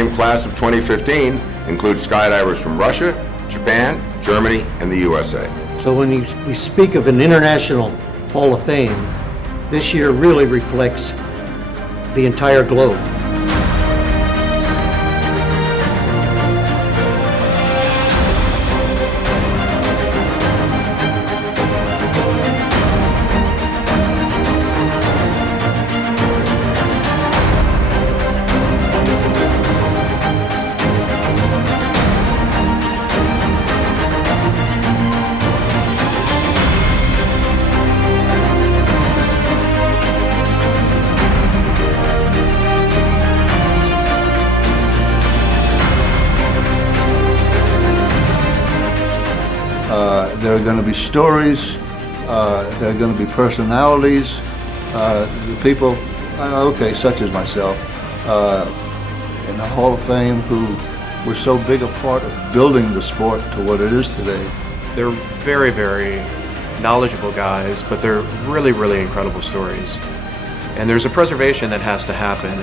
Fame class of 2015 includes skydivers from Russia, Japan, Germany, and the USA. So when we speak of an international Hall of Fame, this year really reflects the entire globe. There are going to be stories, there are going to be personalities, people, such as myself, in the Hall of Fame who were so big a part of building the sport to what it is today. They're very, very knowledgeable guys, but they're really, really incredible stories. And there's a preservation that has to happen.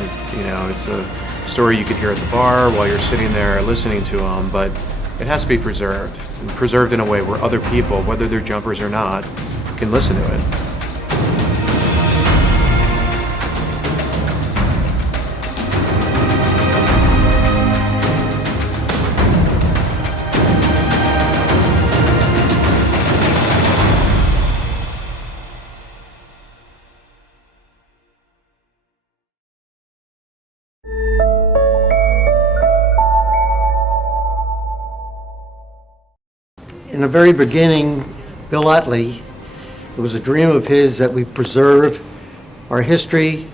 It's a story you could hear at the bar while you're sitting there listening to them, but it has to be preserved in a way where other people, whether they're jumpers or not, can listen to it. In the very beginning, Bill Otley, it was a dream of his that we preserve our history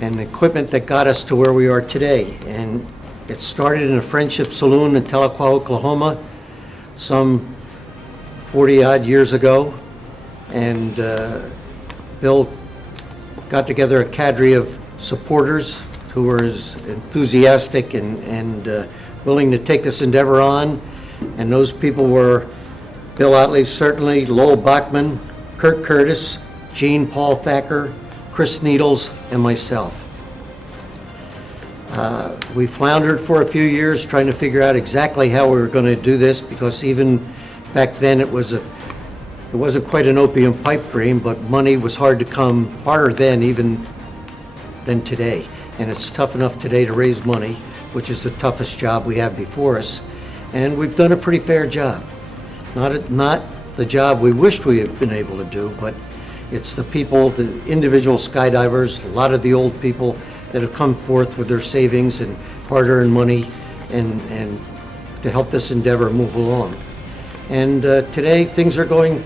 and the equipment that got us to where we are today. And it started in a Friendship Saloon in Tahlequah, Oklahoma, some 40-odd years ago. And Bill got together a cadre of supporters who were as enthusiastic and willing to take this endeavor on. And those people were Bill Otley, certainly, Lowell Bachman, Kurt Curtis, Gene Paul Thacker, Chris Needles, and myself. We floundered for a few years trying to figure out exactly how we were going to do this, because even back then it wasn't quite an opium pipe dream, but money was hard to come, harder then even than today. And it's tough enough today to raise money, which is the toughest job we have before us. And we've done a pretty fair job. Not the job we wished we had been able to do, but it's the people, the individual skydivers, a lot of the old people that have come forth with their savings and hard-earned money and to help this endeavor move along. And today things are going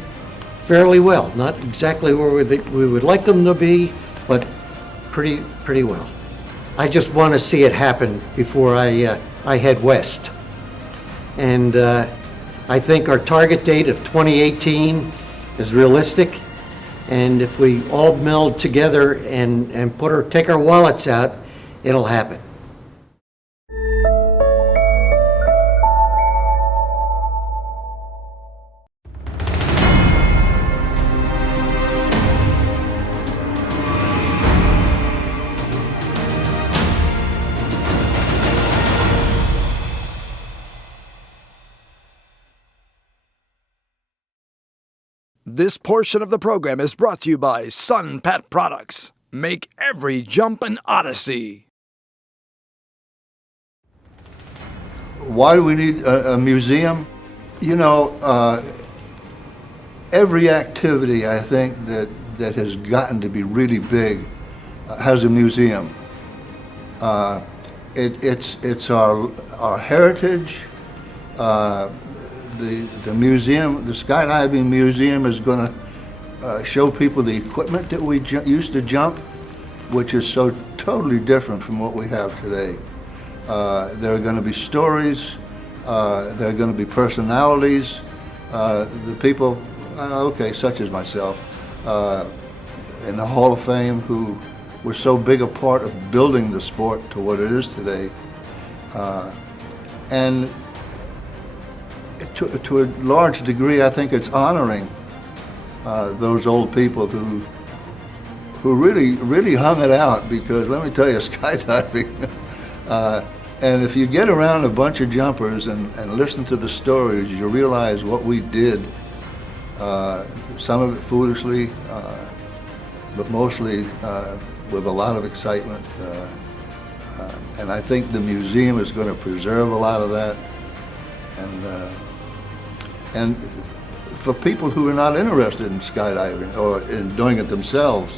fairly well. Not exactly where we would like them to be, but pretty well. I just want to see it happen before I head west. And I think our target date of 2018 is realistic. And if we all meld together and take our wallets out, it'll happen. This portion of the program is brought to you by Sun Pet Products. Make every jump an odyssey. Why do we need a museum? Every activity, I think, that has gotten to be really big has a museum. It's our heritage. The museum, the Skydiving Museum, is going to show people the equipment that we used to jump, which is so totally different from what we have today. There are going to be stories, there are going to be personalities, the people, such as myself, in the Hall of Fame who were so big a part of building the sport to what it is today. And to a large degree, I think it's honoring those old people who really hung it out, because let me tell you, skydiving, And if you get around a bunch of jumpers and listen to the stories, you realize what we did, some of it foolishly, but mostly with a lot of excitement. And I think the museum is going to preserve a lot of that. And for people who are not interested in skydiving or in doing it themselves,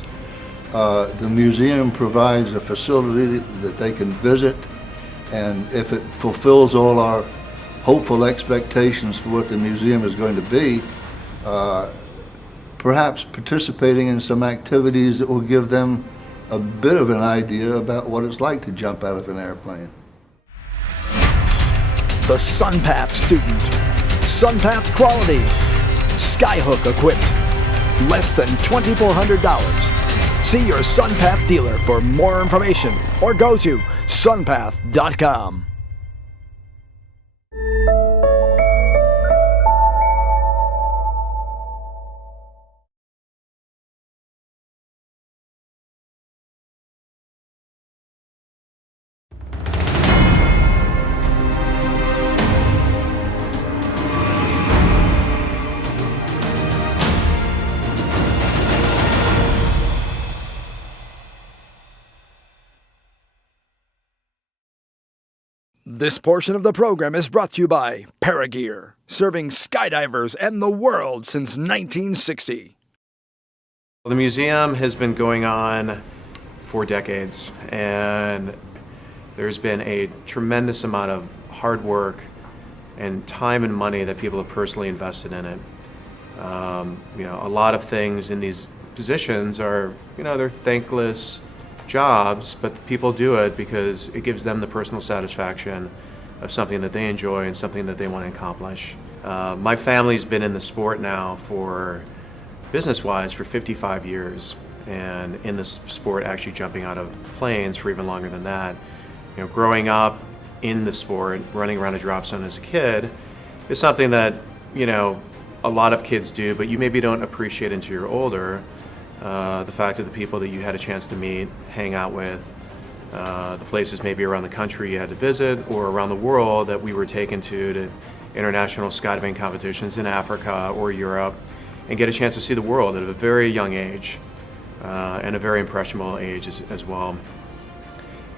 the museum provides a facility that they can visit, and if it fulfills all our hopeful expectations for what the museum is going to be, perhaps participating in some activities that will give them a bit of an idea about what it's like to jump out of an airplane. The SunPath student. SunPath quality. Skyhook equipped. Less than $2,400. See your SunPath dealer for more information or go to sunpath.com. This portion of the program is brought to you by ParaGear, serving skydivers and the world since 1960. The museum has been going on for decades, and there's been a tremendous amount of hard work and time and money that people have personally invested in it. A lot of things in these positions are, they're thankless jobs, but people do it because it gives them the personal satisfaction of something that they enjoy and something that they want to accomplish. My family's been in the sport now for, business-wise, for 55 years, and in this sport actually jumping out of planes for even longer than that. Growing up in the sport, running around a drop zone as a kid, is something that, a lot of kids do, but you maybe don't appreciate until you're older. The fact of the people that you had a chance to meet, hang out with, the places maybe around the country you had to visit, or around the world that we were taken to international skydiving competitions in Africa or Europe, and get a chance to see the world at a very young age, and a very impressionable age as well.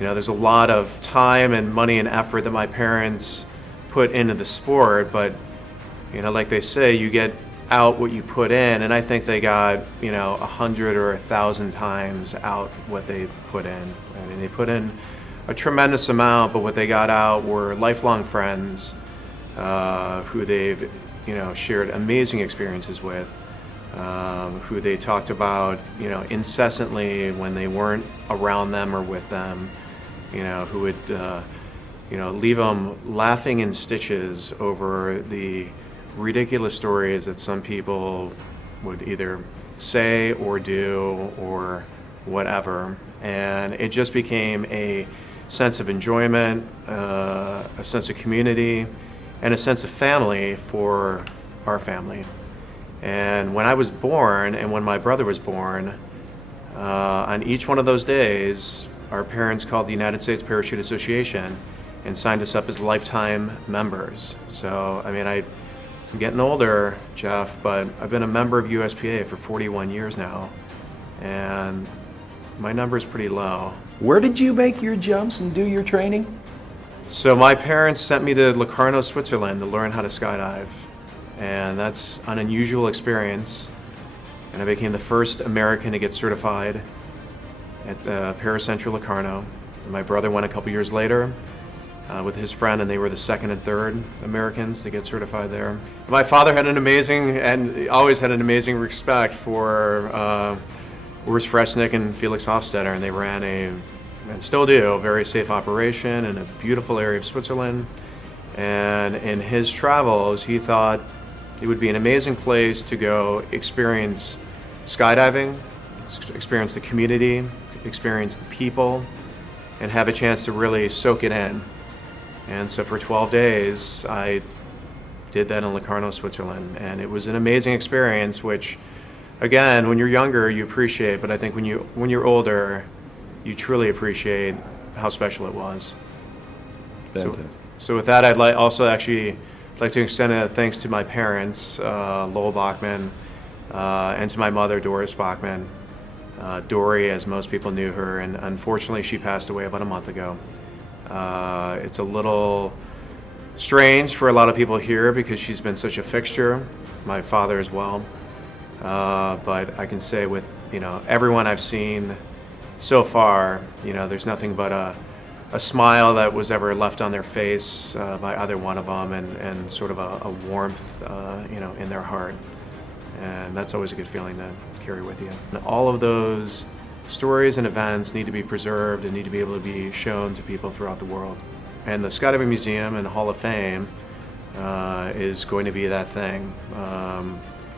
There's a lot of time and money and effort that my parents put into the sport, but like they say, you get out what you put in, and I think they got 100 or 1,000 times out what they put in. I mean, they put in a tremendous amount, but what they got out were lifelong friends who they've shared amazing experiences with, who they talked about incessantly when they weren't around them or with them, who would leave them laughing in stitches over the ridiculous stories that some people would either say or do or whatever. And it just became a sense of enjoyment, a sense of community, and a sense of family for our family. And when I was born and when my brother was born, on each one of those days, our parents called the United States Parachute Association and signed us up as lifetime members. So, I'm getting older, Jeff, but I've been a member of USPA for 41 years now, and my number is pretty low. Where did you make your jumps and do your training? So my parents sent me to Locarno, Switzerland to learn how to skydive, and that's an unusual experience, and I became the first American to get certified at Paracentral Locarno. And my brother went a couple years later with his friend, and they were the second and third Americans to get certified there. My father had always had an amazing respect for Urs Fresnick and Felix Hofstetter, and they ran and still do, a very safe operation in a beautiful area of Switzerland. And in his travels, he thought it would be an amazing place to go experience skydiving, experience the community, experience the people, and have a chance to really soak it in. And so for 12 days, I did that in Locarno, Switzerland, and it was an amazing experience, which, again, when you're younger, you appreciate, but I think when you're older, you truly appreciate how special it was. So with that, I'd also actually like to extend a thanks to my parents, Lowell Bachman, and to my mother, Doris Bachman. Dory, as most people knew her, and unfortunately she passed away about a month ago. It's a little strange for a lot of people here because she's been such a fixture, my father as well. But I can say with, everyone I've seen so far, there's nothing but a smile that was ever left on their face by either one of them, and sort of a warmth, in their heart. And that's always a good feeling to carry with you. And all of those stories and events need to be preserved and need to be able to be shown to people throughout the world. And the Skydiving Museum and Hall of Fame is going to be that thing.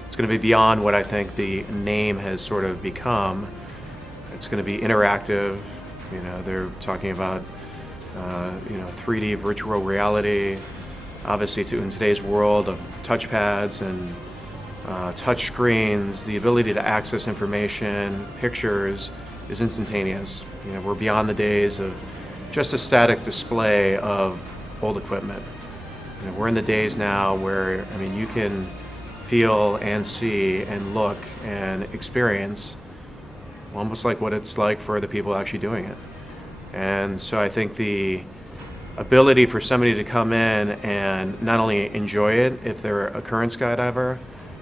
It's going to be beyond what I think the name has sort of become. It's going to be interactive. They're talking about 3D virtual reality. Obviously, in today's world of touchpads and touch screens, the ability to access information, pictures, is instantaneous. We're beyond the days of just a static display of old equipment. We're in the days now where, you can feel and see and look and experience almost like what it's like for the people actually doing it. And so I think the ability for somebody to come in and not only enjoy it if they're a current skydiver,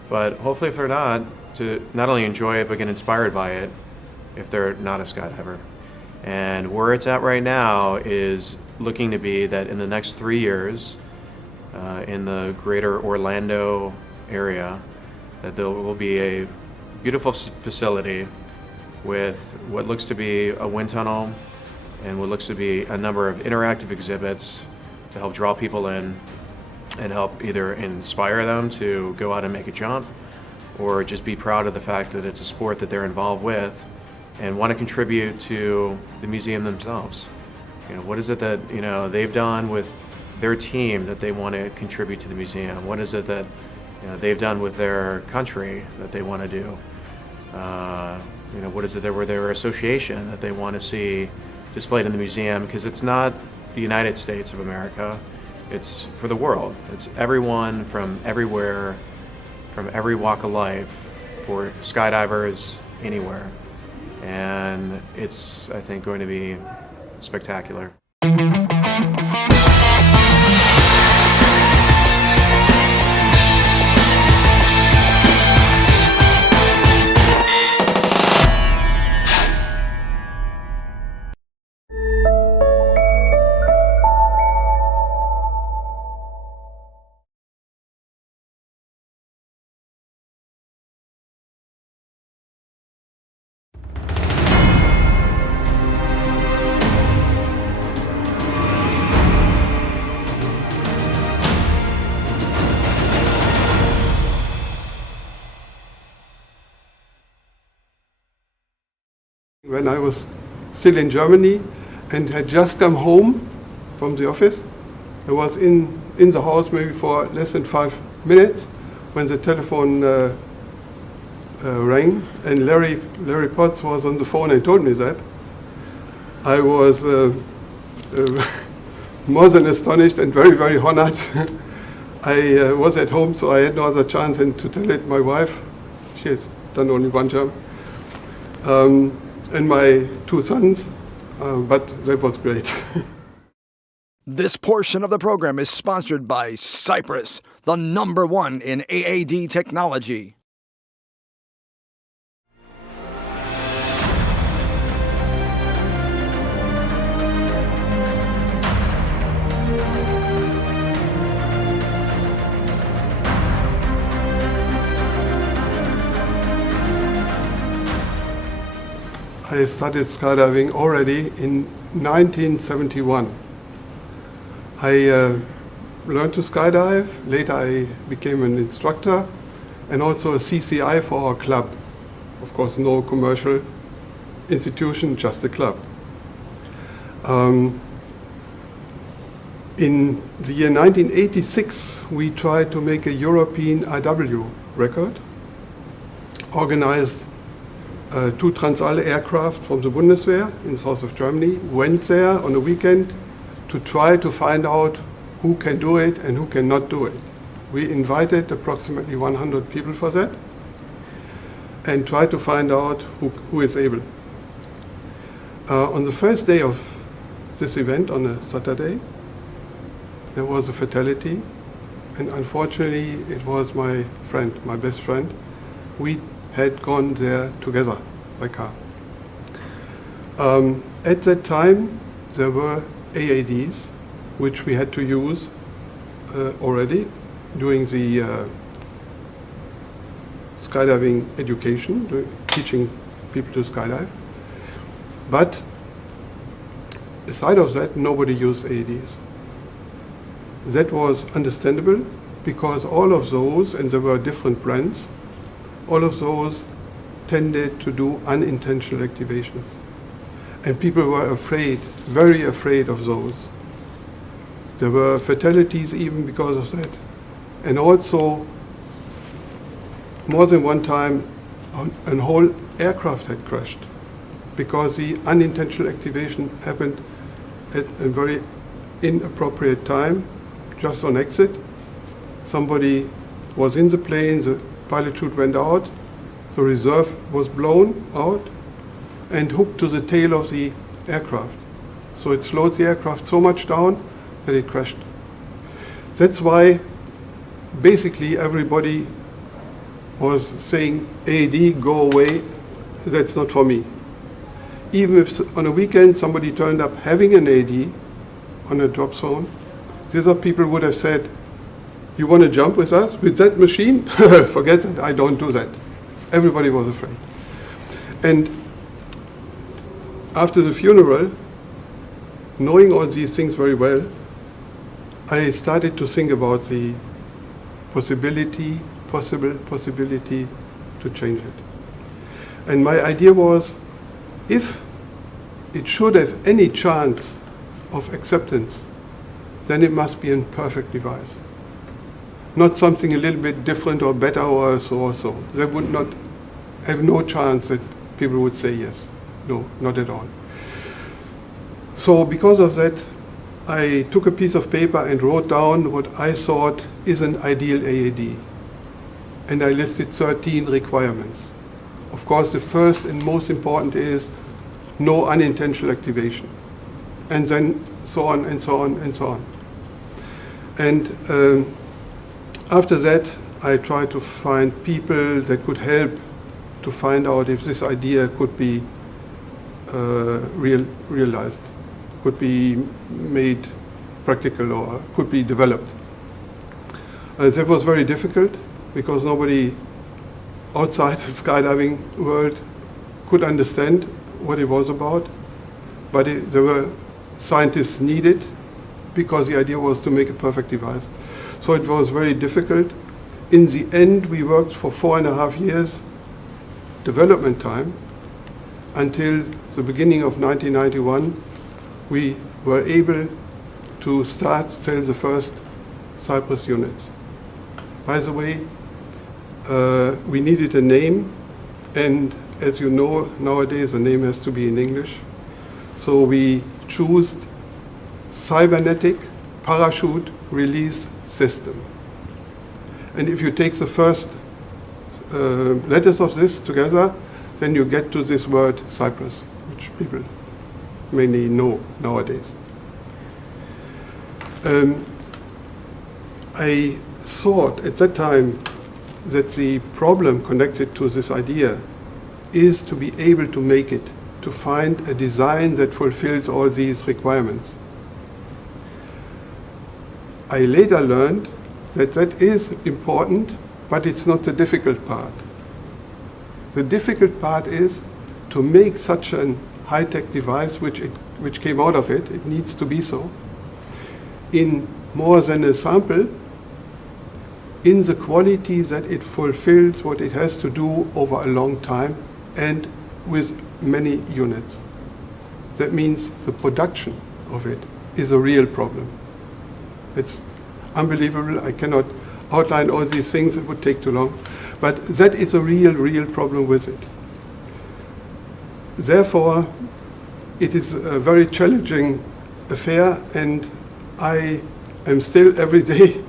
but hopefully if they're not, to not only enjoy it but get inspired by it if they're not a skydiver. And where it's at right now is looking to be that in the next 3 years, in the greater Orlando area, that there will be a beautiful facility with what looks to be a wind tunnel and what looks to be a number of interactive exhibits to help draw people in and help either inspire them to go out and make a jump, or just be proud of the fact that it's a sport that they're involved with and want to contribute to the museum themselves. What is it that they've done with their team that they want to contribute to the museum? What is it that they've done with their country that they want to do? What is it that with their association that they want to see displayed in the museum? Because it's not the United States of America, it's for the world. It's everyone from everywhere, from every walk of life, for skydivers anywhere. And it's, I think, going to be spectacular. When I was still in Germany and had just come home from the office, I was in the house maybe for less than 5 minutes when the telephone rang, and Larry Potts was on the phone and told me that. I was more than astonished and very, very honored. I was at home, so I had no other chance than to tell it my wife. She has done only one job. And my 2 sons, but that was great. This portion of the program is sponsored by Cypress, the #1 in AAD technology. I started skydiving already in 1971. I learned to skydive. Later I became an instructor and also a CCI for our club. Of course, no commercial institution, just a club. In the year 1986, we tried to make a European IW record, organized 2 Transall aircraft from the Bundeswehr in the south of Germany, went there on a weekend, to try to find out who can do it and who cannot do it. We invited approximately 100 people for that and tried to find out who is able. On the first day of this event, on a Saturday, there was a fatality, and unfortunately it was my friend, my best friend. We had gone there together by car. At that time, there were AADs, which we had to use already during the skydiving education, teaching people to skydive. But aside of that, nobody used AADs. That was understandable because all of those, and there were different brands, all of those tended to do unintentional activations. And people were afraid, very afraid of those. There were fatalities even because of that. And also, more than one time, a whole aircraft had crashed because the unintentional activation happened at a very inappropriate time, just on exit. Somebody was in the plane, the pilot chute went out, the reserve was blown out and hooked to the tail of the aircraft. So it slowed the aircraft so much down that it crashed. That's why basically everybody was saying, AAD, go away, that's not for me. Even if on a weekend somebody turned up having an AAD on a drop zone, these other people would have said, you want to jump with us, with that machine? Forget it, I don't do that. Everybody was afraid. And after the funeral, knowing all these things very well, I started to think about the possibility to change it. And my idea was, if it should have any chance of acceptance, then it must be a perfect device. Not something a little bit different or better or so. There would not have no chance that people would say yes. No, not at all. So because of that, I took a piece of paper and wrote down what I thought is an ideal AAD. And I listed 13 requirements. Of course, the first and most important is no unintentional activation. And then so on and so on and so on. And after that, I tried to find people that could help to find out if this idea could be realized, could be made practical or could be developed. That was very difficult because nobody outside the skydiving world could understand what it was about, but there were scientists needed because the idea was to make a perfect device. So it was very difficult. In the end, we worked for 4.5 years development time until the beginning of 1991. We were able to sell the first Cypress units. By the way, we needed a name, and as you know, nowadays the name has to be in English. So we chose Cybernetic Parachute Release System. And if you take the first letters of this together, then you get to this word Cypress, which people mainly know nowadays. I thought at that time that the problem connected to this idea is to be able to make it, to find a design that fulfills all these requirements. I later learned that that is important, but it's not the difficult part. The difficult part is to make such a high-tech device, which came out of it, it needs to be so, in more than a sample, in the quality that it fulfills what it has to do over a long time and with many units. That means the production of it is a real problem. It's unbelievable. I cannot outline all these things, it would take too long. But that is a real problem with it. Therefore, it is a very challenging affair, and I am still every day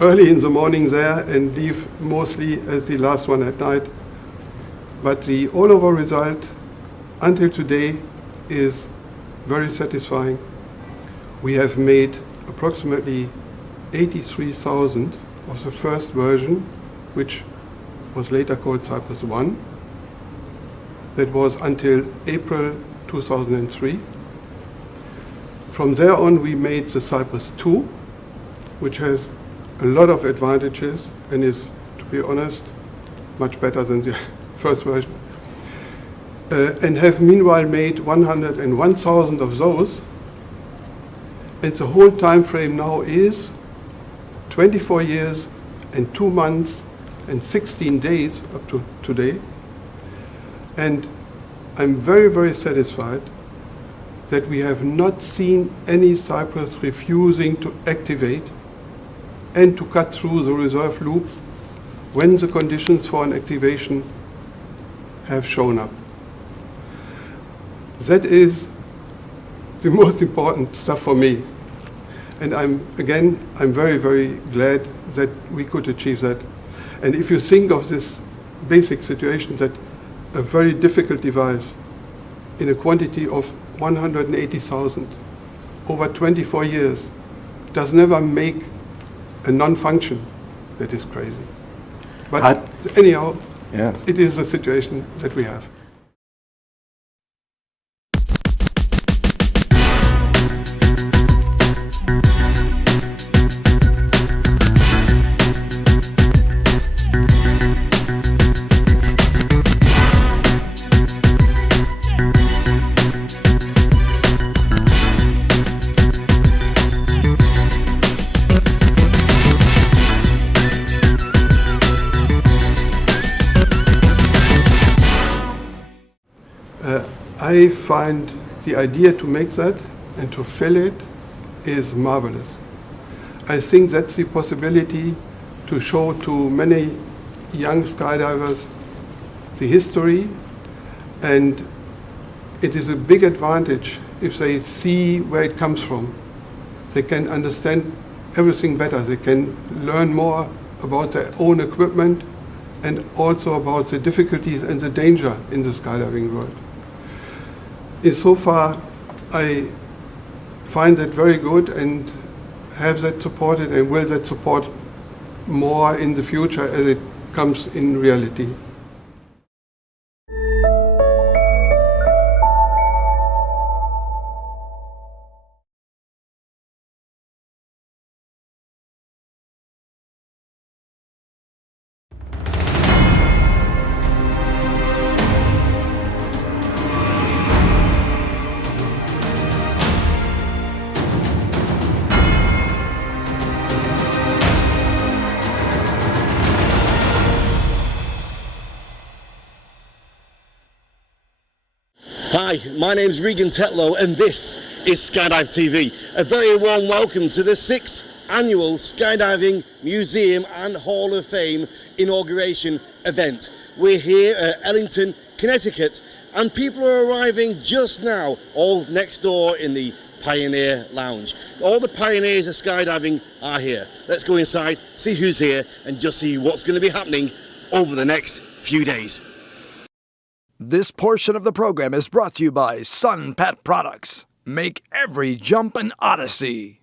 early in the morning there and leave mostly as the last one at night. But the all-over result until today is very satisfying. We have made approximately 83,000 of the first version, which was later called Cypress 1. That was until April 2003. From there on, we made the Cypress 2, which has a lot of advantages and is, to be honest, much better than the first version. And have meanwhile made 101,000 of those. And the whole time frame now is 24 years and 2 months and 16 days up to today. And I'm very, very satisfied that we have not seen any Cypress refusing to activate and to cut through the reserve loop when the conditions for an activation have shown up. That is the most important stuff for me. And I'm very, very glad that we could achieve that. And if you think of this basic situation, that a very difficult device in a quantity of 180,000 over 24 years does never make a non-function, that is crazy. But anyhow, Yes. it is the situation that we have. I find the idea to make that and to fill it is marvelous. I think that's the possibility to show to many young skydivers the history, and it is a big advantage if they see where it comes from. They can understand everything better. They can learn more about their own equipment and also about the difficulties and the danger in the skydiving world. So far, I find that very good and have that supported and will that support more in the future as it comes in reality. Hi, my name's Regan Tetlow and this is Skydive TV. A very warm welcome to the 6th annual Skydiving Museum and Hall of Fame inauguration event. We're here at Ellington, Connecticut, and people are arriving just now, all next door in the Pioneer Lounge. All the pioneers of skydiving are here. Let's go inside, see who's here, and just see what's going to be happening over the next few days. This portion of the program is brought to you by SunPat Products. Make every jump an odyssey.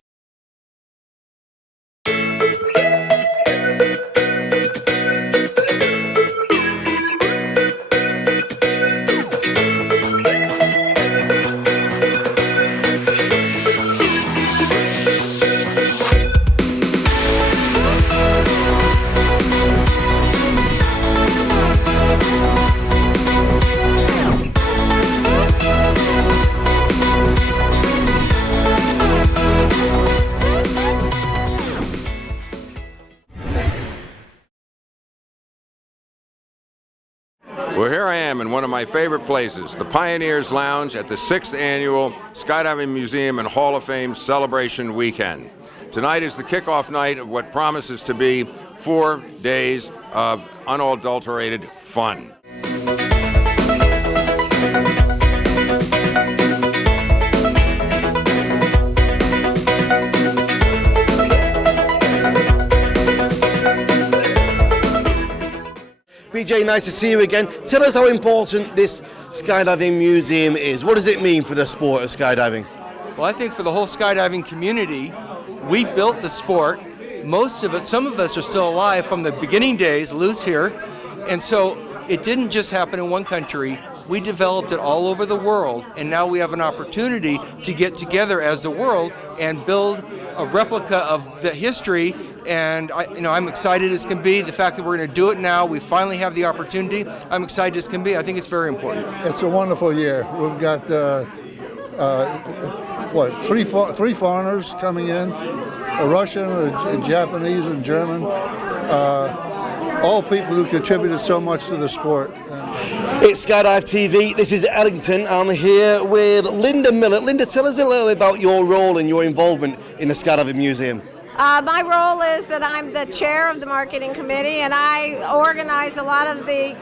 Well, here I am in one of my favorite places, the Pioneers Lounge at the 6th Annual Skydiving Museum and Hall of Fame Celebration Weekend. Tonight is the kickoff night of what promises to be 4 days of unadulterated fun. BJ, nice to see you again. Tell us how important this skydiving museum is. What does it mean for the sport of skydiving? Well, I think for the whole skydiving community, we built the sport. Most of it, some of us are still alive from the beginning days, Lou's here, and so it didn't just happen in one country. We developed it all over the world, and now we have an opportunity to get together as the world and build a replica of the history. And I'm excited as can be. The fact that we're going to do it now, we finally have the opportunity. I'm excited as can be. I think it's very important. It's a wonderful year. We've got three foreigners coming in, a Russian, a Japanese, and German. All people who contributed so much to the sport. It's Skydive TV. This is Ellington. I'm here with Linda Miller. Linda, tell us a little bit about your role and your involvement in the Skydiving Museum. My role is that I'm the chair of the marketing committee, and I organize a lot of the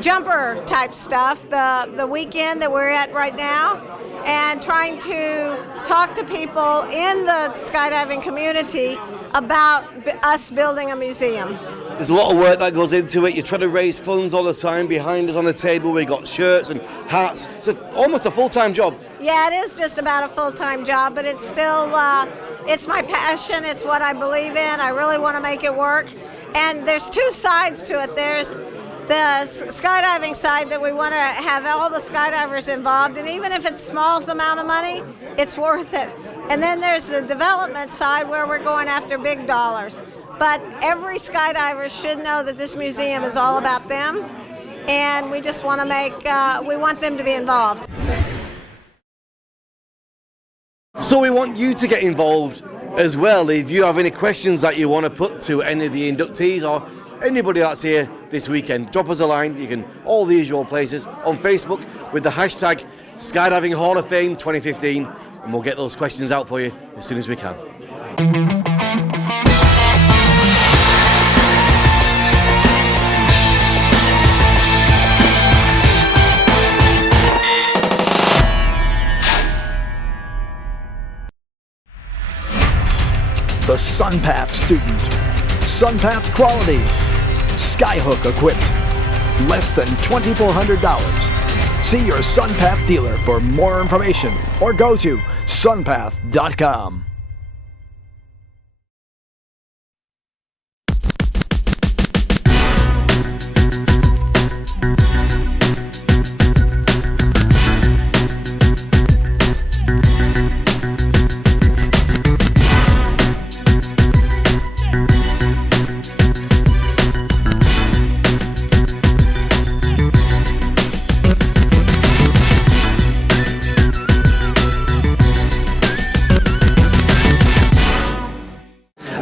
jumper type stuff, the weekend that we're at right now, and trying to talk to people in the skydiving community about us building a museum. There's a lot of work that goes into it. You're trying to raise funds all the time. Behind us on the table, we've got shirts and hats. It's almost a full-time job. Yeah, it is just about a full-time job, but it's still, it's my passion. It's what I believe in. I really want to make it work. And there's two sides to it. There's the skydiving side that we want to have all the skydivers involved, and even if it's small amount of money, it's worth it. And then there's the development side where we're going after big dollars. But every skydiver should know that this museum is all about them, and we just want to we want them to be involved. So we want you to get involved as well. If you have any questions that you want to put to any of the inductees or anybody that's here this weekend, drop us a line. You can all the usual places on Facebook with the hashtag Skydiving Hall of Fame 2015, and we'll get those questions out for you as soon as we can. The SunPath student. SunPath quality. Skyhook equipped. Less than $2,400. See your SunPath dealer for more information or go to sunpath.com.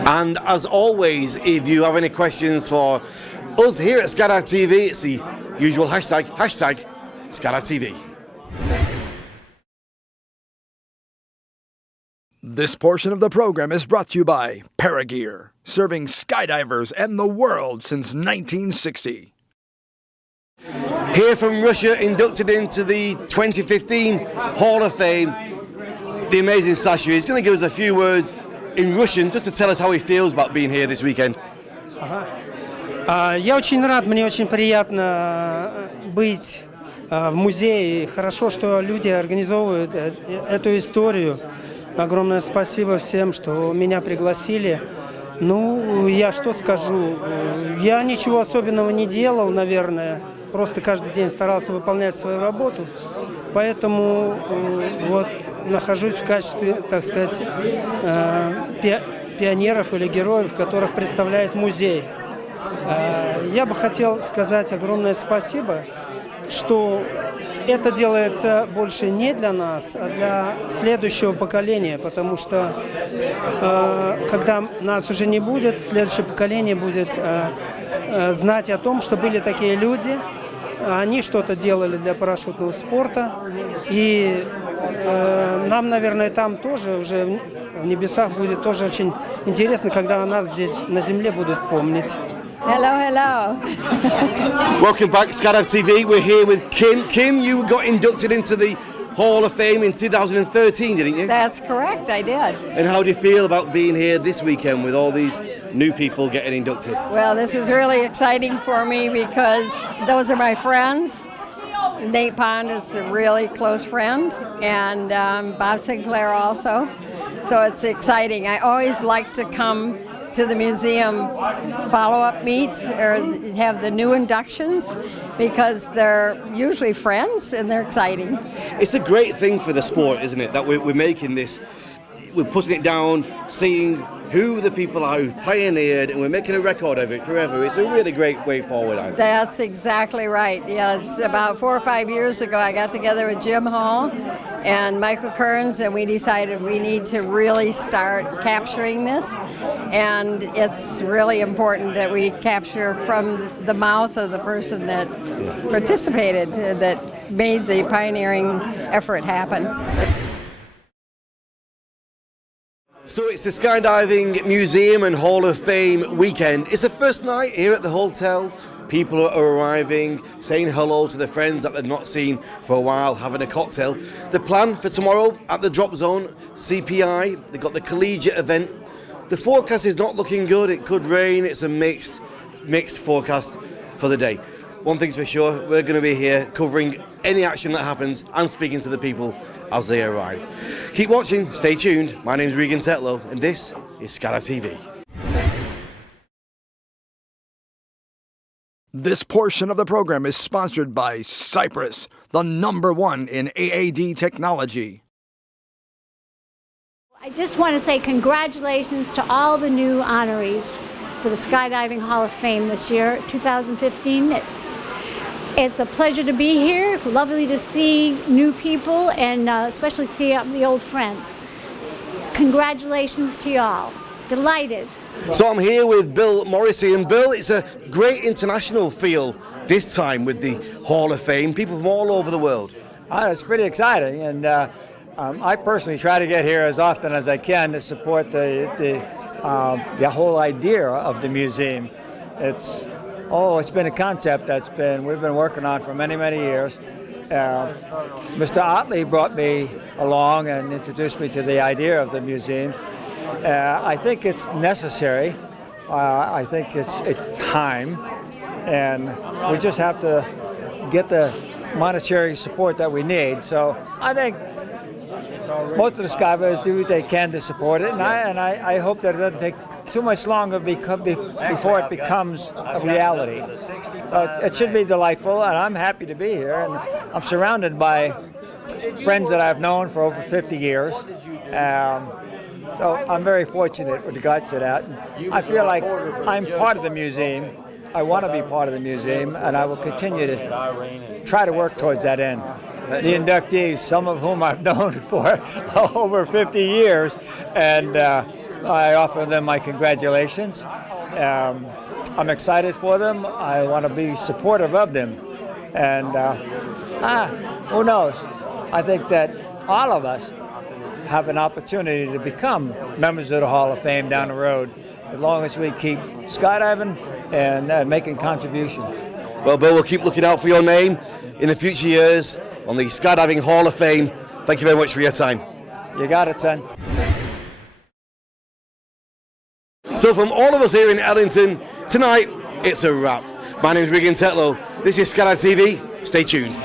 And as always, if you have any questions for us here at Skydive TV, it's the usual hashtag Skydive TV. This portion of the program is brought to you by ParaGear, serving skydivers and the world since 1960. Here from Russia, inducted into the 2015 Hall of Fame, the amazing Sasha is going to give us a few words in Russian just to tell us how he feels about being here this weekend. Я очень рад, мне очень приятно быть в музее. Хорошо, что люди организовывают эту историю. Огромное спасибо всем, что меня пригласили. Ну, я что скажу? Я ничего особенного не делал, наверное. Просто каждый день старался выполнять свою работу. Поэтому вот нахожусь в качестве, так сказать, пионеров или героев, которых представляет музей. Я бы хотел сказать огромное спасибо, что это делается больше не для нас, а для следующего поколения, потому что когда нас уже не будет, следующее поколение будет знать о том, что были такие люди, они что-то делали для парашютного спорта, и нам, наверное, там тоже уже в небесах будет тоже очень интересно, когда о нас здесь на земле будут помнить. Hello, hello. Welcome back, Skydive TV. We're here with Kim. Kim, you got inducted into the Hall of Fame in 2013, didn't you? That's correct, I did. And how do you feel about being here this weekend with all these new people getting inducted? Well, this is really exciting for me because those are my friends. Nate Pond is a really close friend, and Bob Sinclair also. So it's exciting. I always like to come to the museum follow-up meets or have the new inductions because they're usually friends and they're exciting. It's a great thing for the sport, isn't it, that we're making this, we're putting it down, seeing who the people are who pioneered, and we're making a record of it forever. It's a really great way forward, I think. That's exactly right. Yeah, it's about 4 or 5 years ago I got together with Jim Hall and Michael Kearns, and we decided we need to really start capturing this. And it's really important that we capture from the mouth of the person that participated, that made the pioneering effort happen. So it's the Skydiving Museum and Hall of Fame weekend. It's the first night here at the hotel. People are arriving, saying hello to their friends that they've not seen for a while, having a cocktail. The plan for tomorrow at the drop zone, CPI, they've got the collegiate event. The forecast is not looking good. It could rain. It's a mixed forecast for the day. One thing's for sure, we're going to be here covering any action that happens and speaking to the people as they arrive. Keep watching, stay tuned. My name's Regan Tetlow, and this is Skydive TV. This portion of the program is sponsored by Cypress, the #1 in AAD technology. I just want to say congratulations to all the new honorees for the Skydiving Hall of Fame this year, 2015. It's a pleasure to be here. Lovely to see new people and especially see the old friends. Congratulations to y'all. Delighted. So I'm here with Bill Morrissey, and Bill, it's a great international feel this time with the Hall of Fame, people from all over the world. It's pretty exciting, and I personally try to get here as often as I can to support the whole idea of the museum. It's been a concept we've been working on for many, many years. Mr. Otley brought me along and introduced me to the idea of the museum. I think it's necessary. I think it's time, and we just have to get the monetary support that we need. So I think most of the Skydivers do what they can to support it, and I hope that it doesn't take too much longer before it becomes a reality. So it should be delightful, and I'm happy to be here, and I'm surrounded by friends that I've known for over 50 years. So I'm very fortunate with regards to that. I feel like I'm part of the museum. I want to be part of the museum, and I will continue to try to work towards that end. The inductees, some of whom I've known for over 50 years, and I offer them my congratulations. I'm excited for them. I want to be supportive of them. And who knows? I think that all of us have an opportunity to become members of the Hall of Fame down the road, as long as we keep skydiving and making contributions. Well, Bill, we'll keep looking out for your name in the future years on the Skydiving Hall of Fame. Thank you very much for your time. You got it, son. So from all of us here in Ellington, tonight, it's a wrap. My name is Regan Tetlow. This is Skydive TV. Stay tuned.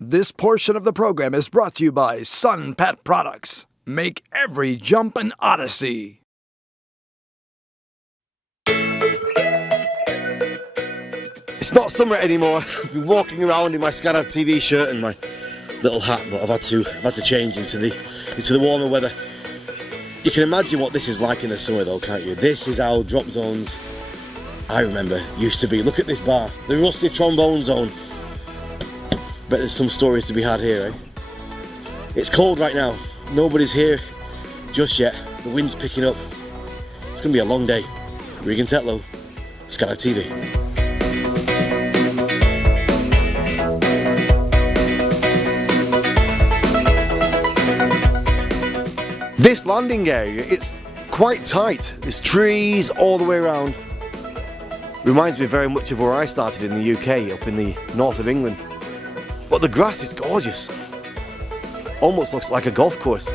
This portion of the program is brought to you by Sun Pet Products. Make every jump an odyssey. It's not summer anymore. I've been walking around in my Skydive TV shirt and my little hat, but I've had to change into the warmer weather. You can imagine what this is like in the summer though, can't you? This is how drop zones, I remember, used to be. Look at this bar, the rusty trombone zone. Bet there's some stories to be had here, eh? It's cold right now. Nobody's here just yet. The wind's picking up. It's gonna be a long day. Regan Tetlow, Skydive TV. This landing area, it's quite tight. There's trees all the way around. Reminds me very much of where I started in the UK, up in the north of England. But the grass is gorgeous. Almost looks like a golf course.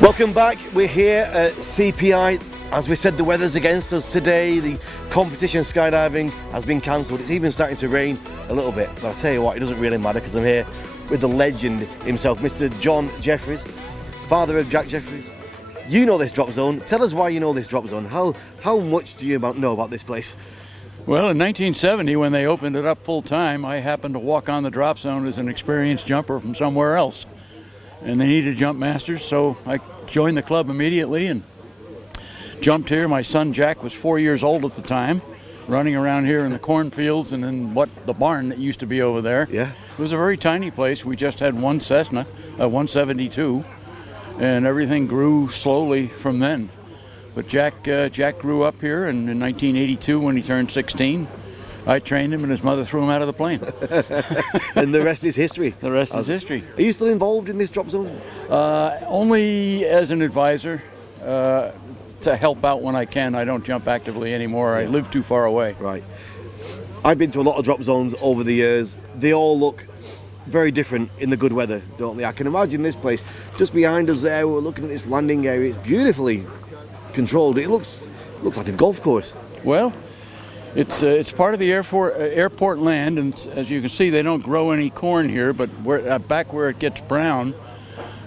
Welcome back. We're here at CPI. As we said, the weather's against us today. The competition skydiving has been cancelled. It's even starting to rain a little bit. But I'll tell you what, it doesn't really matter because I'm here with the legend himself, Mr. John Jeffries, father of Jack Jeffries. You know this drop zone. Tell us why you know this drop zone. How much do you know about this place? Well, in 1970, when they opened it up full time, I happened to walk on the drop zone as an experienced jumper from somewhere else. And they needed jump masters, so I joined the club immediately and jumped here. My son Jack was 4 years old at the time, running around here in the cornfields and in the barn that used to be over there. Yeah. It was a very tiny place. We just had one Cessna, a 172, and everything grew slowly from then. But Jack grew up here, and in 1982, when he turned 16, I trained him, and his mother threw him out of the plane. And the rest is history. The rest is history. Are you still involved in this drop zone? Only as an advisor. To help out when I can. I don't jump actively anymore. I live too far away. Right. I've been to a lot of drop zones over the years. They all look very different in the good weather, don't they? I can imagine this place just behind us there. We're looking at this landing area. It's beautifully controlled. It looks like a golf course. Well, it's part of the airport land, and as you can see, they don't grow any corn here. But back where it gets brown,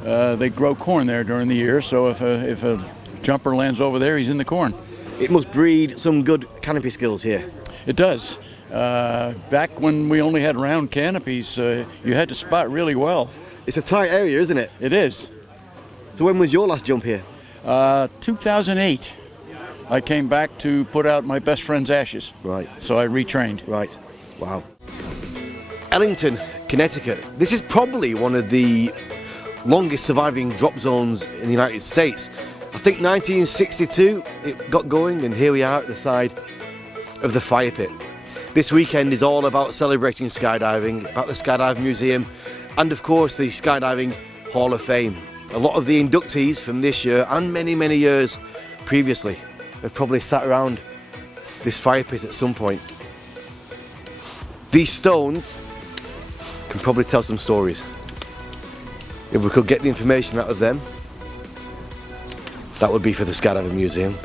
they grow corn there during the year. So if a jumper lands over there, he's in the corn. It must breed some good canopy skills here. It does. Back when we only had round canopies, you had to spot really well. It's a tight area, isn't it? It is. So when was your last jump here? 2008. I came back to put out my best friend's ashes. Right. So I retrained. Right. Wow. Ellington, Connecticut. This is probably one of the longest surviving drop zones in the United States. I think 1962 it got going, and here we are at the side of the fire pit. This weekend is all about celebrating skydiving, about the Skydive Museum, and of course the Skydiving Hall of Fame. A lot of the inductees from this year and many, many years previously have probably sat around this fire pit at some point. These stones can probably tell some stories. If we could get the information out of them, that would be for the Skydiving Museum.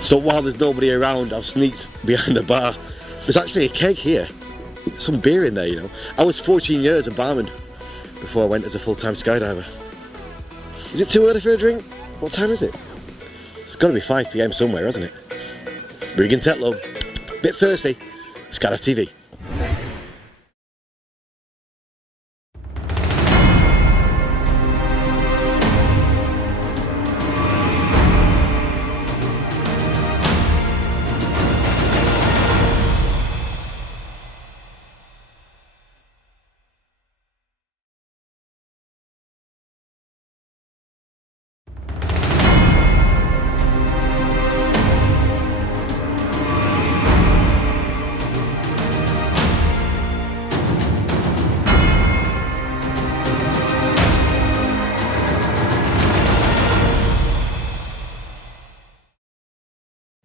So while there's nobody around, I've sneaked behind the bar. There's actually a keg here. Some beer in there, you know. I was 14 years a barman before I went as a full-time skydiver. Is it too early for a drink? What time is it? It's got to be 5 p.m. somewhere, hasn't it? Regan Tetlow, bit thirsty, Skydive TV.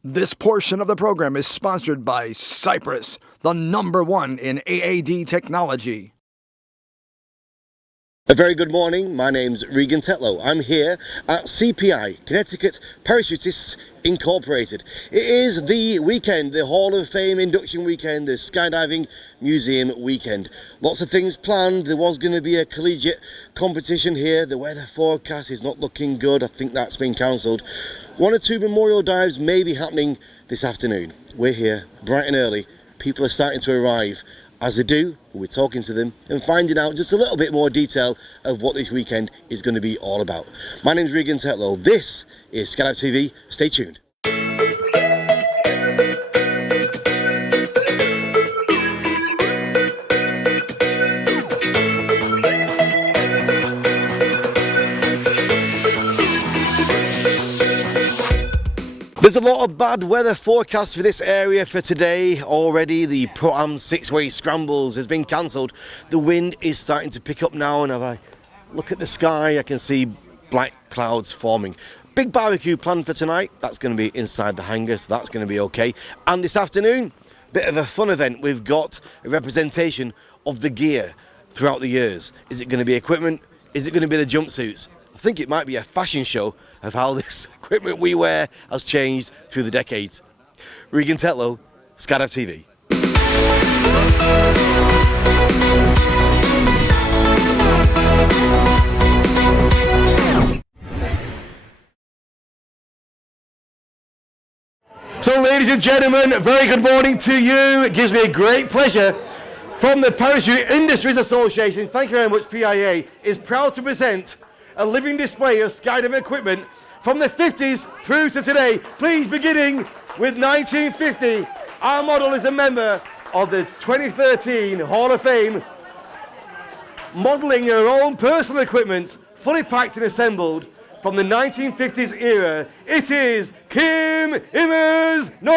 This portion of the program is sponsored by Cypress, the #1 in AAD technology. A very good morning, my name's Regan Tetlow. I'm here at CPI, Connecticut Parachutists Incorporated. It is the weekend, the Hall of Fame induction weekend, the Skydiving Museum weekend. Lots of things planned. There was going to be a collegiate competition here. The weather forecast is not looking good. I think that's been cancelled. One or two memorial dives may be happening this afternoon. We're here bright and early. People are starting to arrive. As they do, we're talking to them and finding out just a little bit more detail of what this weekend is going to be all about. My name's Regan Tetlow. This is Skydive TV. Stay tuned. There's a lot of bad weather forecast for this area for today. Already the Pro-Am 6-way scrambles has been cancelled. The wind is starting to pick up now, and if I look at the sky I can see black clouds forming. Big barbecue planned for tonight. That's going to be inside the hangar, so that's going to be okay. And this afternoon, bit of a fun event. We've got a representation of the gear throughout the years. Is it going to be equipment? Is it going to be the jumpsuits? I think it might be a fashion show of how this equipment we wear has changed through the decades. Regan Tetlow, Skydive TV. So ladies and gentlemen, a very good morning to you. It gives me a great pleasure from the Parachute Industries Association, thank you very much PIA, is proud to present a living display of skydiving equipment from the 50s through to today. Please, beginning with 1950, our model is a member of the 2013 Hall of Fame, modelling her own personal equipment, fully packed and assembled from the 1950s era. It is Kim Immers-Noor.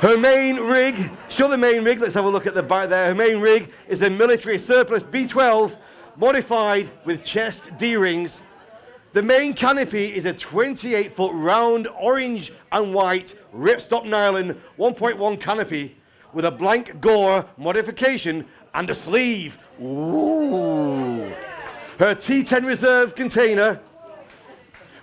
Her main rig, show the main rig, let's have a look at the back there. Her main rig is a military surplus B-12 modified with chest D-rings. The main canopy is a 28-foot round orange and white ripstop nylon 1.1 canopy with a blank gore modification and a sleeve. Ooh. Her T10 reserve container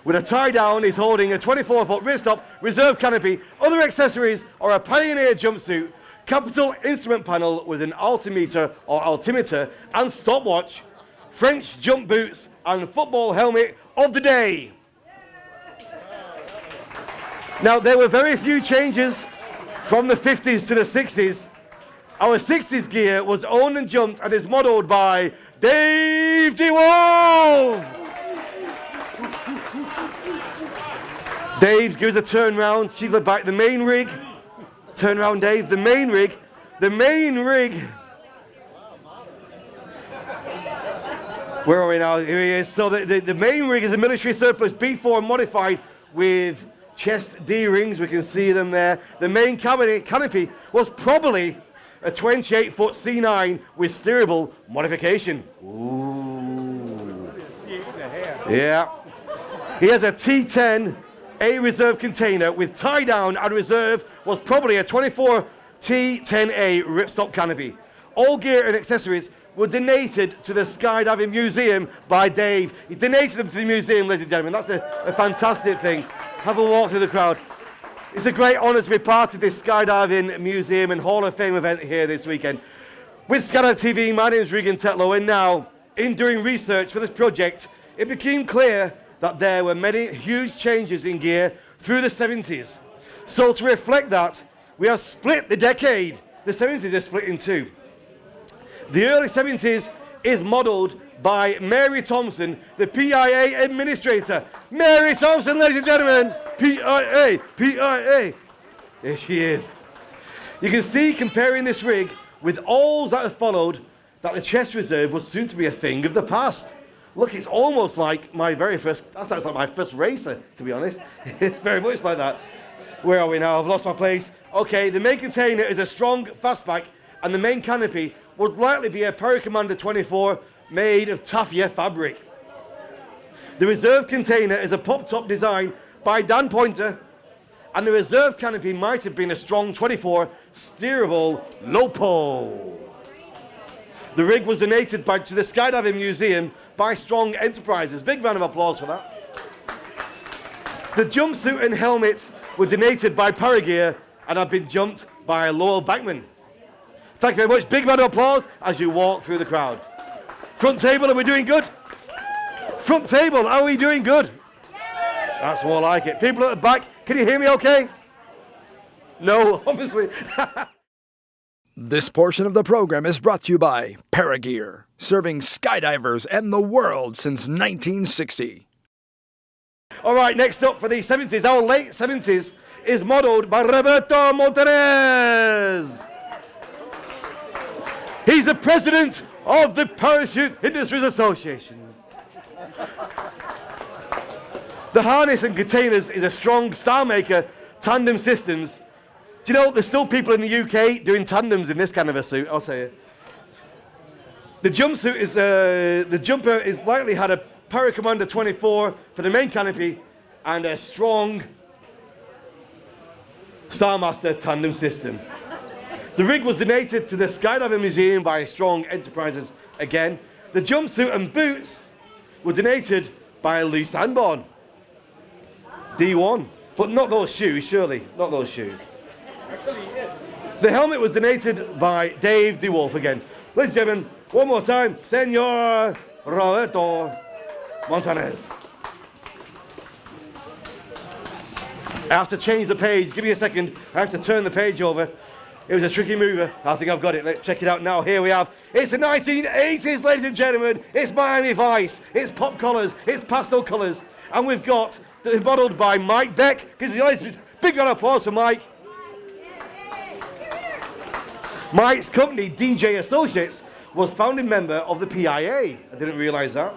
with a tie down is holding a 24-foot ripstop reserve canopy. Other accessories are a Pioneer jumpsuit, capital instrument panel with an altimeter and stopwatch, French jump boots and football helmet of the day. Now there were very few changes from the 50s to the 60s. Our 60s gear was owned and jumped and is modelled by Dave DeWolf. Dave gives a turn round, she's back, the main rig. Turn round, Dave, the main rig. Where are we now? Here he is. So the main rig is a military surplus B4 modified with chest D-rings. We can see them there. The main canopy was probably a 28-foot C9 with steerable modification. Ooh. Yeah. He has a T10 A reserve container with tie down and reserve was probably a 24 T10A ripstop canopy. All gear and accessories were donated to the Skydiving Museum by Dave. He donated them to the museum, ladies and gentlemen. That's a fantastic thing. Have a walk through the crowd. It's a great honour to be part of this Skydiving Museum and Hall of Fame event here this weekend. With Skydive TV, my name is Regan Tetlow, and now, in doing research for this project, it became clear that there were many huge changes in gear through the 70s. So to reflect that, we have split the decade. The 70s are split in two. The early 70s is modelled by Mary Thompson, the PIA administrator. Mary Thompson, ladies and gentlemen, PIA. There she is. You can see, comparing this rig with all that have followed, that the chest reserve was soon to be a thing of the past. Look, it's almost like my very first, that sounds like my first racer, to be honest. It's very much like that. Where are we now? I've lost my place. Okay, the main container is a strong fastback, and the main canopy would likely be a Paracommander 24 made of taffia fabric. The reserve container is a pop-top design by Dan Pointer, and the reserve canopy might have been a strong 24 steerable Lopo. The rig was donated to the Skydiving Museum by Strong Enterprises. Big round of applause for that. The jumpsuit and helmet were donated by ParaGear and have been jumped by Lowell Backman. Thank you very much. Big round of applause as you walk through the crowd. Front table, are we doing good? Front table, are we doing good? That's more like it. People at the back, can you hear me okay? No, obviously. This portion of the program is brought to you by ParaGear, serving skydivers and the world since 1960. All right, next up for the 70s, our late 70s, is modeled by Roberto Montanez. He's the president of the Parachute Industries Association. The harness and containers is a strong star maker, tandem systems. Do you know there's still people in the UK doing tandems in this kind of a suit? I'll tell you. The jumpsuit is the jumper is likely had a Paracommander 24 for the main canopy and a strong Starmaster tandem system. The rig was donated to the Skydiving Museum by Strong Enterprises again. The jumpsuit and boots were donated by Lou Sanborn. D1. But not those shoes, surely. Not those shoes. The helmet was donated by Dave DeWolf again. Ladies and gentlemen, one more time, Senor Roberto Montanez. I have to change the page. Give me a second. I have to turn the page over. It was a tricky mover. I think I've got it. Let's check it out now. Here we have. It's the 1980s, ladies and gentlemen. It's Miami Vice. It's pop colours. It's pastel colours. And we've got, modeled by Mike Beck. Big round of applause for Mike. Mike's company, DJ Associates, was founding member of the PIA. I didn't realise that.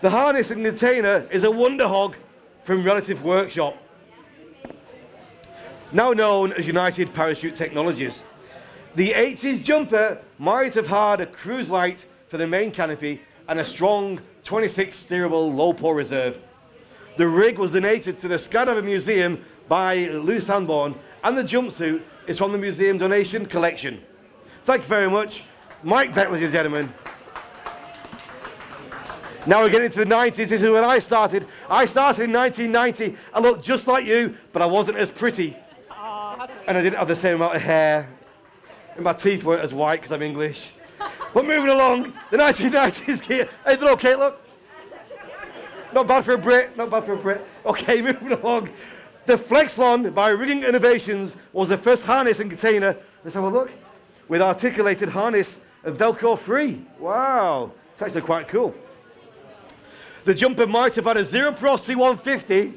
The harness and container is a Wonder Hog from Relative Workshop, now known as United Parachute Technologies. The 80s jumper might have had a cruise light for the main canopy and a strong 26 steerable low-pour reserve. The rig was donated to the Skydiving Museum by Lou Sanborn, and the jumpsuit is from the museum donation collection. Thank you very much. Mike Beck, ladies and gentlemen. Now we're getting to the 90s. This is when I started. I started in 1990. I looked just like you, but I wasn't as pretty. And I didn't have the same amount of hair. And my teeth weren't as white because I'm English. But moving along, the 1990s gear. Hey, is it okay, look? Not bad for a Brit, not bad for a Brit. Okay, moving along. The Flexlon by Rigging Innovations was the first harness and container. Let's have a look. With articulated harness and Velcro free. Wow, it's actually quite cool. The jumper might have had a Zero Pro C150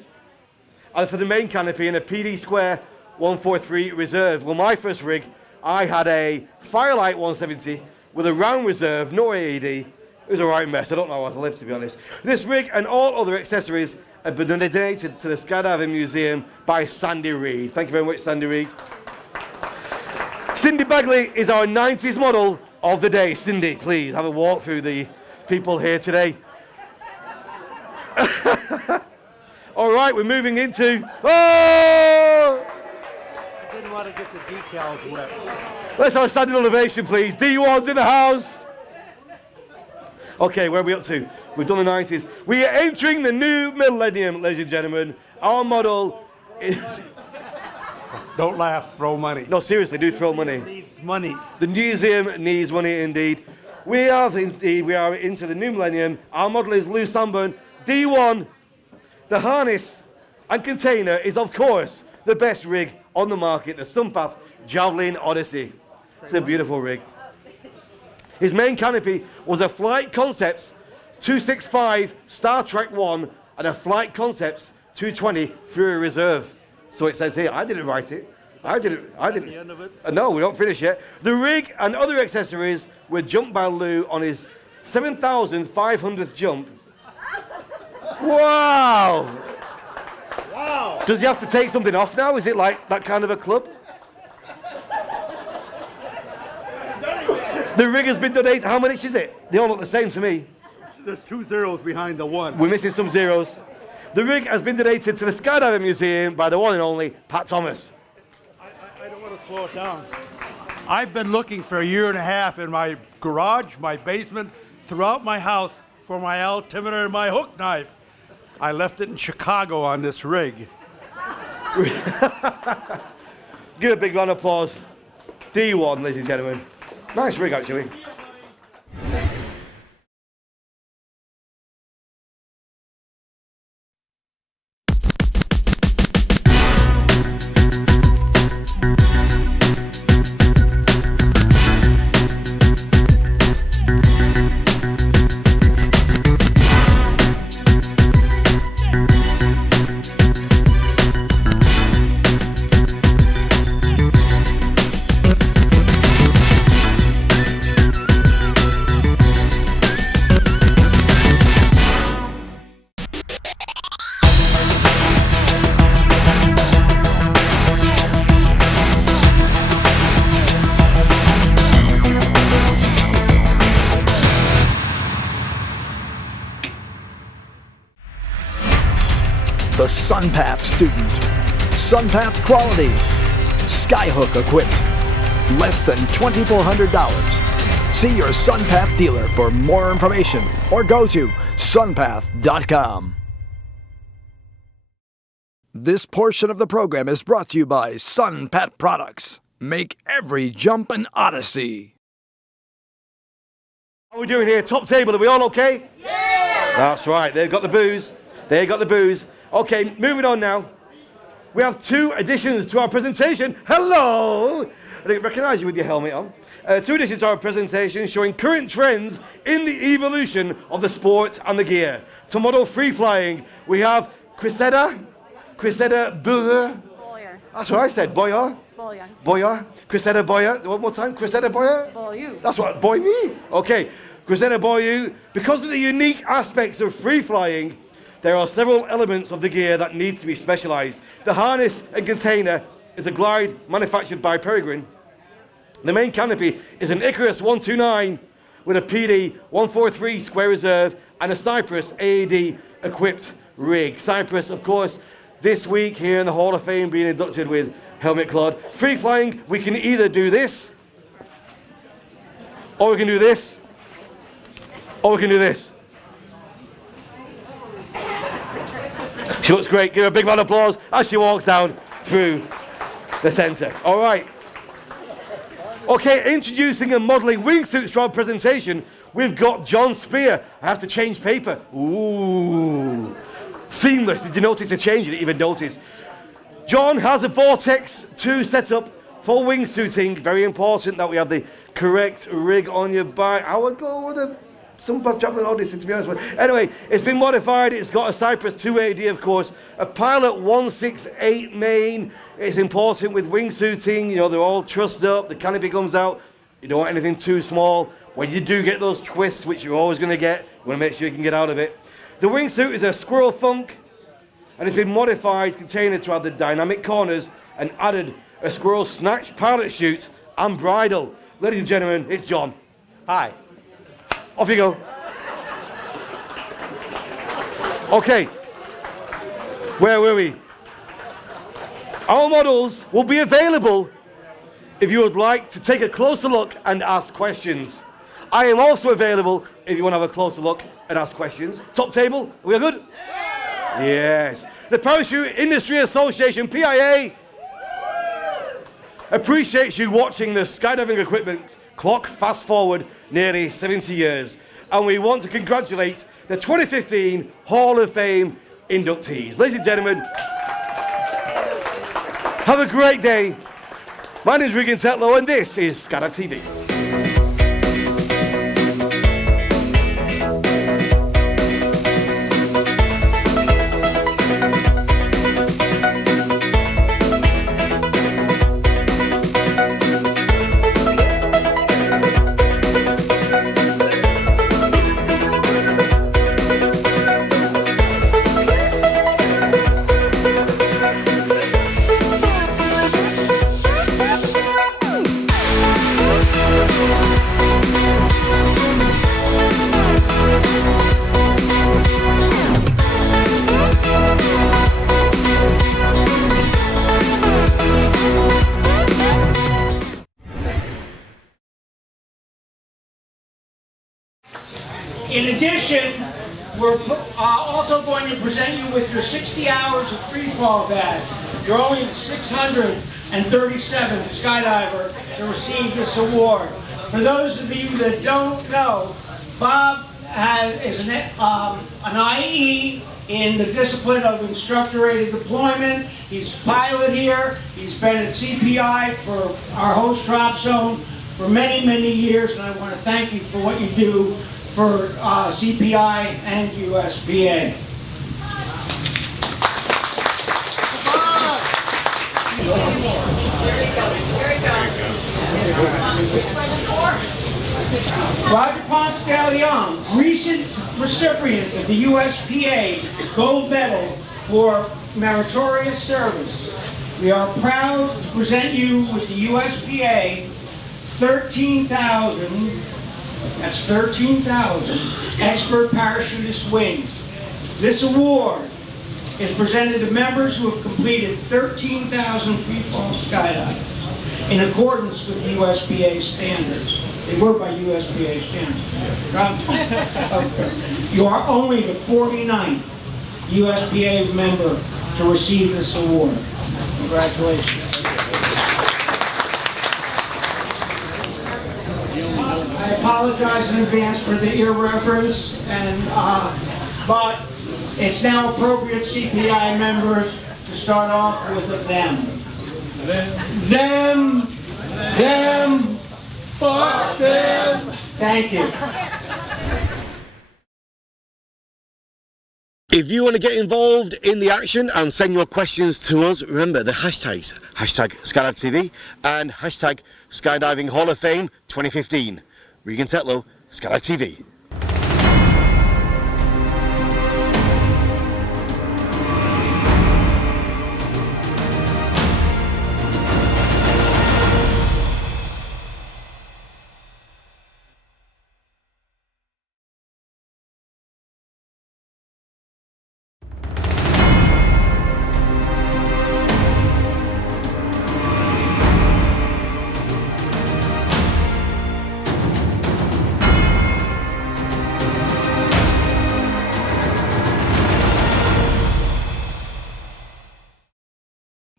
for the main canopy and a PD Square 143 reserve. Well, my first rig, I had a Firelight 170 with a round reserve, no AED. It was a right mess. I don't know how to live, to be honest. This rig and all other accessories have been donated to the Skydiving Museum by Sandy Reed. Thank you very much, Sandy Reed. Cindy Bagley is our 90s model of the day. Cindy, please have a walk through the people here today. All right, we're moving into... Oh! I didn't want to get the decals wet. Let's have a standing ovation, please. D1's in the house. Okay, where are we up to? We've done the 90s. We are entering the new millennium, ladies and gentlemen. Our model is... Don't laugh, throw money. No, seriously, do throw money. It needs money. The museum needs money indeed. We are into the new millennium. Our model is Lou Sanborn. D1, the harness and container is, of course, the best rig on the market, the Sunpath Javelin Odyssey. It's a beautiful rig. His main canopy was a Flight Concepts 265 Star Trek 1 and a Flight Concepts 220 Fury Reserve. So it says here, I didn't write it. I didn't. The end of it? No, we don't finish yet. The rig and other accessories were jumped by Lou on his 7,500th jump. Wow! Wow! Does he have to take something off now? Is it like that kind of a club? The rig has been donated. How many is it? They all look the same to me. There's 2 zeros behind the 1. We're missing some zeros. The rig has been donated to the Skydiving Museum by the one and only Pat Thomas. I don't want to slow it down. I've been looking for a year and a half in my garage, my basement, throughout my house for my altimeter and my hook knife. I left it in Chicago on this rig. Give a big round of applause. D1, ladies and gentlemen. Nice rig, actually. The SunPath student. SunPath quality. Skyhook equipped. Less than $2,400. See your SunPath dealer for more information or go to sunpath.com. This portion of the program is brought to you by SunPath Products. Make every jump an odyssey. How are we doing here? Top table, are we all okay? Yeah! That's right, they've got the booze. They got the booze. Okay, moving on now. We have two additions to our presentation. Hello! I didn't recognize you with your helmet on. Two additions to our presentation showing current trends in the evolution of the sport and the gear. To model free flying, we have Cressida Boyer. That's what I said, Boyer. Boyer. Cressida Boyer. One more time, Cressida Boyer. Boyer. That's what, boy me. Okay, Cressida Boyer. Because of the unique aspects of free flying, there are several elements of the gear that need to be specialized. The harness and container is a glide manufactured by ParaGear. The main canopy is an Icarus 129 with a PD 143 square reserve and a Cypress AAD equipped rig. Cypress, of course, this week here in the Hall of Fame being inducted with helmet cloth. Free flying, we can either do this, or we can do this, or we can do this. She looks great. Give her a big round of applause as she walks down through the center. All right. Okay, introducing and modeling wingsuits to our presentation, we've got John Spear. I have to change paper. Ooh. Seamless. Did you notice the change? You didn't even notice. John has a Vortex 2 setup for wingsuiting. Very important that we have the correct rig on your back. I would go with a some traveling audience, to be honest with you. Anyway, it's been modified. It's got a Cypress 2AD, of course, a Pilot 168 main. It's important with wingsuiting. You know, they're all trussed up. The canopy comes out. You don't want anything too small. When you do get those twists, which you're always going to get, you want to make sure you can get out of it. The wingsuit is a Squirrel Funk, and it's been modified container to have the dynamic corners and added a Squirrel Snatch pilot chute and bridle. Ladies and gentlemen, it's John. Hi. Off you go. Okay. Where were we? Our models will be available if you would like to take a closer look and ask questions. I am also available if you want to have a closer look and ask questions. Top table, are we all good? Yeah. Yes. The Parachute Industry Association, PIA, appreciates you watching the skydiving equipment clock fast forward nearly 70 years. And we want to congratulate the 2015 Hall of Fame inductees. Ladies and gentlemen, have a great day. My name is Regan Tetlow and this is Skydive TV. Yeah. In addition, we're also going to present you with your 60 hours of free fall badge. You're only the 637th skydiver to receive this award. For those of you that don't know, Bob is an IE in the discipline of instructor-aided deployment. He's a pilot here. He's been at CPI for our host drop zone for many, many years, and I want to thank you for what you do for CPI and USPA. Roger Ponce de Leon, recent recipient of the USPA Gold Medal for meritorious service. We are proud to present you with the USPA 13,000, that's 13,000 expert parachutist wings. This award is presented to members who have completed 13,000 free fall skydives in accordance with USPA standards. They were by USPA standards. Okay. You are only the 49th USPA member to receive this award. Congratulations. I apologize in advance for the irreverence, but it's now appropriate, CPI members, to start off with a them. Them, fuck them. Thank you. If you want to get involved in the action and send your questions to us, remember the hashtags, hashtag Skydive TV and hashtag Skydiving Hall of Fame 2015. Regan Tetlow, Skydive TV.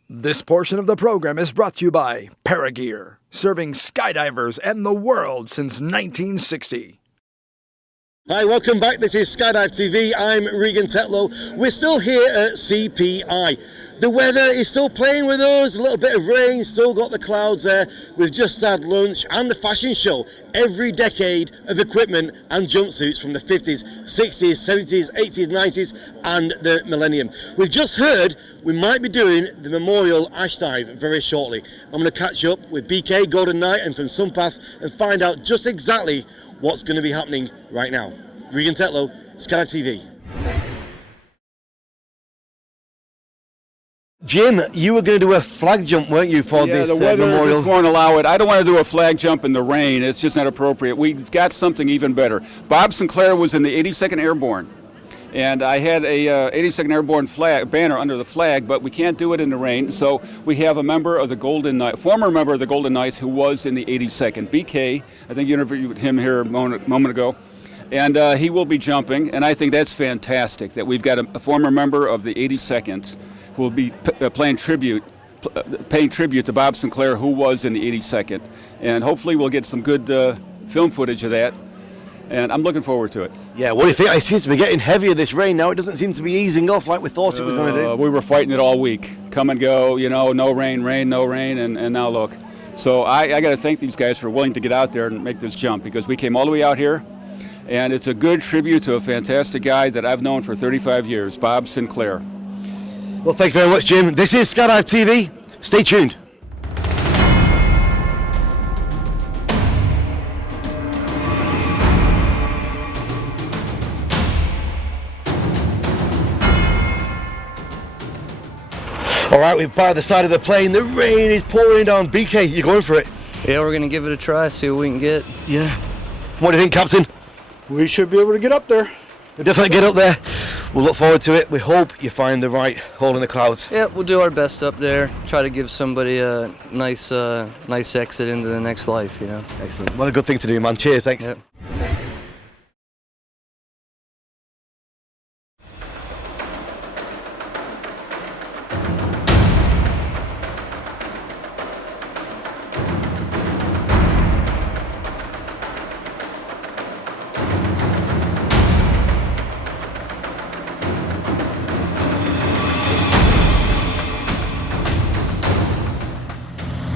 This portion of the program is brought to you by ParaGear, serving skydivers and the world since 1960. Hi, welcome back. This is Skydive TV. I'm Regan Tetlow. We're still here at CPI. The weather is still playing with us, a little bit of rain, still got the clouds there. We've just had lunch and the fashion show. Every decade of equipment and jumpsuits from the 50s, 60s, 70s, 80s, 90s and the millennium. We've just heard we might be doing the Memorial Ash Dive very shortly. I'm going to catch up with BK, Gordon Knight and from Sunpath and find out just exactly what's going to be happening right now. Regan Tetlow, Skydive TV. Jim, you were going to do a flag jump, weren't you, for this the weather memorial? just won't allow it. I don't want to do a flag jump in the rain. It's just not appropriate. We've got something even better. Bob Sinclair was in the 82nd Airborne, and I had a 82nd Airborne flag banner under the flag, but we can't do it in the rain. So we have a member of the Golden Knights, former member of the Golden Knights, who was in the 82nd. BK, I think you interviewed him here a moment ago. And he will be jumping, and I think that's fantastic that we've got a former member of the 82nd who will be paying tribute to Bob Sinclair, who was in the 82nd. And hopefully we'll get some good film footage of that, and I'm looking forward to it. Yeah, what do you think? It seems to be getting heavier, this rain now. It doesn't seem to be easing off like we thought it was going to do. We were fighting it all week. Come and go, you know, no rain, no rain, and now look. So I got to thank these guys for willing to get out there and make this jump, because we came all the way out here. And it's a good tribute to a fantastic guy that I've known for 35 years, Bob Sinclair. Well, thank you very much, Jim. This is Skydive TV. Stay tuned. All right, we're by the side of the plane. The rain is pouring down. BK, you going for it? Yeah, we're going to give it a try, see what we can get. Yeah. What do you think, Captain? We should be able to get up there. We'll definitely get up there. We'll look forward to it. We hope you find the right hole in the clouds. Yeah, we'll do our best up there. Try to give somebody a nice exit into the next life, you know. Excellent. What a good thing to do, man. Cheers, thanks. Yep.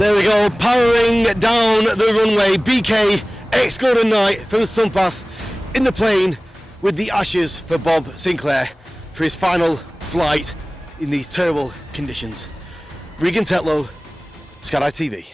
There we go, powering down the runway. BK X Golden Knight from Sunpath in the plane with the ashes for Bob Sinclair for his final flight in these terrible conditions. Regan Tetlow, Skydive TV.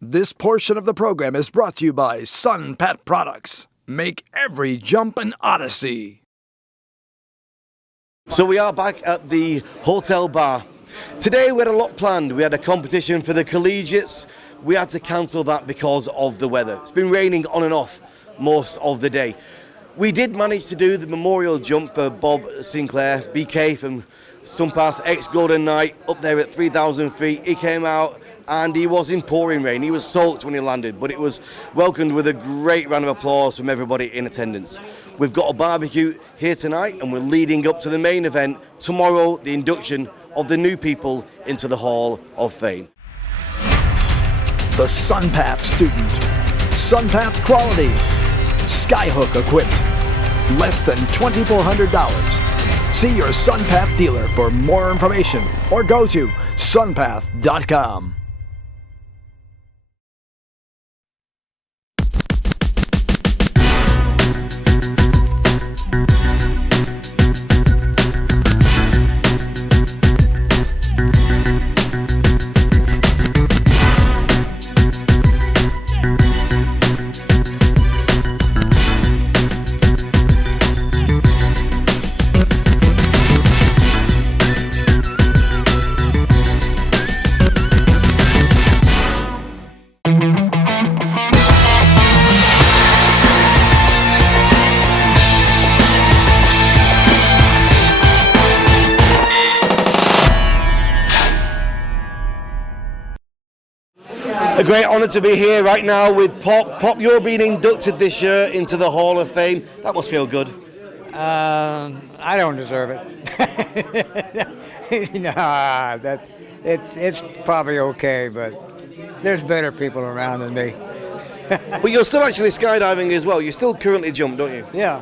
This portion of the program is brought to you by Sunpat Products. Make every jump an odyssey. So we are back at the hotel bar. Today we had a lot planned. We had a competition for the collegiates. We had to cancel that because of the weather. It's been raining on and off most of the day. We did manage to do the memorial jump for Bob Sinclair, BK from Sunpath, ex-Golden Knight, up there at 3,000 feet. He came out and he was in pouring rain. He was soaked when he landed, but it was welcomed with a great round of applause from everybody in attendance. We've got a barbecue here tonight, and we're leading up to the main event tomorrow, the induction of the new people into the Hall of Fame. The Sunpath student. Sunpath quality. Skyhook equipped. Less than $2,400. See your Sunpath dealer for more information or go to sunpath.com. A great honour to be here right now with Pop. Pop, you're being inducted this year into the Hall of Fame. That must feel good. I don't deserve it. Nah, it's probably okay, but there's better people around than me. But you're still actually skydiving as well. You still currently jump, don't you? Yeah.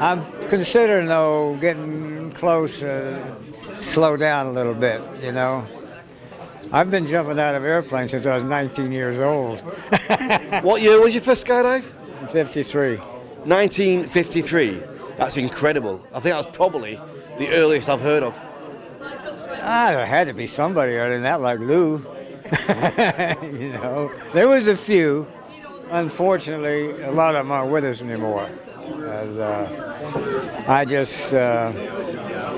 I'm considering, though, getting close to slow down a little bit, you know. I've been jumping out of airplanes since I was 19 years old. What year was your first skydive? 53. 1953. That's incredible. I think that's probably the earliest I've heard of. There had to be somebody other than that, like Lou. You know, there was a few. Unfortunately, a lot of them aren't with us anymore.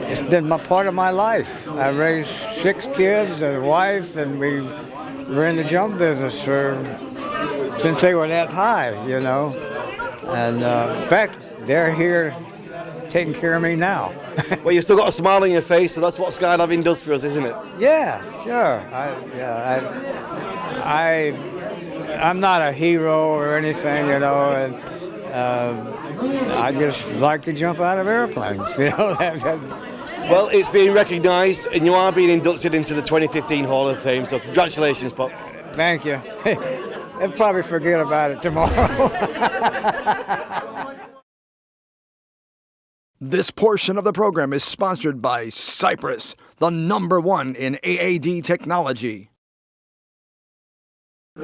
It's been part of my life. I raised 6 kids and a wife, and we were in the jump business since they were that high, you know. And in fact, they're here taking care of me now. Well, you've still got a smile on your face, so that's what skydiving does for us, isn't it? Yeah, sure. I'm not a hero or anything, you know, and I just like to jump out of airplanes, you know. Well, it's being recognised, and you are being inducted into the 2015 Hall of Fame, so congratulations, Pop. Thank you. They'll probably forget about it tomorrow. This portion of the program is sponsored by Cypress, the #1 in AAD technology.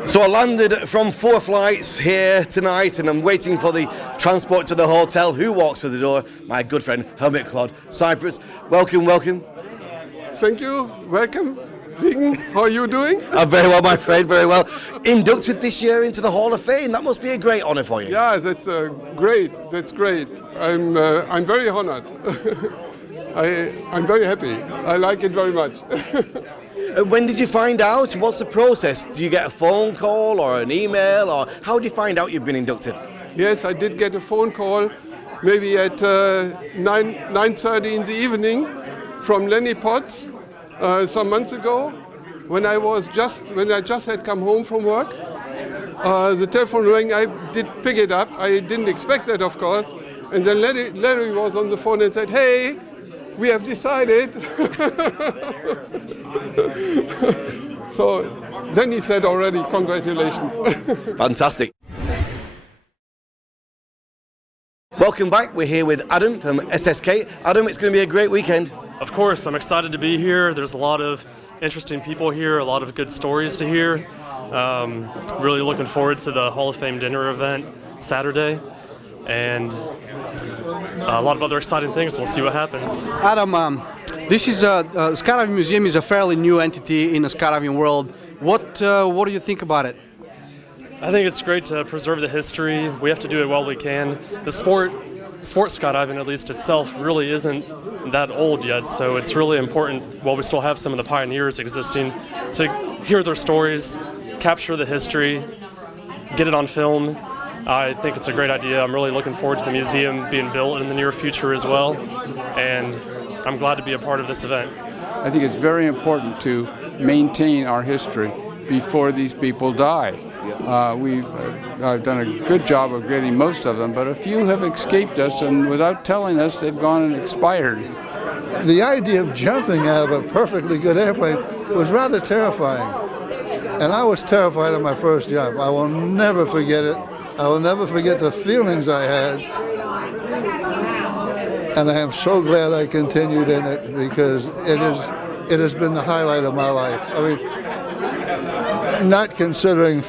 So I landed from 4 flights here tonight, and I'm waiting for the transport to the hotel. Who walks through the door? My good friend, Helmut Claude. Cyprus, welcome, welcome. Thank you, welcome. Regan, how are you doing? I'm very well, my friend, very well. Inducted this year into the Hall of Fame. That must be a great honour for you. Yeah, that's great. That's great. I'm very honored. I'm very happy. I like it very much. When did you find out? What's the process? Do you get a phone call or an email, or how do you find out you've been inducted? Yes, I did get a phone call, maybe at 9:30 in the evening, from Lenny Potts some months ago, when I just had come home from work. The telephone rang. I did pick it up. I didn't expect that, of course. And then Larry was on the phone and said, "Hey, we have decided." So then he said already, "Congratulations." Fantastic. Welcome back. We're here with Adam from SSK. Adam, it's going to be a great weekend. Of course, I'm excited to be here. There's a lot of interesting people here, a lot of good stories to hear. Really looking forward to the Hall of Fame dinner event Saturday, and a lot of other exciting things. We'll see what happens. Adam, this is Skydiving Museum is a fairly new entity in the skydiving world. What do you think about it? I think it's great to preserve the history. We have to do it while we can. The sport skydiving, at least itself, really isn't that old yet, so it's really important, while we still have some of the pioneers existing, to hear their stories, capture the history, get it on film. I think it's a great idea. I'm really looking forward to the museum being built in the near future as well, and I'm glad to be a part of this event. I think it's very important to maintain our history before these people die. We've done a good job of getting most of them, but a few have escaped us, and without telling us, they've gone and expired. The idea of jumping out of a perfectly good airplane was rather terrifying. And I was terrified of my first jump. I will never forget it. I will never forget the feelings I had. And I am so glad I continued in it, because it has been the highlight of my life. I mean, not considering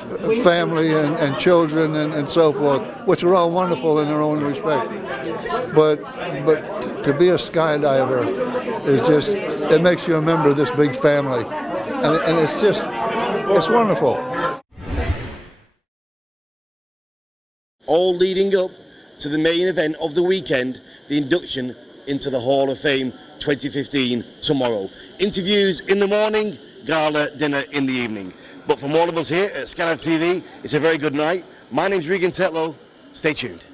family and children and so forth, which are all wonderful in their own respect. But to be a skydiver is just, it makes you a member of this big family. And it's wonderful. All leading up to the main event of the weekend, the induction into the Hall of Fame 2015 tomorrow. Interviews in the morning, gala dinner in the evening. But from all of us here at Skydive TV, it's a very good night. My name's Regan Tetlow. Stay tuned.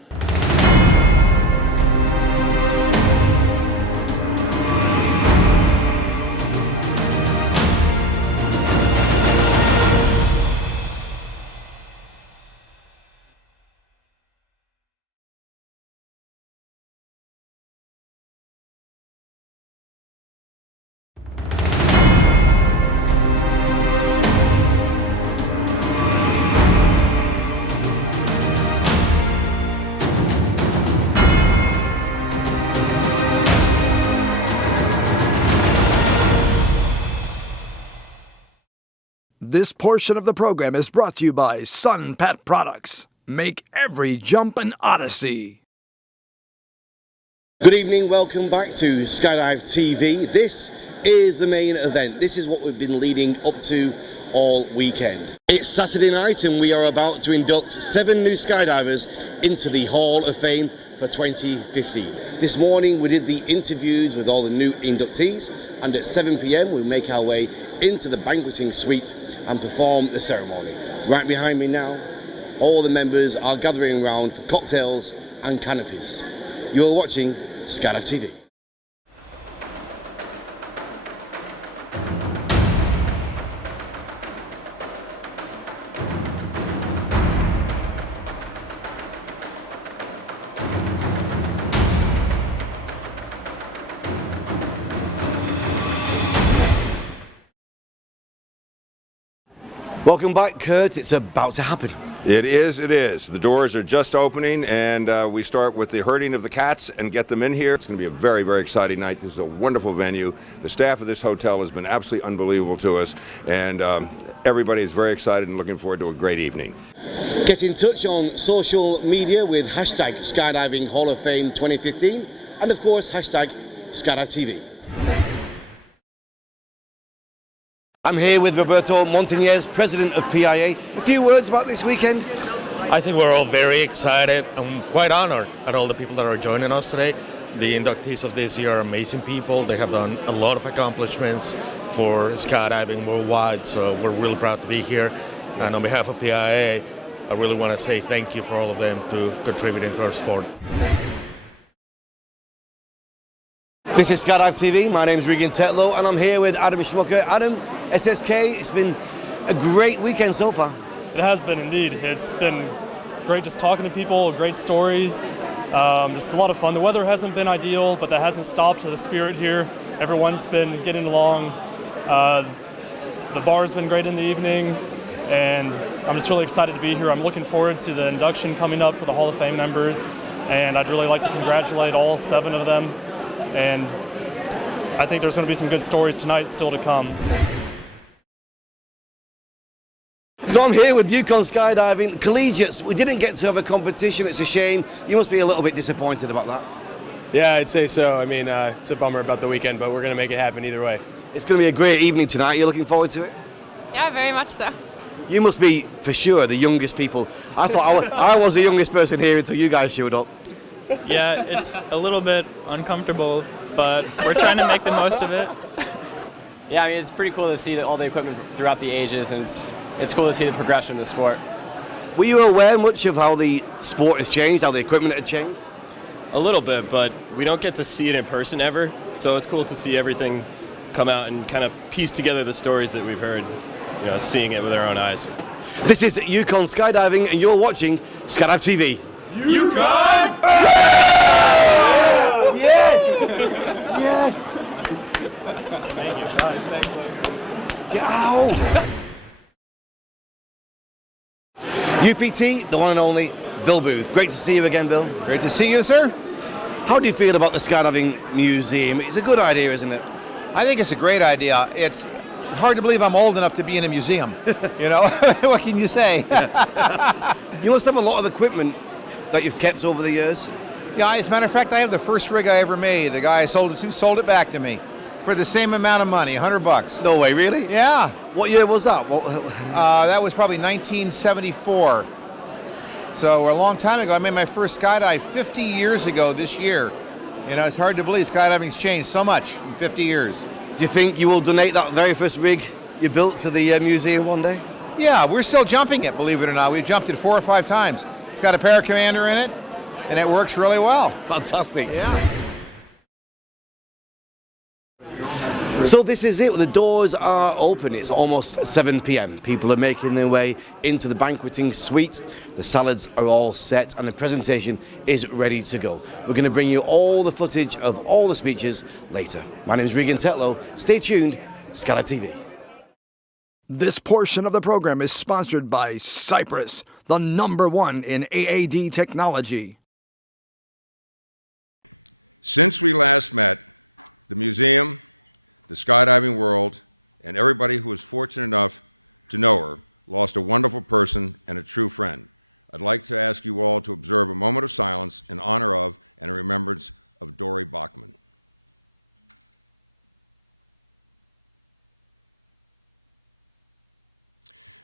This portion of the program is brought to you by SunPat Products. Make every jump an odyssey. Good evening, welcome back to Skydive TV. This is the main event. This is what we've been leading up to all weekend. It's Saturday night and we are about to induct 7 new skydivers into the Hall of Fame for 2015. This morning we did the interviews with all the new inductees, and at 7 p.m. we'll make our way into the banqueting suite and perform the ceremony. Right behind me now, all the members are gathering around for cocktails and canopies. You are watching Skydive TV. Welcome back, Kurt. It's about to happen. It is. The doors are just opening, and we start with the herding of the cats and get them in here. It's going to be a very, very exciting night. This is a wonderful venue. The staff of this hotel has been absolutely unbelievable to us, and everybody is very excited and looking forward to a great evening. Get in touch on social media with hashtag Skydiving Hall of Fame 2015, and of course, hashtag Skydive TV. I'm here with Roberto Montañez, president of PIA. A few words about this weekend? I think we're all very excited and quite honored at all the people that are joining us today. The inductees of this year are amazing people. They have done a lot of accomplishments for skydiving worldwide, so we're really proud to be here. And on behalf of PIA, I really want to say thank you for all of them to contributing to our sport. This is Skydive TV. My name is Regan Tetlow, and I'm here with Adam Schmucker. Adam, SSK, it's been a great weekend so far. It has been indeed. It's been great just talking to people, great stories, just a lot of fun. The weather hasn't been ideal, but that hasn't stopped the spirit here. Everyone's been getting along. The bar's been great in the evening, and I'm just really excited to be here. I'm looking forward to the induction coming up for the Hall of Fame members, and I'd really like to congratulate all 7 of them. And I think there's going to be some good stories tonight still to come. So I'm here with Yukon Skydiving Collegiates. We didn't get to have a competition. It's a shame. You must be a little bit disappointed about that. Yeah, I'd say so. I mean, it's a bummer about the weekend, but we're going to make it happen either way. It's going to be a great evening tonight. You're looking forward to it? Yeah, very much so. You must be, for sure, the youngest people. I thought I was the youngest person here until you guys showed up. Yeah, it's a little bit uncomfortable, but we're trying to make the most of it. Yeah, I mean, it's pretty cool to see all the equipment throughout the ages, and it's cool to see the progression of the sport. Were you aware much of how the sport has changed, how the equipment had changed? A little bit, but we don't get to see it in person ever, so it's cool to see everything come out and kind of piece together the stories that we've heard, you know, seeing it with our own eyes. This is Yukon Skydiving, and you're watching Skydive TV. Yukon! Yes! Yes! Thank you, guys. Thank you. Ow! UPT, the one and only Bill Booth. Great to see you again, Bill. Great to see you, sir. How do you feel about the Skydiving Museum? It's a good idea, isn't it? I think it's a great idea. It's hard to believe I'm old enough to be in a museum. You know, what can you say? You must have a lot of equipment that you've kept over the years. Yeah, as a matter of fact, I have the first rig I ever made. The guy I sold it to sold it back to me for the same amount of money, $100. No way, really? Yeah. What year was that? That was probably 1974. So a long time ago. I made my first skydive 50 years ago this year. You know, it's hard to believe skydiving's changed so much in 50 years. Do you think you will donate that very first rig you built to the museum one day? Yeah, we're still jumping it, believe it or not. We've jumped it 4 or 5 times. It's got a ParaCommander in it, and it works really well. Fantastic. Yeah. So this is it. The doors are open. It's almost 7 p.m. People are making their way into the banqueting suite. The salads are all set and the presentation is ready to go. We're going to bring you all the footage of all the speeches later. My name is Regan Tetlow. Stay tuned. Skydive TV. This portion of the program is sponsored by Cypress, the #1 in AAD technology. Since we last met, the museum, the skydiving world, and everybody who was fortunate enough to know her lost a wonderful person and a true friend. I'd like to ask you all to observe a moment of silence in honor of and in remembrance of Dory Bachman.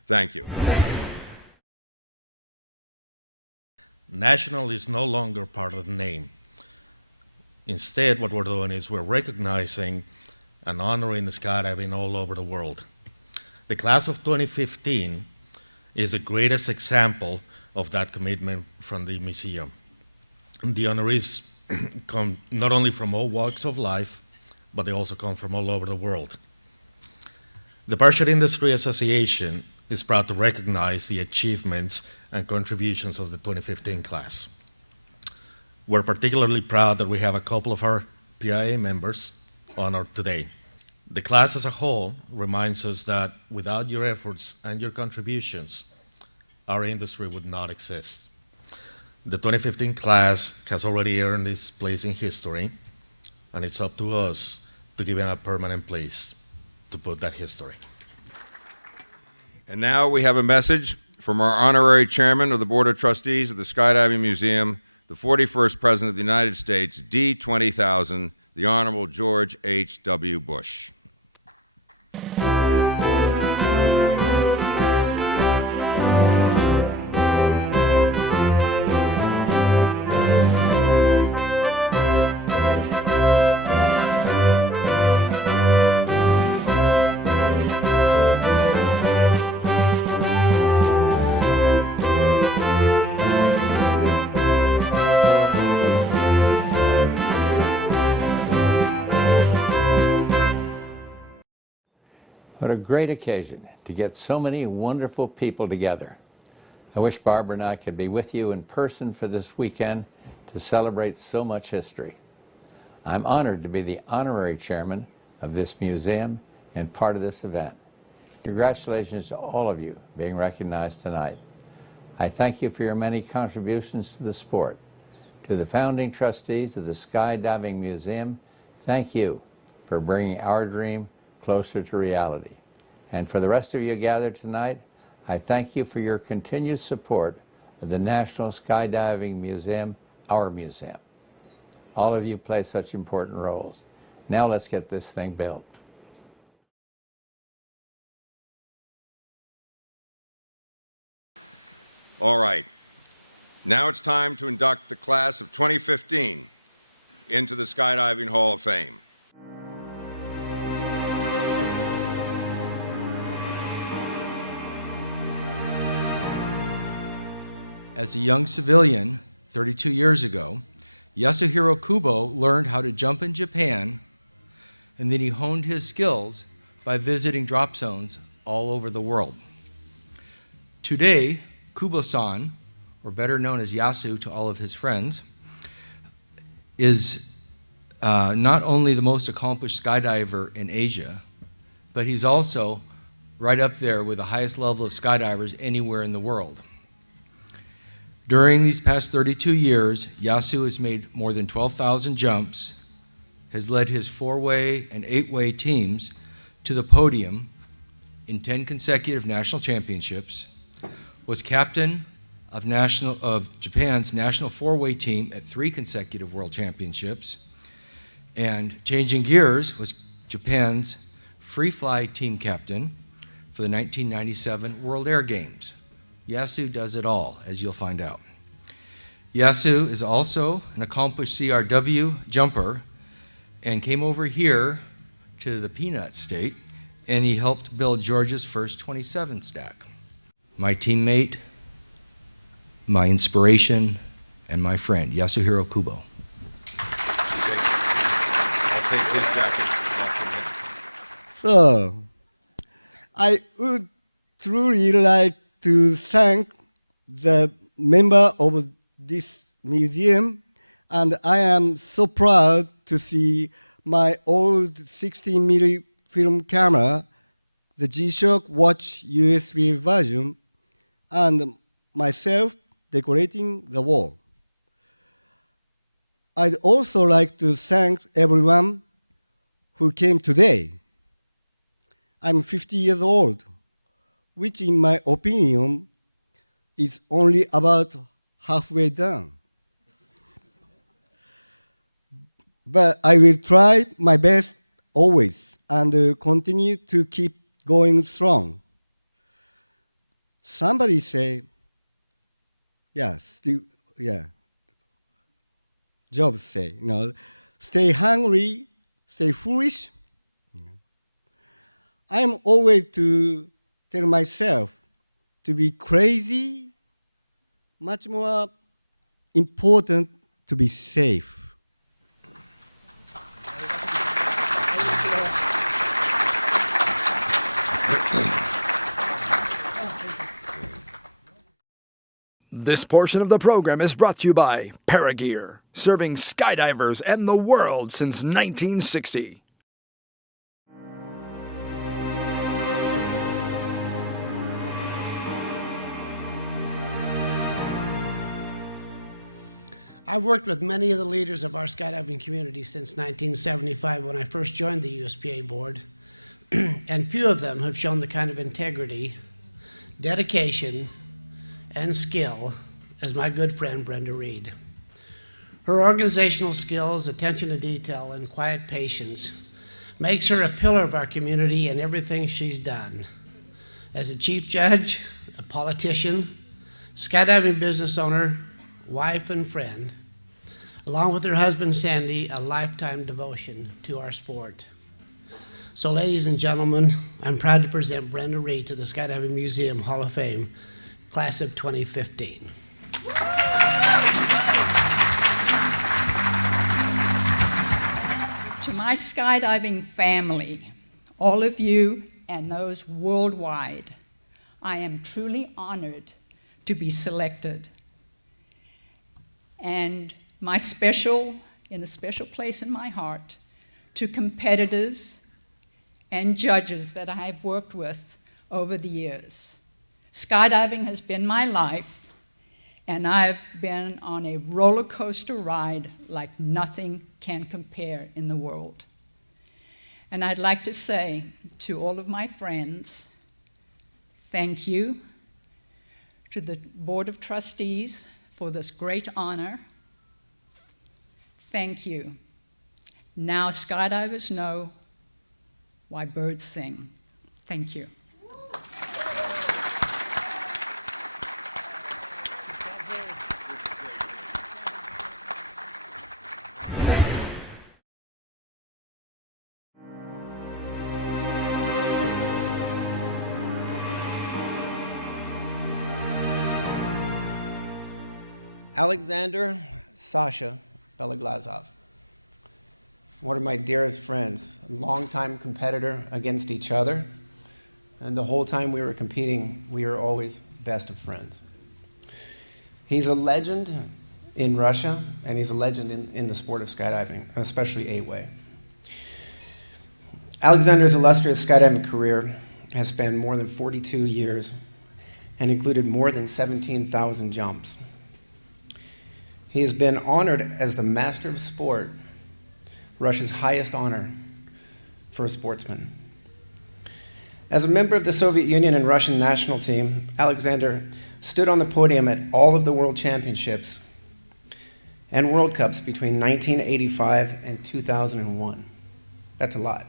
Thank you. National is no longer part of the name. Instead, what we're doing is we're recognizing and honoring the skydiving all over the world. The class of 2015 is the greatest example of that commitment from the museum. The honorees come not only from all walks of life, but they also come from all over the world. The Parachute Industry Association is proud to recognize the achievements and contributions of the 2015 class. We're particularly proud that we have a couple of our PIA members honored today. The class as a whole reminds us that without your efforts and your contributions, our industry would not exist. The 2015 class has already earned its place in history, and it's up to us to give it a permanent place to put that history. And now we have a message from our honorary chairman of the Board of Trustees of the Skydiving Museum, the 41st President of the United States, D-20,000, the Honorable George H.W. Bush. a great occasion to get so many wonderful people together. I wish Barbara and I could be with you in person for this weekend to celebrate so much history. I'm honored to be the honorary chairman of this museum and part of this event. Congratulations to all of you being recognized tonight. I thank you for your many contributions to the sport. To the founding trustees of the Skydiving Museum, thank you for bringing our dream closer to reality. And for the rest of you gathered tonight, I thank you for your continued support of the National Skydiving Museum, our museum. All of you play such important roles. Now let's get this thing built. All right. Now it's time to induct the class of 2015 into the Skydiving Hall of Fame. As a young civilian, 32 years ago, Yasuhiro Kubo learned how to jump in Japan, and then he honed his skills by visiting drop zones all over the world. Today, Kubo-san, or better known as Yasu to all of his friends, is not only the most accomplished skydiver in Asia, but he's also right up there with the highest level of skydivers anywhere in the world. During these past 32 years, Yasu has made more than 12,000 jumps, has led his 4-way and 8-way teams to the podium in 10 consecutive national championships, was captain of Japan's national 4-way team at 3 consecutive world championships, and changing gears, was Japan's free fly team captain for the 1997 World Air Games. Yasu does it all, as you'll find out. Yasu is also an accomplished CRW jumper and came over here to the Peanut State, and he helped build Georgia's first 27 stack. My teammate, my inspiration, and my friend, Yasuhiro Kubo. I'll take this jacket. So, I would truly like to thank the member of this museum, and I am so proud to see my old 16mm film camera, the G-Shock Watch USB version, and myself decorating the wall. I'd also like to thank everyone who came today. I'm 50 years old, which in my opinion is only about halfway done. But I will try my best always and continue to keep going strong. Somebody say, Jobs say, stay hungry, stay foolish. I'm always to tell myself to be crazy, much more important to be safe. This portion of the program is brought to you by ParaGear, serving skydivers and the world since 1960. I've worked with many of the leaders of our skydiving community since 1975 when I first joined the USPA board, and few of them have shown the kind of integrity, dedication, and skill as my good friend Brenda Reed. Her organizational skills, attention to detail, and quiet patience makes her a pillar of our community in everything she's done. As a chief judge, a politician, skydiving business owner, wife and friend, along with her husband Sandy, a lifetime devotion to our sport. So ladies and gentlemen, I'm proud to present Brenda Reed to the Skydiving Museum Hall of Fame, class of 2015. To my skydiving family, all of you and those worldwide. I am truly honored to be selected. And in a special place in my heart, to competitors and judges that I have worked with over the years. Skydiving has been my life, and I've been on a roller coaster ride like nothing can compare in the world. And I'd like to say to all of my friends, thank you. To the Board of Trustees for this great honor, thank you. Now skydivers know why birds sing. Thank you. Alexander Sasha Beloglazov, one of my dearest friends, a longtime competitor against each other, and the whole time we were competing, we were always best of friends. He's a legend in Russia, and he's a legend in the sport of skydiving, especially eight-way. Alexander's illustrious skydiving career has spanned more than 42 years and included more than 17,000 jumps. He has been honored as the Master of Sport, Russia's highest honor for a sportsman. As a member of the Soviet Union and Russian national team, Alexander stood on the podium at all of the World Championships and World Cups between 1985 and 2001. That's a lot.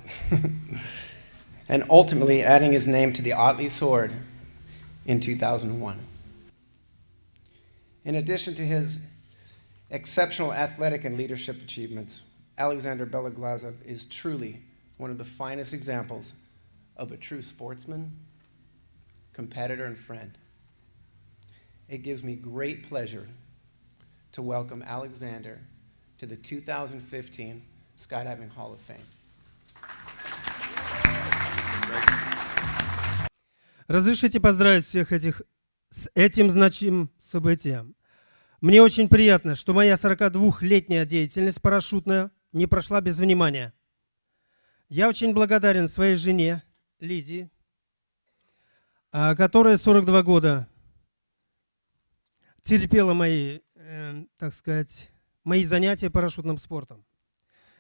And ultimately adding his name to the Otley Sword in 2001. In addition to his exceptional athletic and leadership achievements, Alexander Beloglazov is truly one of the finest examples of a true sportsman, competitor, and friend. It gives me great pleasure to welcome Alexander to the 2015 Skydiving Hall of Fame. Разрешите поздравить всех этих с этим значимым событием. Мне очень приятно, что моя 42-летняя деятельность парашютная не прошла без внимания. Я очень благодарен своей жене Лидии, которая 42 года терпела мои, так сказать, мои занятия парашютным спортом.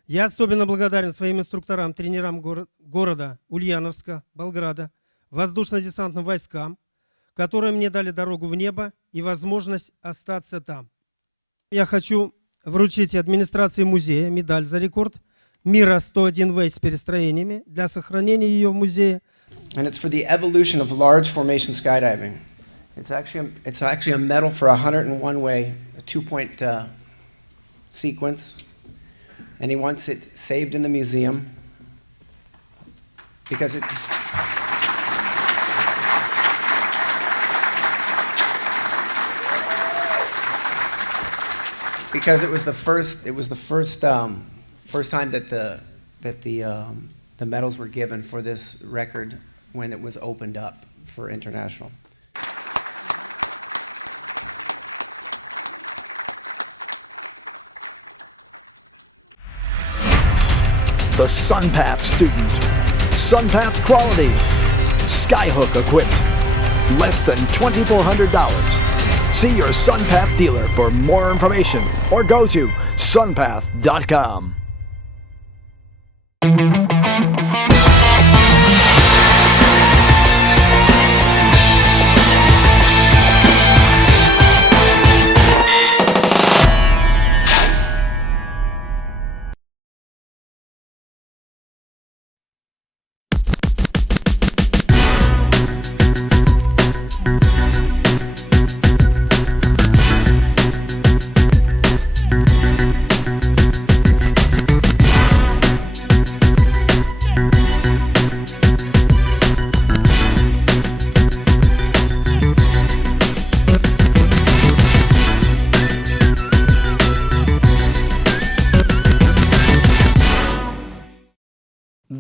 Я особенно благодарен своим инструкторам, тренерам города Ульяновска, Болграда, воздушно-десантным войскам, которые мне дали дорогу в небо и возможность остаться там. Я хочу вручить администрации музея медаль за рекорд мира 101 вей с перестроениями для сохранения ее в музее. And it's for the evolution of large formation skydiving. It's actually a medal for 101 way, a 2-point sequence, and he wants it saved in the museum because it. Because it was the first time that the medals were given for this record when it was opened up for international. The SunPath student. SunPath quality. Skyhook equipped. Less than $2,400. See your SunPath dealer for more information or go to sunpath.com.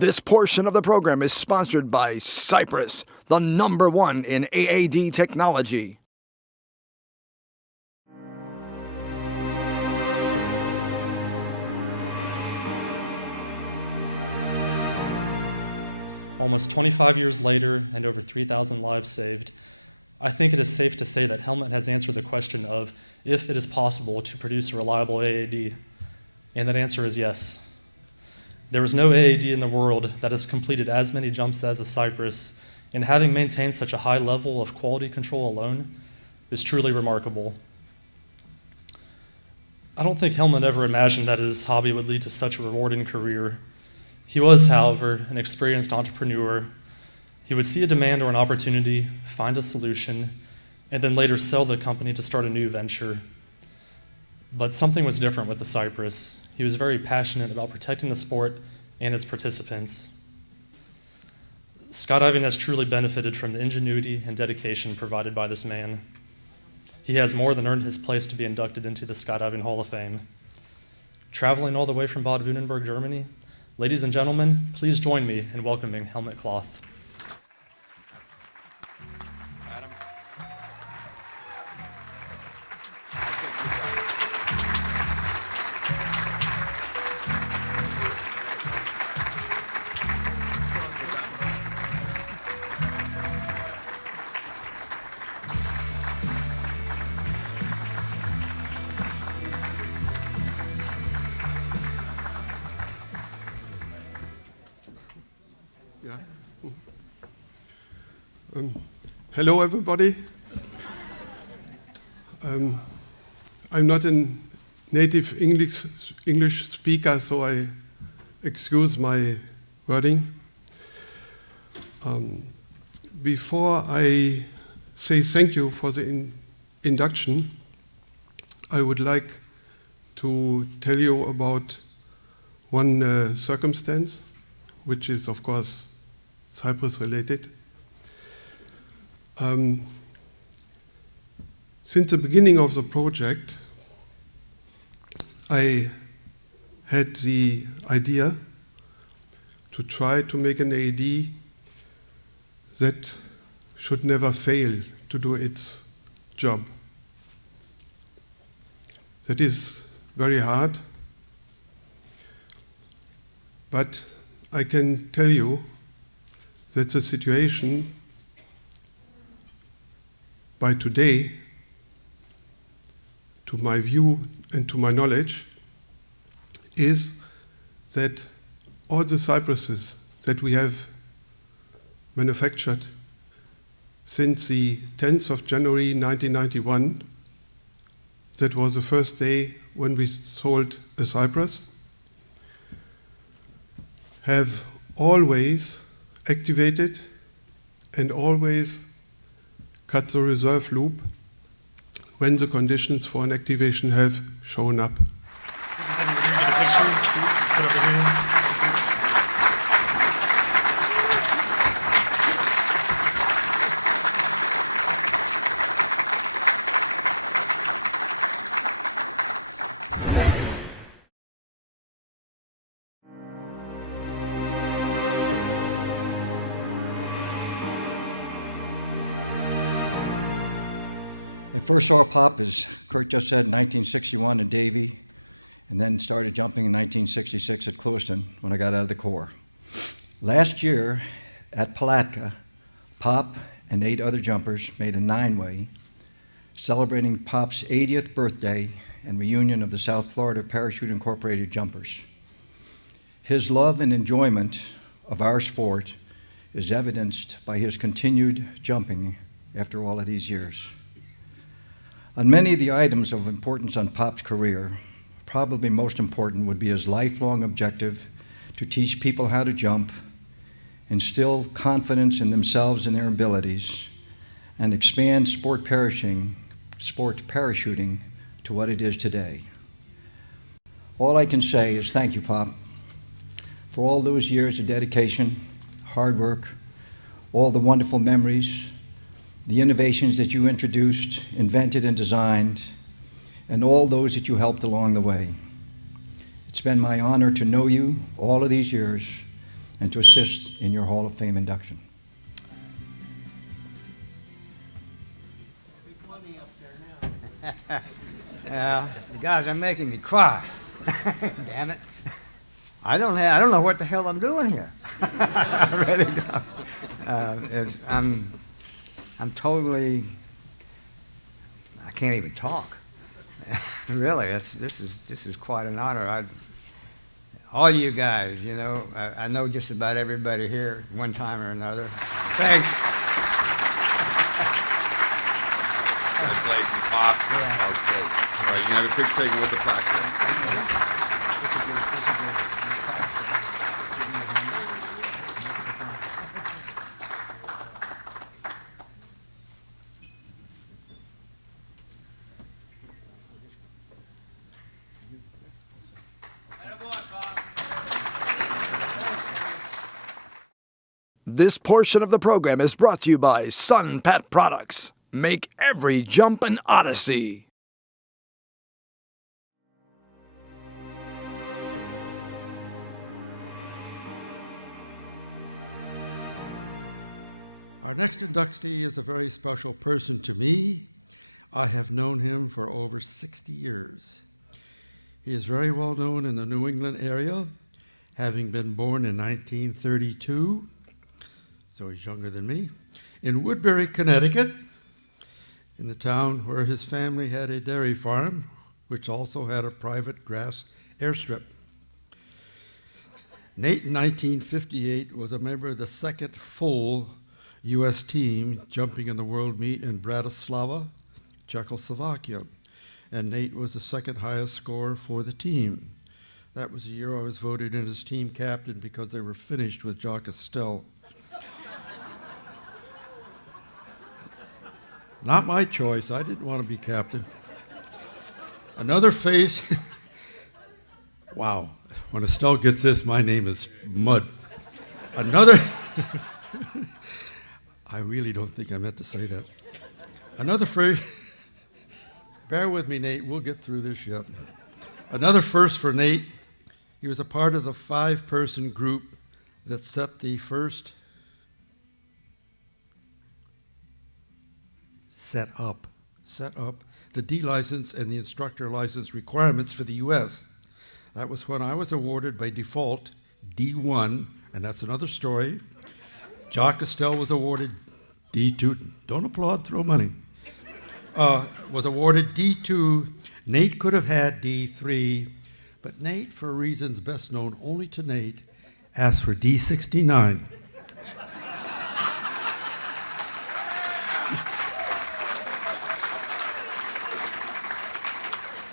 This portion of the program is sponsored by Cypress, the #1 in AAD technology. Almost 25 years later and over 3,000 lives saved, I think it is safe to say that Helmut has answered the question of if it is possible to produce a reliable AAD, and that answer is yes. There is no AAD in the world that has completed as many jumps as a Cypress, and having maintained such a high level of quality control alone is truly remarkable. I don't think Helmut ever imagined that his hobby would lead to such a rewarding career. He was, however, an experienced entrepreneur. He would see a demand or an opportunity, find a solution, and then later sell the company to start a new venture. But something was different with the Cypress. He was very passionate about protecting the sport and its participants. Skydiving has truly benefited from the ingenuity and dedication provided by this man. He has more than earned his place to be inducted into the Skydiving Hall of Fame. Traveling all the way from Bad Württemberg, Germany, ladies and gentlemen, please join me in welcoming Helmut Kloth. Hello, everybody. I'm not a native English speaker, so I excuse my wording. Before I say thank you for the induction, I would like to tell you about one circumstance, which is, of course, Cyprus related. Since the beginning of the project, I had the idea to try to make an AED that should never fail to do its job. That is very hard, but I can tell you that the situation by today, to my view and to my knowledge, is that all the Cypresses that we have manufactured since the 10th of January 1991, that was the first day when we sold a Cypress, have always activated and always cut the reserve loop when the conditions for an activation have shown up. I first saw Pop, as Kurt just said, in 1961 in Davie, and then started jumping in 1966 at Clewiston when I got out of the Corps. Last year at Palatka, Pop and 8 other jumpers made a 9-way celebrating Pop's 80th birthday and reunion of the South Florida Parachute Incorporated jumpers. His love and enjoyment of our sport is evidenced by his continued jumping after all of these years. On many of the items of importance on Pop's career, probably most important would be his lifelong objective to teach people how to jump, instill confidence in themselves and their abilities, and expand sport parachuting to what it is today. All I can say is thank you, Pop, for all those years of dedication, hard work, all the wonderful memories, the innovations that you introduced, invented, and designed, and all those that you helped along the way. It's been my honor to know you all of these years and to assist in your Hall of Fame induction. You guys are making me cry. Damn it. I don't know what the hell I'm doing here. I really don't. I'm totally, I can't even talk. Really, this is quite an honor. All you guys, you know, I know just about everybody here one time or another. Thanks. Congratulations, Pop. Yeah. Okay. All right, you can have a picture taken with the plaque. This portion of the program is brought to you by Sun Pet Products. Make every jump an odyssey. Our next inductee is a very special person to me. I have known him for over 60 years. He is very well known in the New England area, having been born in 1932, so he's younger than me, in Woodbury, Connecticut, in the town where his family had a dairy farm, which also had a private grass airstrip. Nate, in 1958, was a member of the second full U.S. team jumping in the world meet in Bratislava, Czechoslovakia, and Nate was the second highest scorer for the team. That was the year I was voted in as team captain because they were finished with Jacques Estelle. Not my choice. I didn't want to be captain. Another face. Wow. When Estelle gets this, my name is Mud. Another. I really don't think I meant to say that. Another phrase. Bear with me, Nate. We'll get through this yet. Another first for Nate. He was a part of the 5-person group that set the first set up the D license and the instructor license requirements for the U.S. That was when I was awarded by default D1, and that's another story. Jacques Estelle was awarded D2. Don't applaud, throw money. Was awarded D2. Nate could have had D3, but Nate, for reasons best known only to Nate, asked for D69.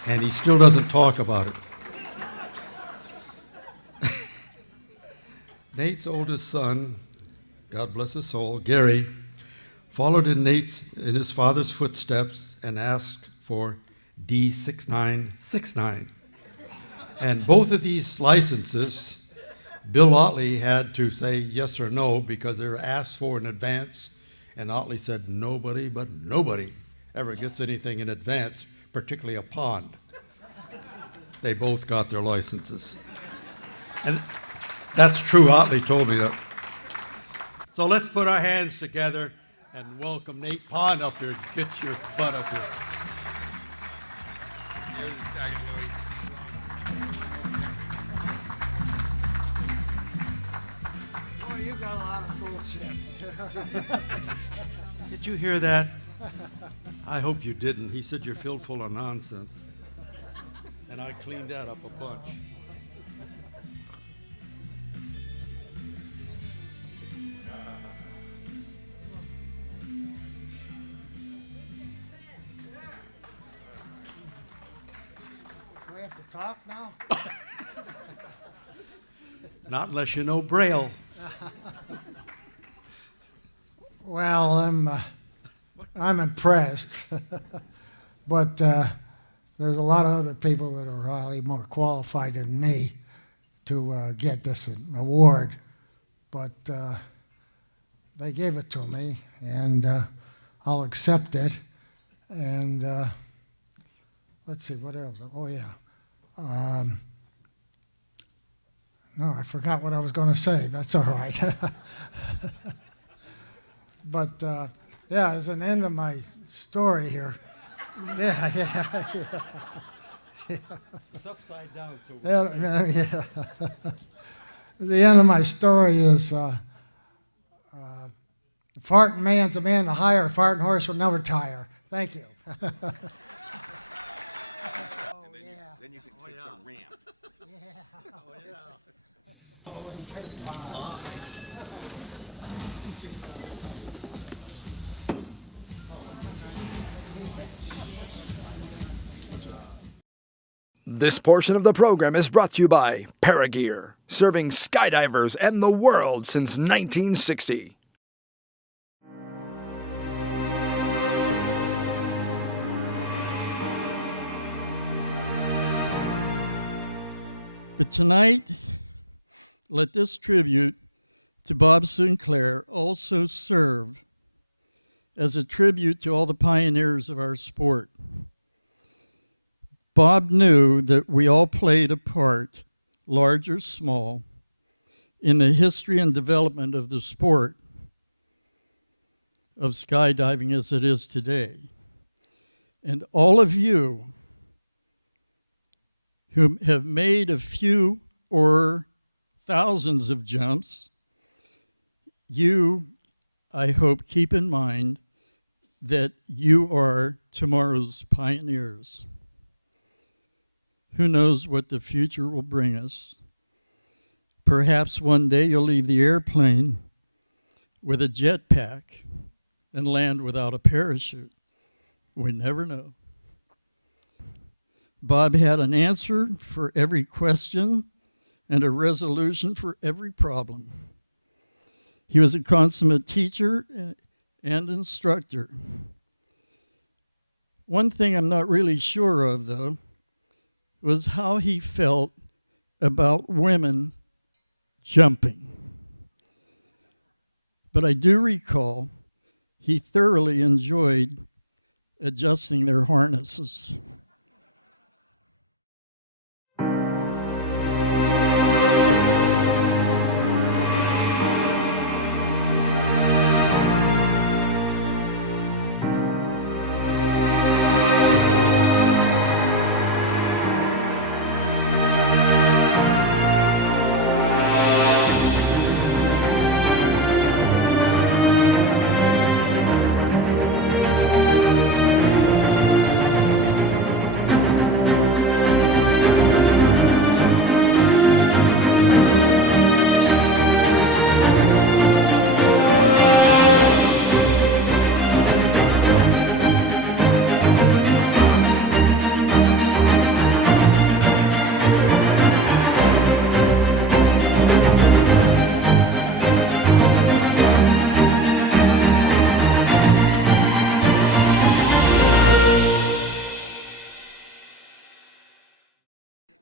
And he still doesn't talk about it. Nate's oldest son, God bless his soul, Gary, followed in his father's footsteps and asked for D6969. And both of these licenses, Bill Otley had to say yes or no because they were asked for in advance, and Otley said nobody but nobody ever gets anything in advance, particularly a pond. They both got their licenses. And that's true, Otley told me that. So let's put our hands together and welcome Nate Pond up here. Get your butt up here. Boy, you got a lot of bullshit. Did you hear that? I hope you didn't. He said you're filled full of nonsense. And I cleaned that up a bunch. Do we have to talk now? Not unless you know Braille. Well, I'm impressed, but there's a lot of other people that are highly more qualified than me to get this award, but they gave it to me, and I'll accept it. And let's see, what else? Oh, yeah. No, I forgot what I was going to say. That's all right. But yeah, as an end of my story here. Yeah. It's upside down. So Yeah. The end of my story is farting man's a man to hire, farting horse will never tire. Thank you. Then you can take the ramp. This portion of the program is brought to you by ParaGear, serving skydivers and the world since 1960. But tonight, let this tribute to Bob Sinclair also serve as a tribute to all the pioneers of our sport. Bob knew that we all played a part, large or small, in the history and development of the sport of skydiving as it is today. And all of you who have made a few or thousands of jumps, you, I hope, keep in mind that you are tomorrow's pioneers. Who knows what the future will bring us? Perhaps one day you'll leave the airplane with a jetpack and land without a parachute. We never know. Bob had an answer for every question and a resolution for every problem. He was a consummate teacher and instructor. One thing I'm not really sure of, though, was how he felt about women jumping. But I do recall he thoroughly enjoyed adjusting their harnesses.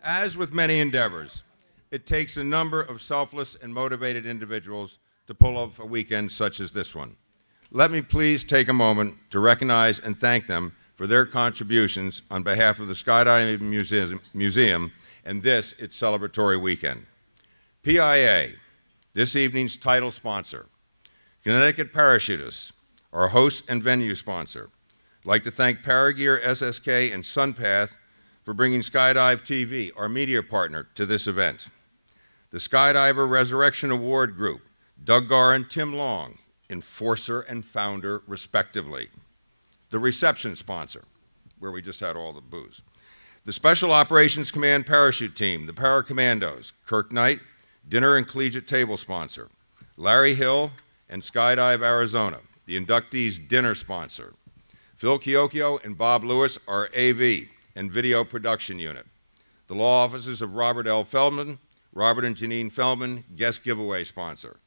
As with many endeavors, it takes a number of selfless and motivated individuals to pull off a weekend such as this one. Let me please take a moment to recognize and thank them for their contributions on behalf of the Skydiving Museum and this, its celebratory weekend. PIA, this evening's title sponsor. Connecticut Parachutists, our host and venue sponsor. I'd like to thank ParaGear, SSK, and SunPath for bringing Skydive TV, our media partner, to this event. The Skydiver Resurrection Award Group, Doug Garr and Tim Long, enforcer and founder, respectively. The reception sponsor, where we just had all the booze. The Special Operations Command Parachute Team, the Paracommandos, Kirk Knight, dinner and collegiate table sponsor. Larry Hill and Skydive Arizona, the inductees' dinner sponsor. Phil Chiocchio and Bob Lewis, our AV and video production unit. The law offices of Robert L. Feldman, Robert and Janine Feldman, guest giveaway sponsor.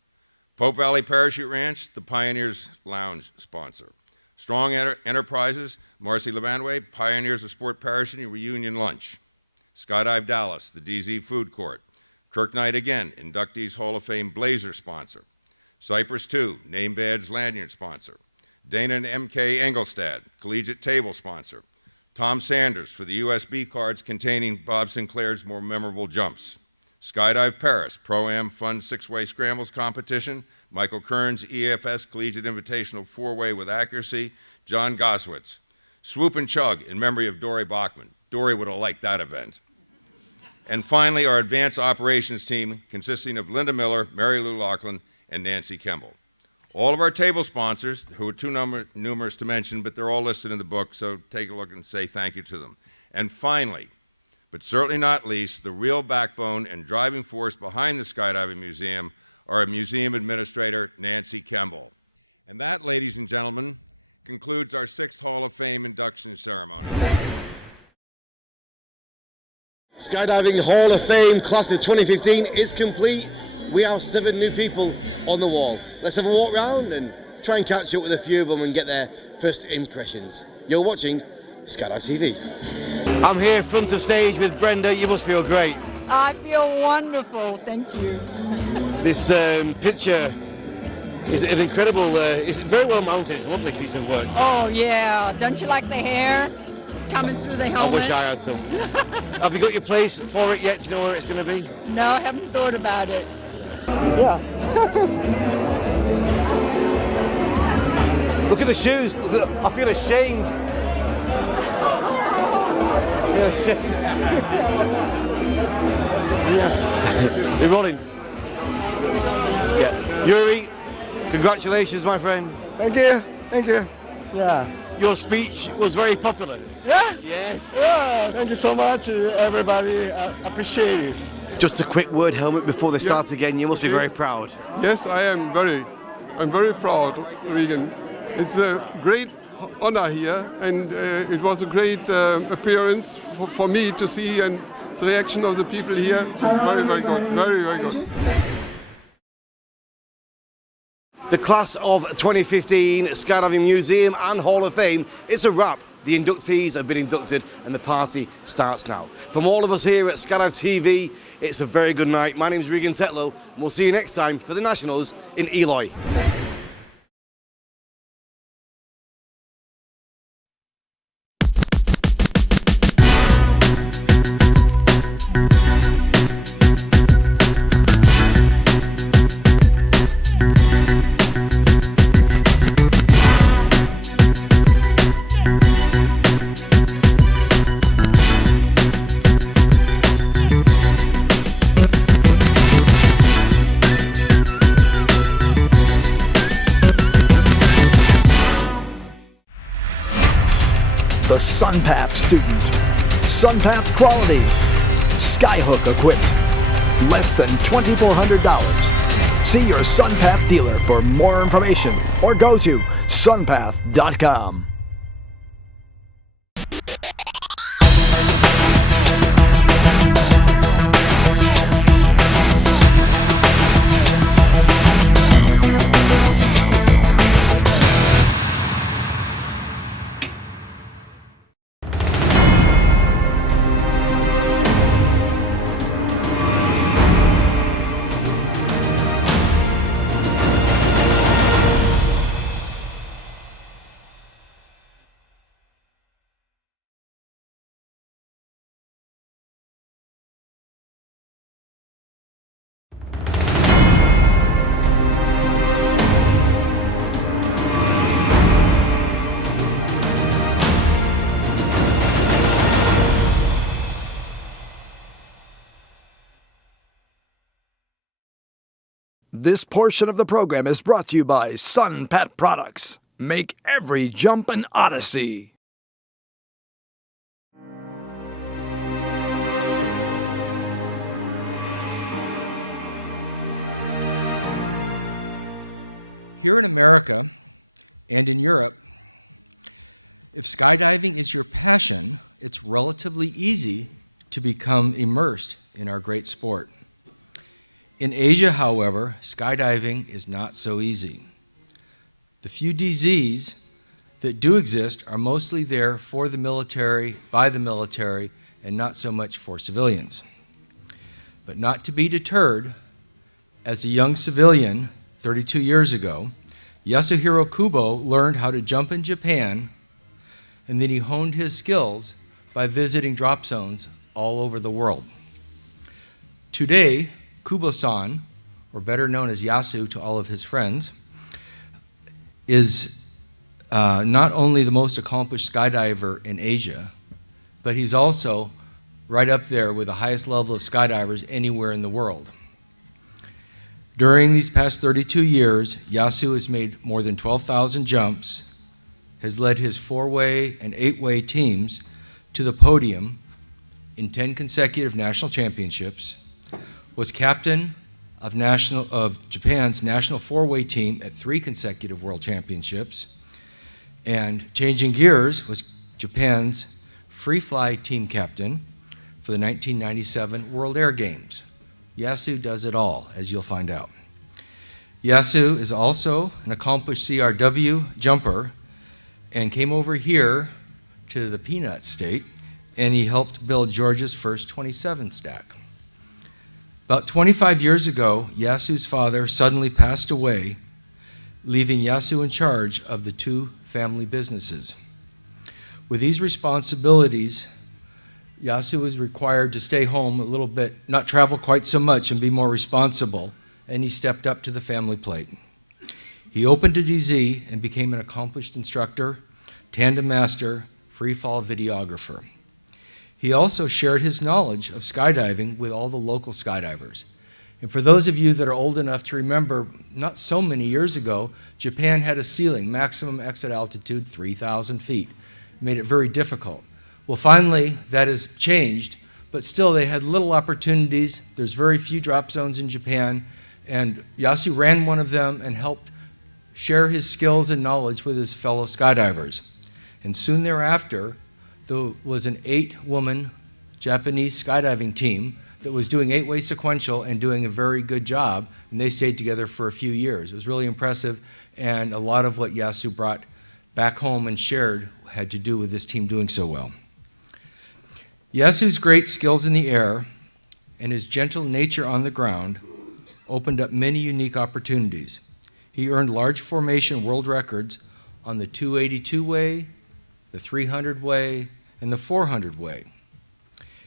Pope Valley Parachute Ranch, the Pioneers Lounge sponsor. Strong Enterprises, Marcy Levanway, Pioneers of Sport Parachuting Reunion Lunch. Skydive Dallas, the DZ Food Court. Kirk Knight again, Inductees Hall of Fame Blazer sponsor. Cypress 2, Name Badge Lanyard sponsor. Dana and MK Engelstad, Collegiate Table sponsor. Tom Sanders for the USB cards containing Bob Sinclair's more memorable jumps. Skydive Paris, Pro-Am Fun 6-Way Scrambles Competition, Michael Kern's EFS Collegiate Invitational 4-Way with Accuracy, John Goswitz. Swoop and Chug in memory of Dory Bachman. Dory would have liked that event. And finally, our advanced operations team consisting of Linda Miller, Mary Lou Laughlin, and Nancy Kemble. All of our table sponsors, who are too numerous to mention, but they're all listed in the book, so take a look and say thank you to them. And finally, but certainly not least, the real backbone and driving force behind the Skydiving Museum, our museum administrator, Nancy Kemble. And that, ladies and gentlemen, concludes our 6th Hall of Fame induction ceremony. Skydiving Hall of Fame class of 2015 is complete. We have 7 new people on the wall. Let's have a walk round and try and catch up with a few of them and get their first impressions. You're watching Skydive TV. I'm here front of stage with Brenda. You must feel great. I feel wonderful, thank you. This picture is an incredible, it's very well mounted. It's a lovely piece of work. Oh yeah, don't you like the hair coming through the helmet? I wish I had some. Have you got your place for it yet? Do you know where it's going to be? No, I haven't thought about it. Yeah. Look at the shoes. Look at I feel ashamed. I feel ashamed. Yeah. They're rolling. Yeah. Yuri, congratulations, my friend. Thank you. Thank you. Yeah. Your speech was very popular. Yeah? Yes. Yeah. Thank you so much, everybody. I appreciate it. Just a quick word, Helmut, before they start again. You must be very proud. Yes, I'm very proud, Regan. It's a great honor here, and it was a great appearance for me to see, and the reaction of the people here, very, very good, very, very good. The class of 2015 Skydiving Museum and Hall of Fame is a wrap. The inductees have been inducted and the party starts now. From all of us here at Skydive TV, it's a very good night. My name is Regan Tetlow, and we'll see you next time for the Nationals in Eloy. The SunPath student. SunPath quality. Skyhook equipped. Less than $2,400. See your SunPath dealer for more information or go to sunpath.com. This portion of the program is brought to you by SunPat Products. Make every jump an odyssey. Here in America and in Europe, if skydiving is your passion, it's relatively easy to become immersed in our great sport. In Asia, however, skydiving is not so easy. The few DZs that do exist are mostly there for the military, by the military, and not so much for civilians. But not to be deterred, as a young civilian 32 years ago, Yasuhiro Kubo learned how to jump in Japan, and then he honed his skills by visiting drop zones all over the world. Today, Kubo-san, or better known as Yasu to all of his friends, is not only the most accomplished skydiver in Asia, but he's also right up there with the highest level of skydivers anywhere in the world. During these past 32 years, Yasu has made more than 12,000 jumps, has led his 4-way and 8-way teams to the podium in 10 consecutive national championships, was captain of Japan's national 4-way team at 3 consecutive world championships, and changing gears, was Japan's free fly team captain for the 1997 World Air Games. Yasu does it all, as you'll find out. Yasu is also an accomplished CRW jumper and came over here to the Peanut State, and he helped build Georgia's first 27 stack. About 25 years ago, Yasu's father suddenly passed away, leaving Yasu in charge of the 2 family businesses. With these responsibilities, Yasu was required to stay home a little bit, not travel quite so much, and be more responsible, and he stepped up to the family plate. He opened a DZ and became an accomplished instructor, tandem master, free fall videographer. He also shared his knowledge of skydiving with all the local skydivers. And for those of you that are old enough to remember, not so many years ago, Japan had a ceiling, maximum exit altitude 3,000 feet. It made it very difficult. Well, finally, that has changed, but still they had little opportunities. There's very few drop zones in Japan, and Yasu ran one of them and helped share his skills and knowledge with his fellow skydivers. And soon thereafter, there was an 8-woman Japanese skydiving team that was doing 8-way sequential and doing a very good job, and they stayed together for a few years. It was really impressive, and a lot of what Yasu brought back home and shared had to do with this team doing so well. Yasu's great skills in the air and his gentle nature on the ground opened up many unique opportunities. He earned large formation world records on the 282-way, the 300-way, and the 400-way.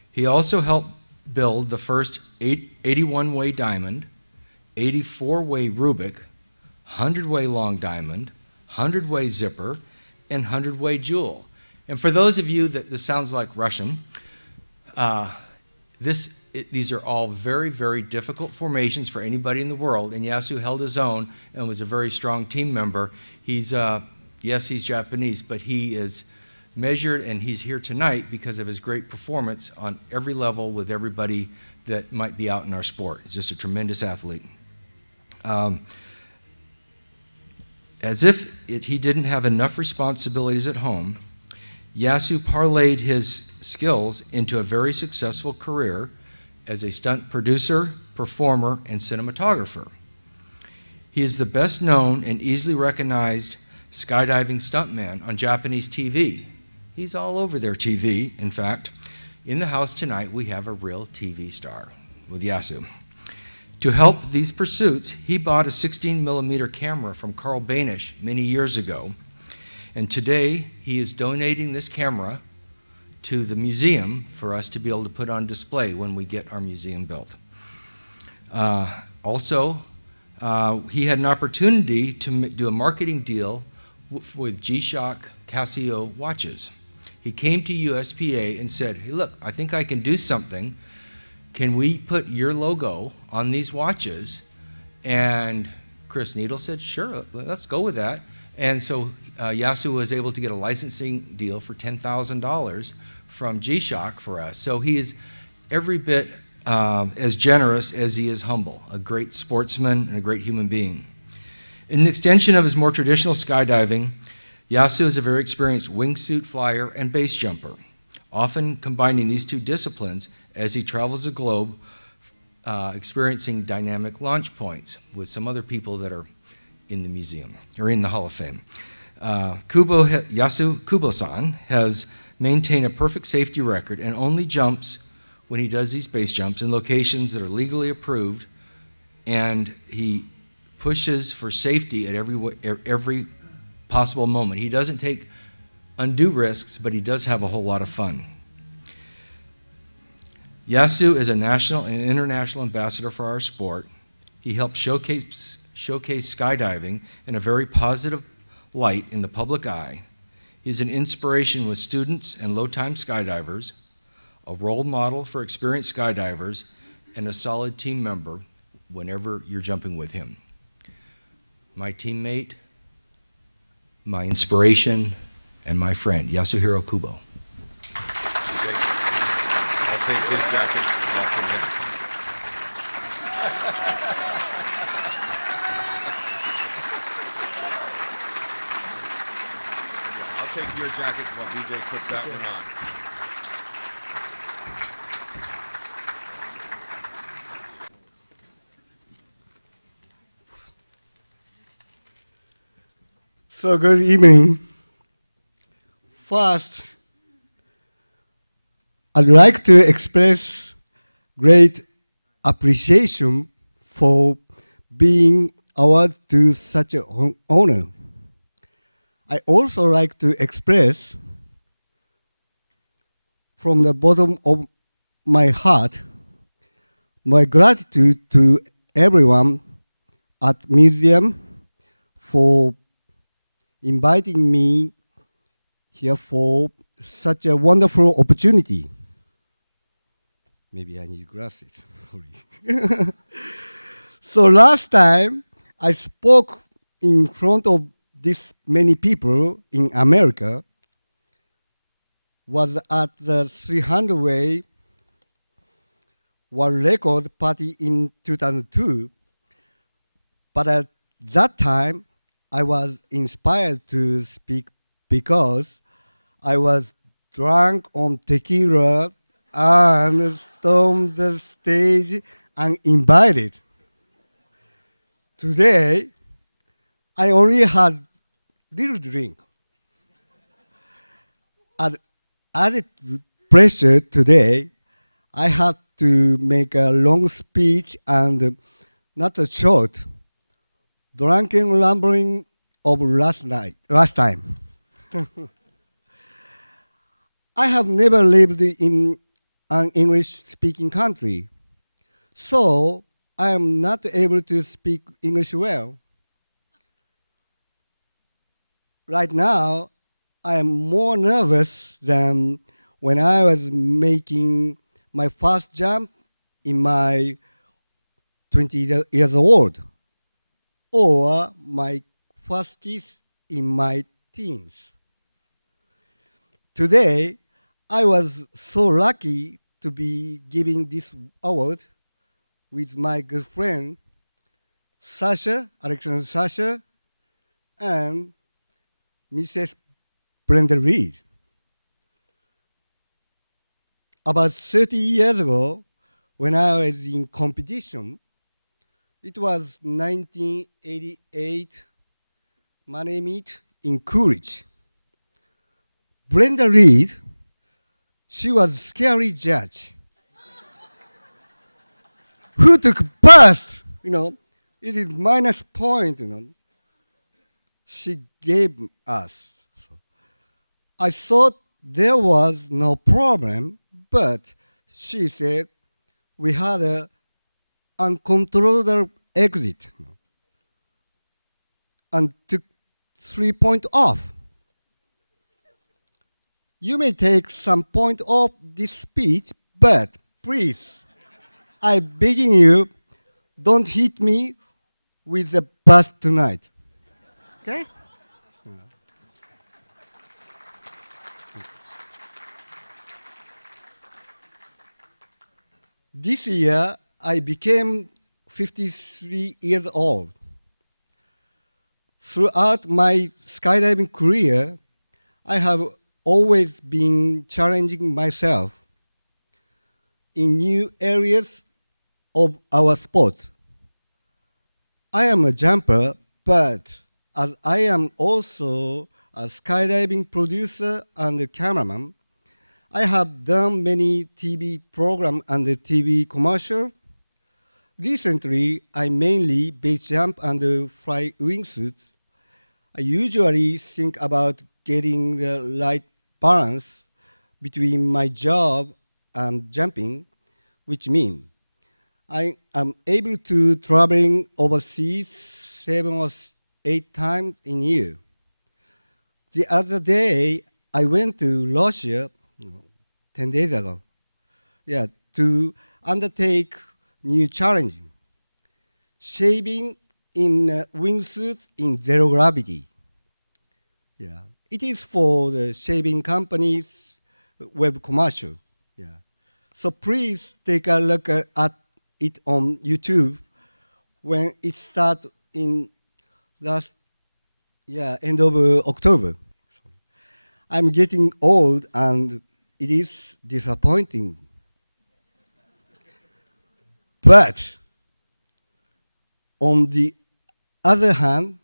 He also helped build the first 81-way diamond, 84-way Rubik, 100-way long diamond, 100-way zipper, and 100-way jewel. And for those of you that this sounds like Russian, these are all very, very difficult formations for anybody in the world, and Yasu held his own and was a very strong team member. Yes, he's Japanese, but he is measured, and he's here tonight because of his great performance on every level with everybody that might be out in our sport. He's just a tremendous athlete. As if he didn't have enough responsibilities at home, Yasu parlayed his skills into a very successful career as a stunt producer, performer, and cinematographer. He is the best known and easily recognized skydiving stuntman on Japanese TV. He's all over their TV. In fact, in the house tonight, we have a real TV star with Yasu. To help these pursuits, he bought a 16mm camera from Carl Banish many years ago, and today he is donating this camera to the museum for us to be able to put on display when we get our museum built. Also, he had an opportunity to do a marketing deal with G-Shock Casio watches. He came to USPA and said, hey, look, I think I can do something. Can we put your logo on these watches? And Chris Needle said, sure, let's go with that. And so Yasu was able to get a licensing deal for $10,000 from G-Shock for us. So he is every bit as generous as he is humble, a great sportsman and a great human being. In an extension of his more traditional skydiving, Yasu is a very experienced wingsuit flyer and base jumper, often combining these two disciplines as he travels the globe, experiencing dynamic launch points with some other people that are in the museum, or in the Hall of Fame. Yasu Kubo-san has maintained a perfect safety record and only jumps when he does these base jumps in locations that are legally approved, and he pushes for safety at every possible moment. He doesn't take undue risks, but he does have a whole lot of fun. Yasu is a national and international ambassador for our sport. He helped showcase skydiving in a very positive light in the public eye. He's an inspiration with students and low-time skydivers, a role model for experienced skydivers, and a solid team member whenever you're jumping with him. My teammate, my inspiration, and my friend, Yasuhiro Kubo. I'll take his jacket. Walk from him. I'll take your jacket while BJ puts that one on. So good evening. First, I'd like to express great appreciation for being awarded to such an honor. I also like to express from the bottom of my heart my gratitude to everyone at museum for inviting me here for such a wonderful opportunity. Maybe I need glasses. Sorry. So last time I spoke in front of this many people in America was at the 300 Way World Record Party in 2002. But at that time, I was inspired to speak because I was drunk on tequila and stormed the stage uninvited. Today, I only had little drink. And added pressure today, I had to make a long speech and not a short, drunken rambling of last time. I have never lived in an English-speaking country, so I am not able to speak English well. Right now, I am more nervous than when I was making my first jump in my 20 years old, or my first kiss in my teens. Today, I was so lucky to be giving this award with my good friend, Alexander Sasha, and Mrs. Brenda Reed. About 30 years ago, when I was in competition, it was 1988 money meet in Coolidge. Brenda Reed, she was a scary judge who took first, it is minus point, she gave us. So I thought there was no problem, but she said we had an uncontrollable exit and took 3 points off. You may take some point off this speech, but please, I beg you, don't hit me with a bus tonight. Okay? This year, I became 53 years old. Throughout my skydiving career, I have always been challenging myself in new areas of our sport. I am a jumper, but as I am also a skydiving producer and a cameraman, I have done many TV programs and TV commercials. Recently, I mainly base jump and fly wingsuits. I usually think about getting the right balance between my job and jumping, which means I am able to traveling overseas 7 or 8 times in a year. The other day, I went to Russia 10 days ago, to undertake new challenge, shaving in wingsuits in zero gravity. It is for the shaving company's web commercial. So please take a look at it on YouTube when it starts in end of October. I'm getting old and it is disappointing. But on the other hand,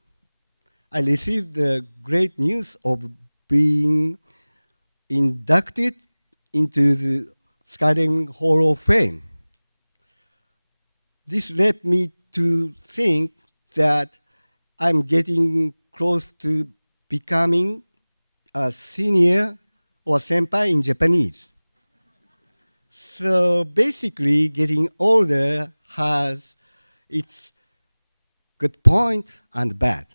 I received the great news of being inducted into the Skydiving Hall of Fame. This led me to think that I'm getting close to becoming a senior or senpai in Japanese. So basically, getting older has its good point and bad.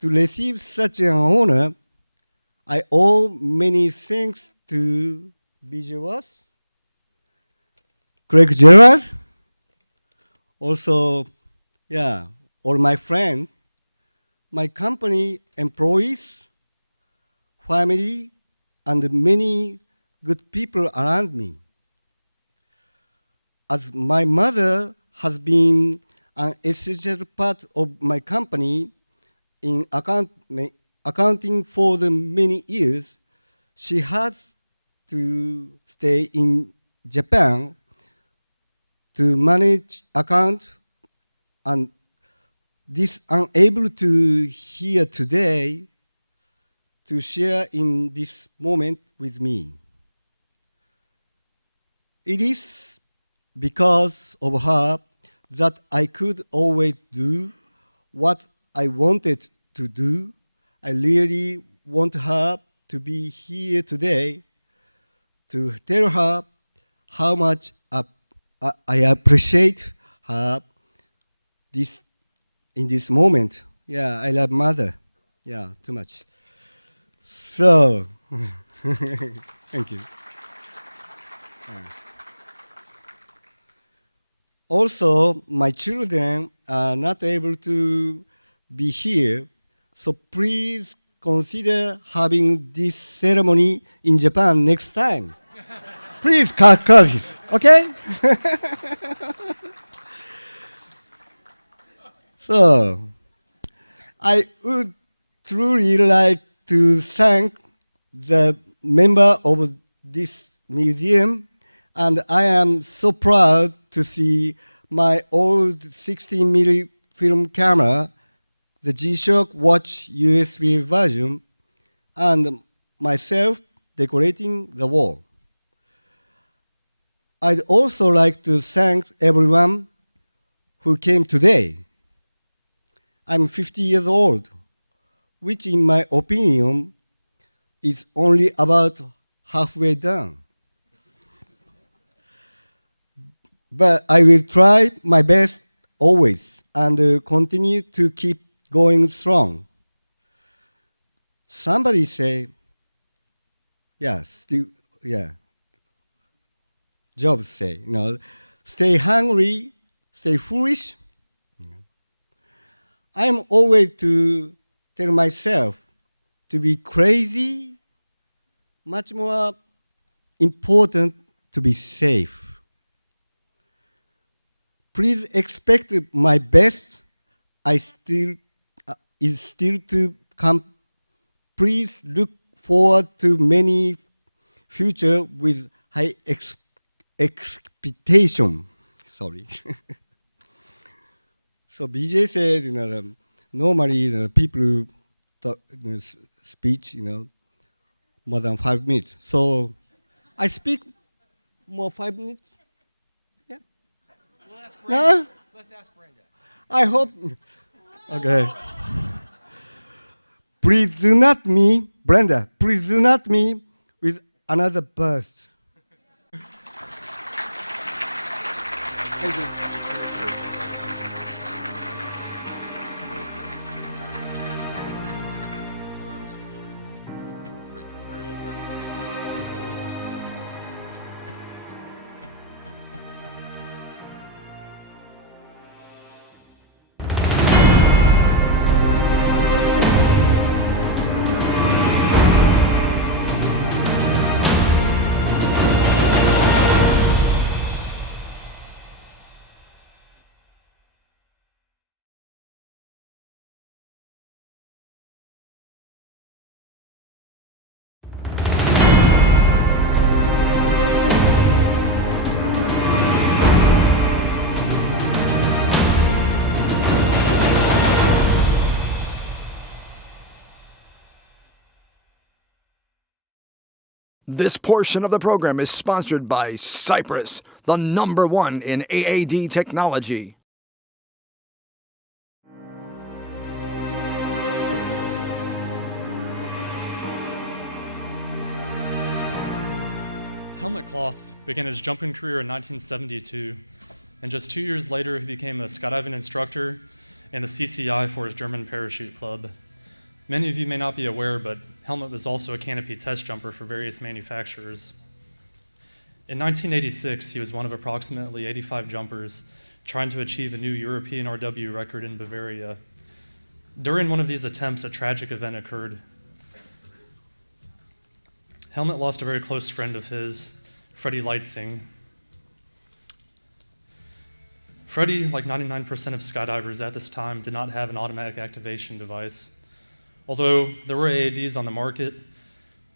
To receive such an honor, I owe many thanks to BJ Ross, Craig Gerard, also, all my friends, my company employees, family, and many good people around me. As my mother has been an essential part of my company in accounting for the many years, she has to stay in Japan to manage account, and this unable to here today to share in this moment with me. It is because of her that I could always do what I wanted to do. I really want her to be here today to tell her how much I appreciate her in this moment. I love mother. Too much. So, thank you. Also, my children are not able to be here, so please consider having this ceremony in Japan next time. Please, courtesy, okay? So, I would truly like to thank the member of this museum, and I am so proud to see my old 16mm film camera, the G-Shock Watch USB version, and myself decorating the wall. I'd also like to thank everyone who came today. I'm 50 years old, which in my opinion is only about halfway done. But I will try my best always and continue to keep going strong. Somebody say, Jobs say, stay hungry, stay foolish. I am always to tell myself to be crazy, much more important to be safe. Please expect my best is still to come. Please look forward to many future with high expectation. Sorry. So BJ said, normally people talk, speech, more than 5 minutes. So I speak more 5 minutes. Yeah. We'll ask Brenda. No? Let's ask Brenda. I hope. Okay. Please do not me, Brenda. Please do not me with another birth. Thank you. This portion of the program is sponsored by Cypress, the #1 in AAD technology. Helmut Cloth began his jumping career in 1972, and just 2 years later he became a skydiving instructor and the CCI for his German parachute club. Many of you may not be aware, but Helmut was also a canopy test jumper for various manufacturers. In 1986, he was one of approximately 85 jumpers trying to achieve a new European RW record in Bavaria. During one of these attempts, a tragic event occurred. Helmut lost a very close friend of his, Freddie Leitzing. Freddie, like 99% of skydivers at this time, did not have an automatic activation device. Although there were AADs on the market,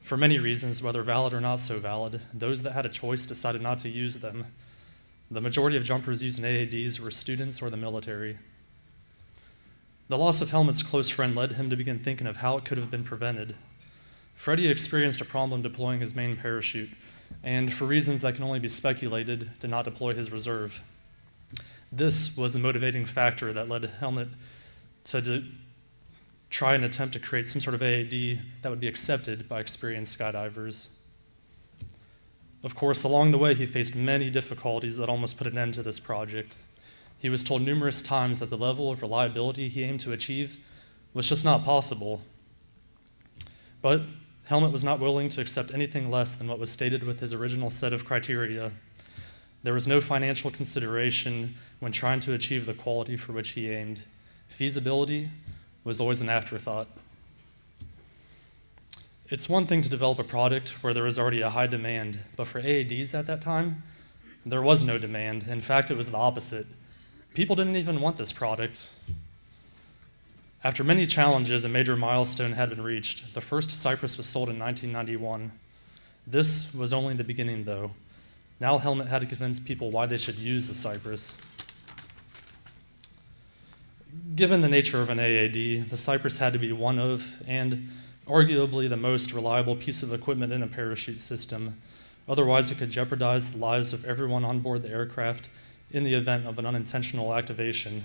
for many reasons, whether valid or not so valid, those that had a choice decided not to use them. The majority of jumpers using AADs were students or the military. The loss of Helmut's close friend led him to begin thinking of how it could have been prevented. Freddie experienced a problem deploying his main parachute, and for reasons that can only be speculated, did not deploy his reserve. This was the motivating factor that led Helmut to try and attempt to create some sort of AAD that would be accepted by experienced skydivers. Of course, along the way, he faced many difficulties that almost put an end to this project. He was told numerous times that the level of reliability he aimed to achieve was just not possible. But Helmut was not willing to accept anything less than what was stated with his original set of criteria. There was no financial consideration when trying to achieve the quality for which he aimed. Feasibility was always an afterthought. It's one thing to develop a product where there was already a high demand, but for AADs at that time, there was no demand. In fact, it was the opposite. People didn't even want this product. After many challenges, a major milestone had been reached. The first Cypress was sold in 1991. This was only the beginning, though. Now Helmut had to convince people why they should use the Cypress. Given the nature of an AAD, the Cypress had to be one of, and arguably the most reliable piece of equipment in a parachute system. Otherwise, it could jeopardize the lives of everyone on board the aircraft in the event of an unintentional activation.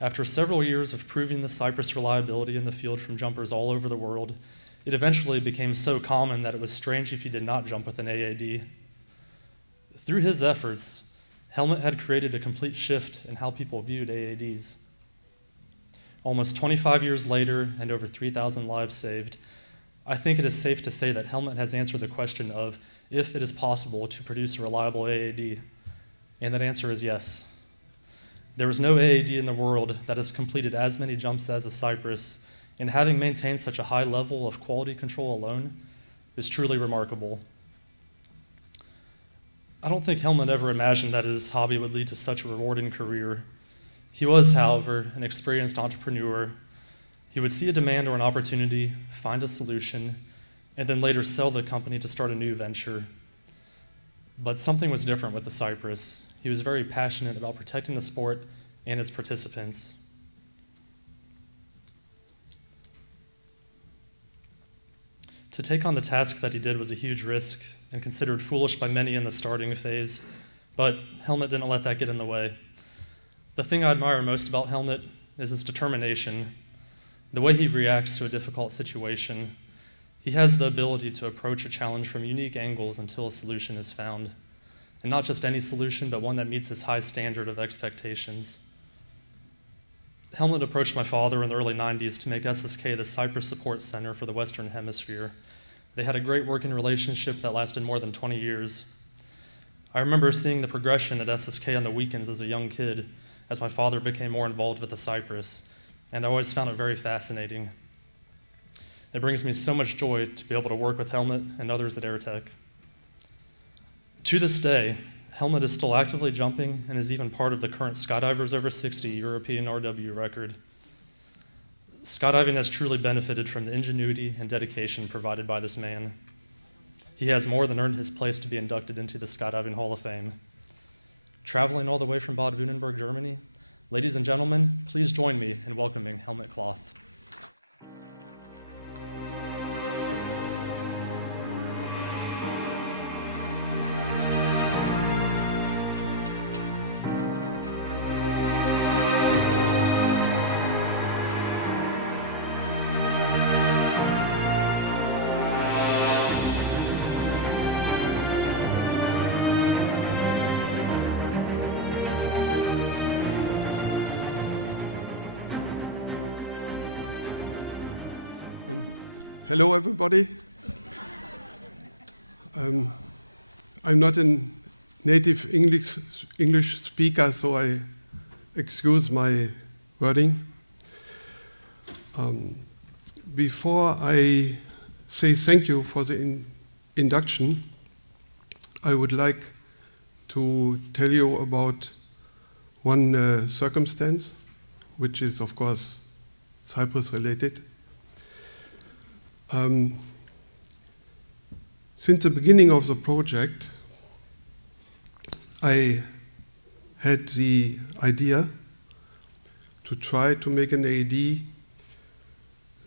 After several years of proving the Cypress reliability in the field from jumpers all over the world, it eventually became so common that it was strange if you did not jump with an AAD. Through his efforts, Helmut had created a complete shift in how people viewed AADs. Almost 25 years later and over 3,000 lives saved, I think it is safe to say that Helmut has answered the question of if it is possible to produce a reliable AAD, and that answer is yes. There is no AAD in the world that has completed as many jumps as a Cypress, and having maintained such a high level of quality control alone is truly remarkable. I don't think Helmut ever imagined that his hobby would lead to such a rewarding career. He was, however, an experienced entrepreneur. He would see a demand or an opportunity, find a solution, and then later sell the company to start a new venture. But something was different with the Cypress. He was very passionate about protecting the sport and its participants. To take on the task that he did was a huge risk and considered foolish by many in the starting phase, but Helmut didn't let that get in the way. The thing I admire most about Helmut is his determination, the way he reacts to a difficult situation. He has the ability to approach a challenge from unique angles until a solution is found. And not just any solution, but one that meets his high standard of expectations. Helmut approached my father in the early 90s to make SSK the Cyprus Support Center for the Western Hemisphere. They had a great working relationship that lasted more than 20 years. I remember seeing the progression at SSK on the weekends as a young kid, as my father became more involved with the Cyprus, and I always found it very fascinating. It brings me so much joy to be able to work with Helmut and others at AirTech. To this day, Helmut is still actively jumping and is even part of the current Skydivers over 60 European RW record. Skydiving has truly benefited from the ingenuity and dedication provided by this man. He has more than earned his place to be inducted into the Skydiving Hall of Fame. Traveling all the way from Bad Württemberg, Germany, ladies and gentlemen, please join me in welcoming Helmut Kloth. Hello, everybody. I'm not a native English speaker, so I excuse my wording. Before I say thank you for the induction, I would like to tell you about one circumstance, which is, of course, Cyprus related. Since the beginning of the project, I had the idea to try to make an AED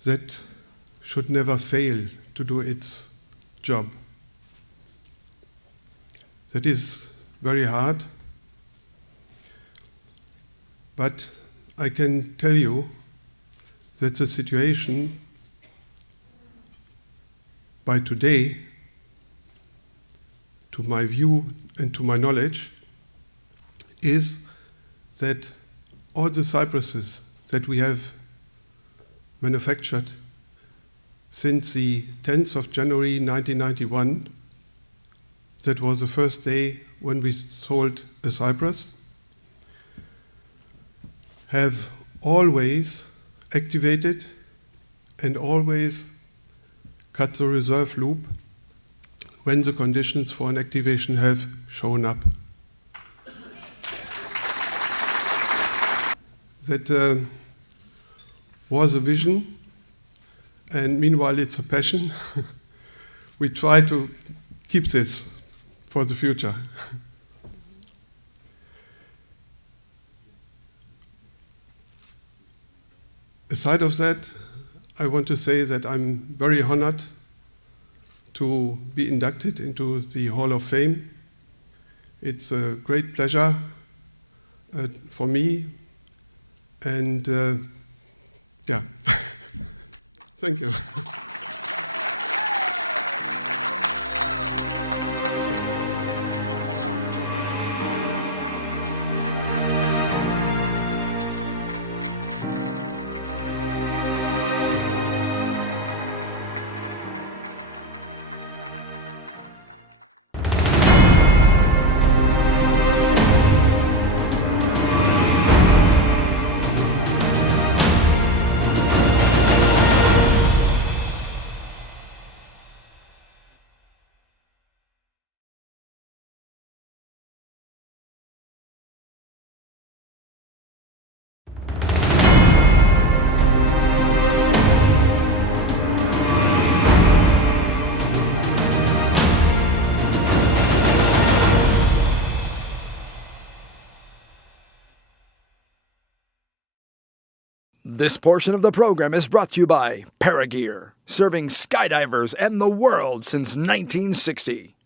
that should never fail to do its job. That is very hard, but I can tell you that the situation by today, to my view and to my knowledge, is that all the Cypresses that we have manufactured since the 10th of January 1991, that was the first day when we sold a Cypress, have always activated and always cut the reserve loop when the conditions for an activation have shown up. That was a vision, and meanwhile it's a passion. We try to keep this for the future. Aside of that, I want to say that I'm very honored to be inducted into the Hall of Fame. It's a great pleasure for me, and yeah, thank you. This portion of the program is brought to you by ParaGear, serving skydivers and the world since 1960.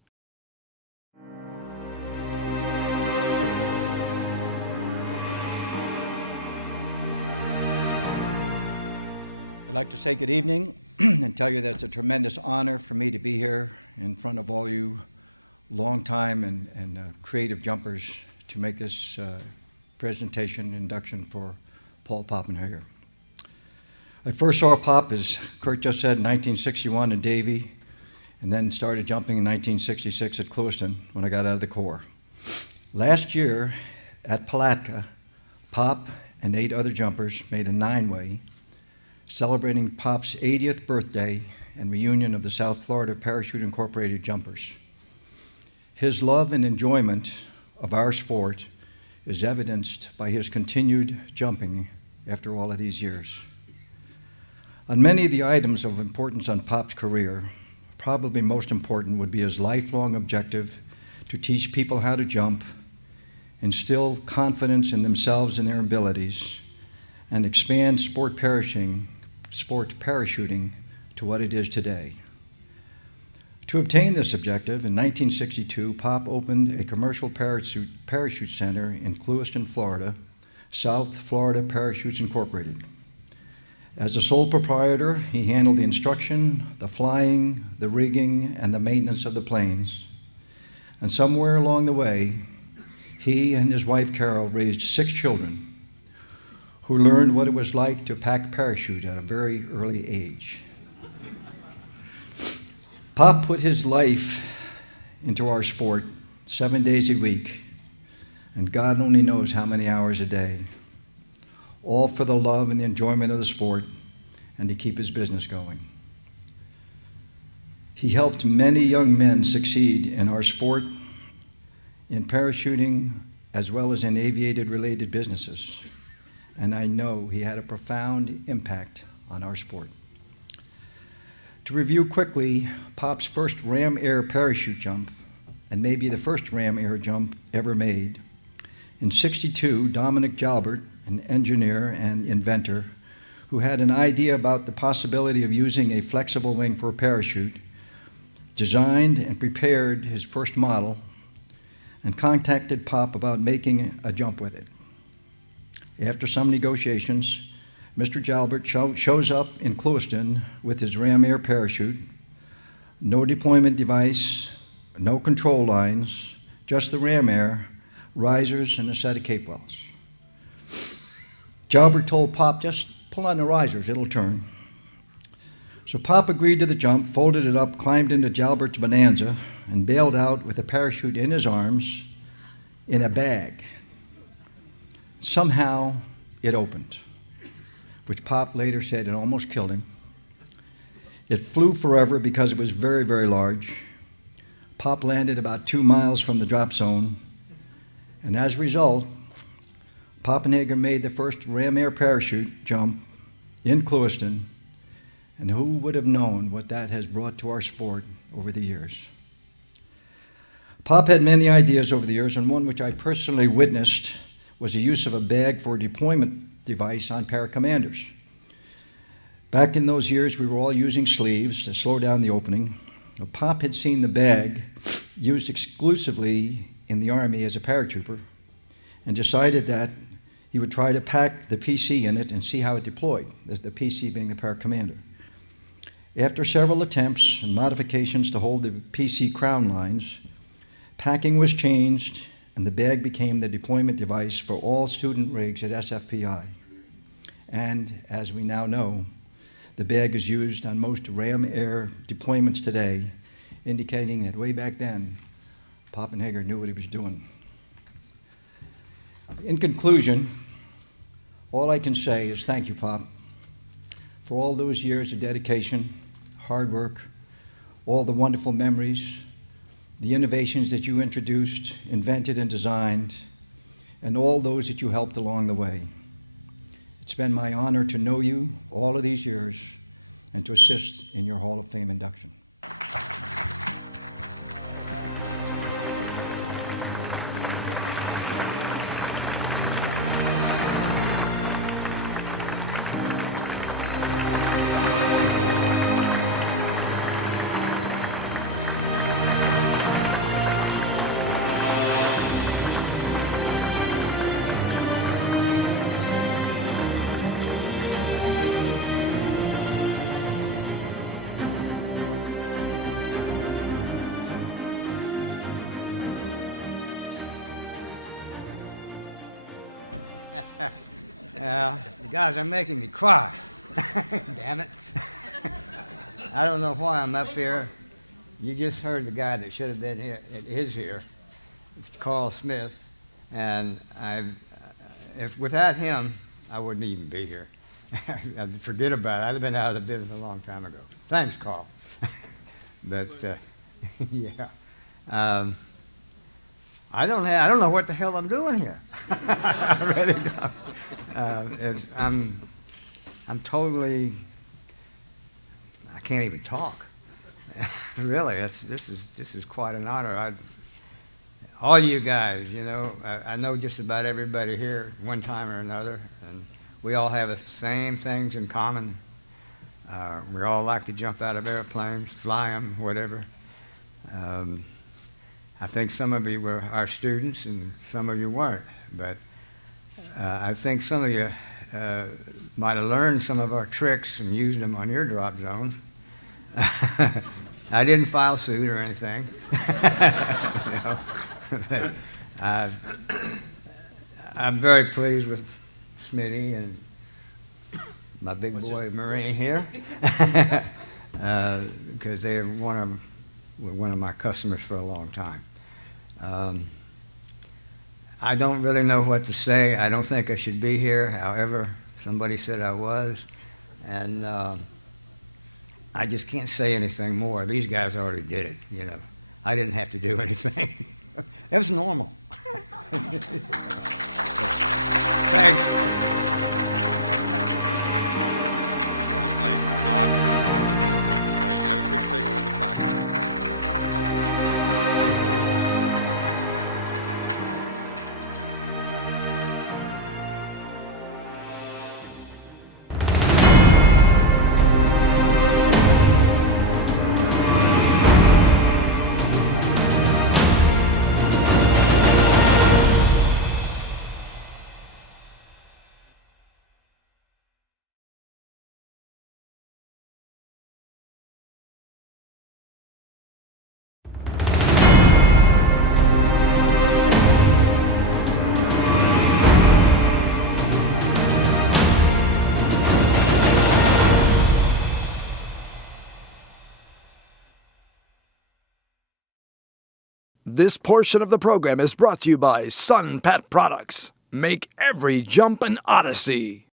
I'd like to say good evening and tell you that it's a tremendous honor for me to be here in front of all you long-time and creative jumpers to make this presentation induction for Paul Poppenhager. I first saw Pop, as Kurt just said, in 1961 in Davie, and then started jumping in 1966 at Clewiston when I got out of the Corps. Last year at Palatka, Pop and 8 other jumpers made a 9-way celebrating Pop's 80th birthday and reunion of the South Florida Parachute Incorporated jumpers. His love and enjoyment of our sport is evidenced by his continued jumping after all of these years. On many of the items of importance on Pop's career, probably most important would be his lifelong objective to teach people how to jump, instill confidence in themselves and their abilities, and expand sport parachuting to what it is today. To obtain this objective, in 1962, Pop opened a commercial parachute center in Clewiston, Florida, South Florida Parachutes Incorporated. As the sole proprietor, he handled the instruction, the flying, the rigging, and the maintenance of the planes. And somewhere along the way, he and his wife Carol raised 6 children who learned what it was like to pack parachute at a very early age. Pop put his life into our sport 7 days a week, and God only knows how many hours a day, all for the love and the enjoyment of the sport and to keep his business going. He helped many young men succeed in our sport, in parachuting, as well as in aviated-related businesses, and I know he had a profound impact on our sport. To review quickly, Pop's first Ram Air parachute jump, and maybe the first Ram Air jump ever made. In '62, Dominic Jalbert, an engineer and inventor, who had an idea about the possibility of using a flexible wing for a parachute, designed and prepared his first model, and contacted Pop about making a jump with it. After some negotiations, Mr. Jalbert shows up in Clewiston with his Ram Air parachute, no deployment device, no control lines, just the Ram Air, risers, and a set of cape wells. Jalbert told Pop, just pull on the risers, it'll turn. So Pop agreed to the jump, folded it up, climbed into Jalbert's Bonanza, and bailed out with a parachute in his arms in a bag. Somehow it opened, which Pop later said it almost killed him. It flew forever because it was very, very large. Pop landed about 2 miles from the drop zone, and as a result, Poppenhager made the first Ram Air parachute jump in Clewiston, and who would have known what that has brought to our sport over the years. Pop had many ideas over the years, and one which I personally witnessed was the use of a bag for a deployment device on paracommanders. Back in those years, we were all using sleeves to slow down the opening. Pop had seen the bag used exclusively in the Army as a paratrooper and decided that he would try to pack the PC in it and see how it deployed, the PC being the paracommander. After several attempts and modifications to hold the PC crown lines, packing was changed and the bag became the deployment device for all student rigs at SFPI. And as we now know, the bag is used on most Ram Air deployments today, indicating that way back then, Poppenhager knew what he was doing. In conclusion, all I can say is thank you, Pop, for all those years of dedication, hard work, all the wonderful memories, the innovations that you introduced, invented, and designed, and all those that you helped along the way. It's been my honor to know you all of these years and to assist in your Hall of Fame induction. The guys are making me cry. Damn it. I don't know why I'm up here. You just heard the guy that should have been here, is here. It's Carl Smith. And if without him, I wouldn't even be here. I'd forget about it. I'd have been out of the business a long time ago. Thanks, Carl. But yeah, I don't know what the hell I'm doing here. I really don't. I'm totally. I can't even talk. Really, this is quite an honor. All you guys, you know, I know just about everybody here one time or another, and we all have the same things in common. We all like to jump out of airplanes, fly them, whatever. I think some of you were our students and some of you weren't, but I think some of you might have learned some of our tricks and used them on your drop zones. I didn't file suit or anything. You know, but, I'm very pleased with Smitty and my big boy Marine here, because they're one of my customers for a long time. I don't really know what to say. I don't think I should be here. However, somebody said I was, and I just can't say anything more. These guys already did it. You know, I didn't have to do anything. It was normal. Thanks. This portion of the program is brought to you by Sun Pet Products. Make every jump an odyssey.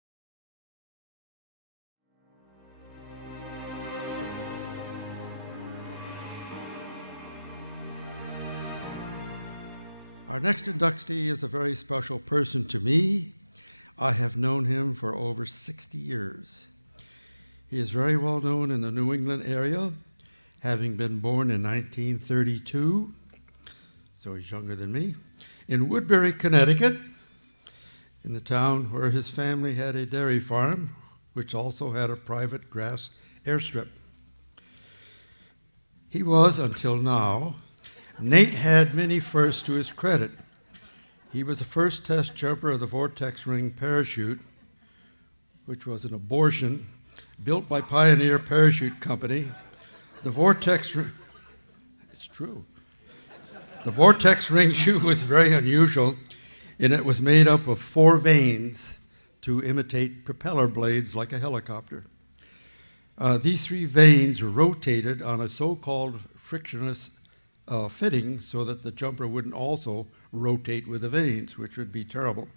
Our next inductee is a very special person to me. I have known him for over 60 years. He is very well known in the New England area, having been born in 1932, so he's younger than me, in Woodbury, Connecticut, in the town where his family had a dairy farm, which also had a private grass airstrip. He was, until now, Nate had many firsts to his credit. He was the first test jumper of the Vortex Ring parachute, which was an abortion built by Pioneer Parachute Company. The Vortex Ring, it's true. The Vortex Ring shoe was very unusual, and it was made up of 4 vanes to imitate propeller blades like a helicopter. These 3 vanes rotated on a so-called frictionless fitting so that the jumper wouldn't also rotate with the vanes, which would be terrible.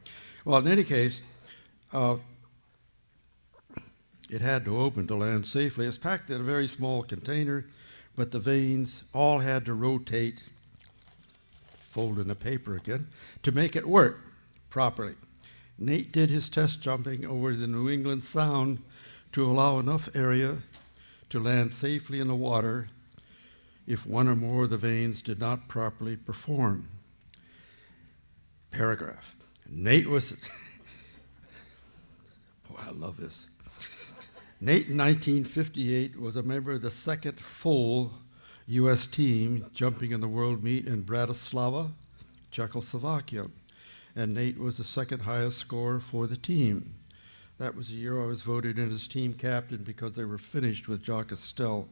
Well, in any case, it had to open to land safely. It's packed in a very small container, but the vanes all had to rotate, fold in the paper again, to make it work properly. Nate did his test jumping over the New England Sound to allow enough area to land safely in the water if one or more of the vanes did not properly perform. Paragraph. Nate was, boy, I love this. Nate in 1958 was a member of the second full U.S. team jumping in the world meet in Bratislava, Czechoslovakia. And Nate was the second highest scorer for the team. That was the year I was voted in as team captain because they were finished with Jacques Estelle.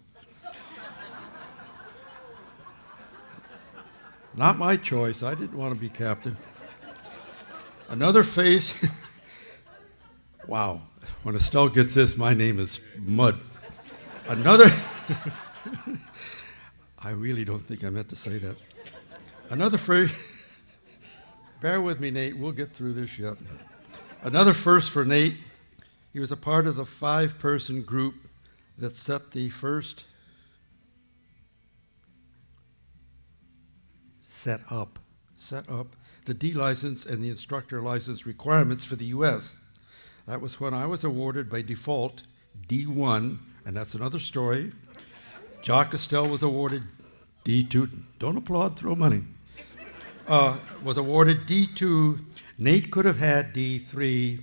Not my choice. I didn't want to be captain. Another face Wow. When Estelle gets this, my name is Mud. Another. I really don't think I meant to say that. Another phrase. Bear with me, Nate. We'll get through this yet. Another first for Nate. He was a part of the 5-person group that set the first set up the D license and the instructor license requirements for the U.S. That was when I was awarded by default D1, and that's another story. Jacques Estelle was awarded D2. Don't applaud, throw money. Was awarded D2. Nate could have had D3,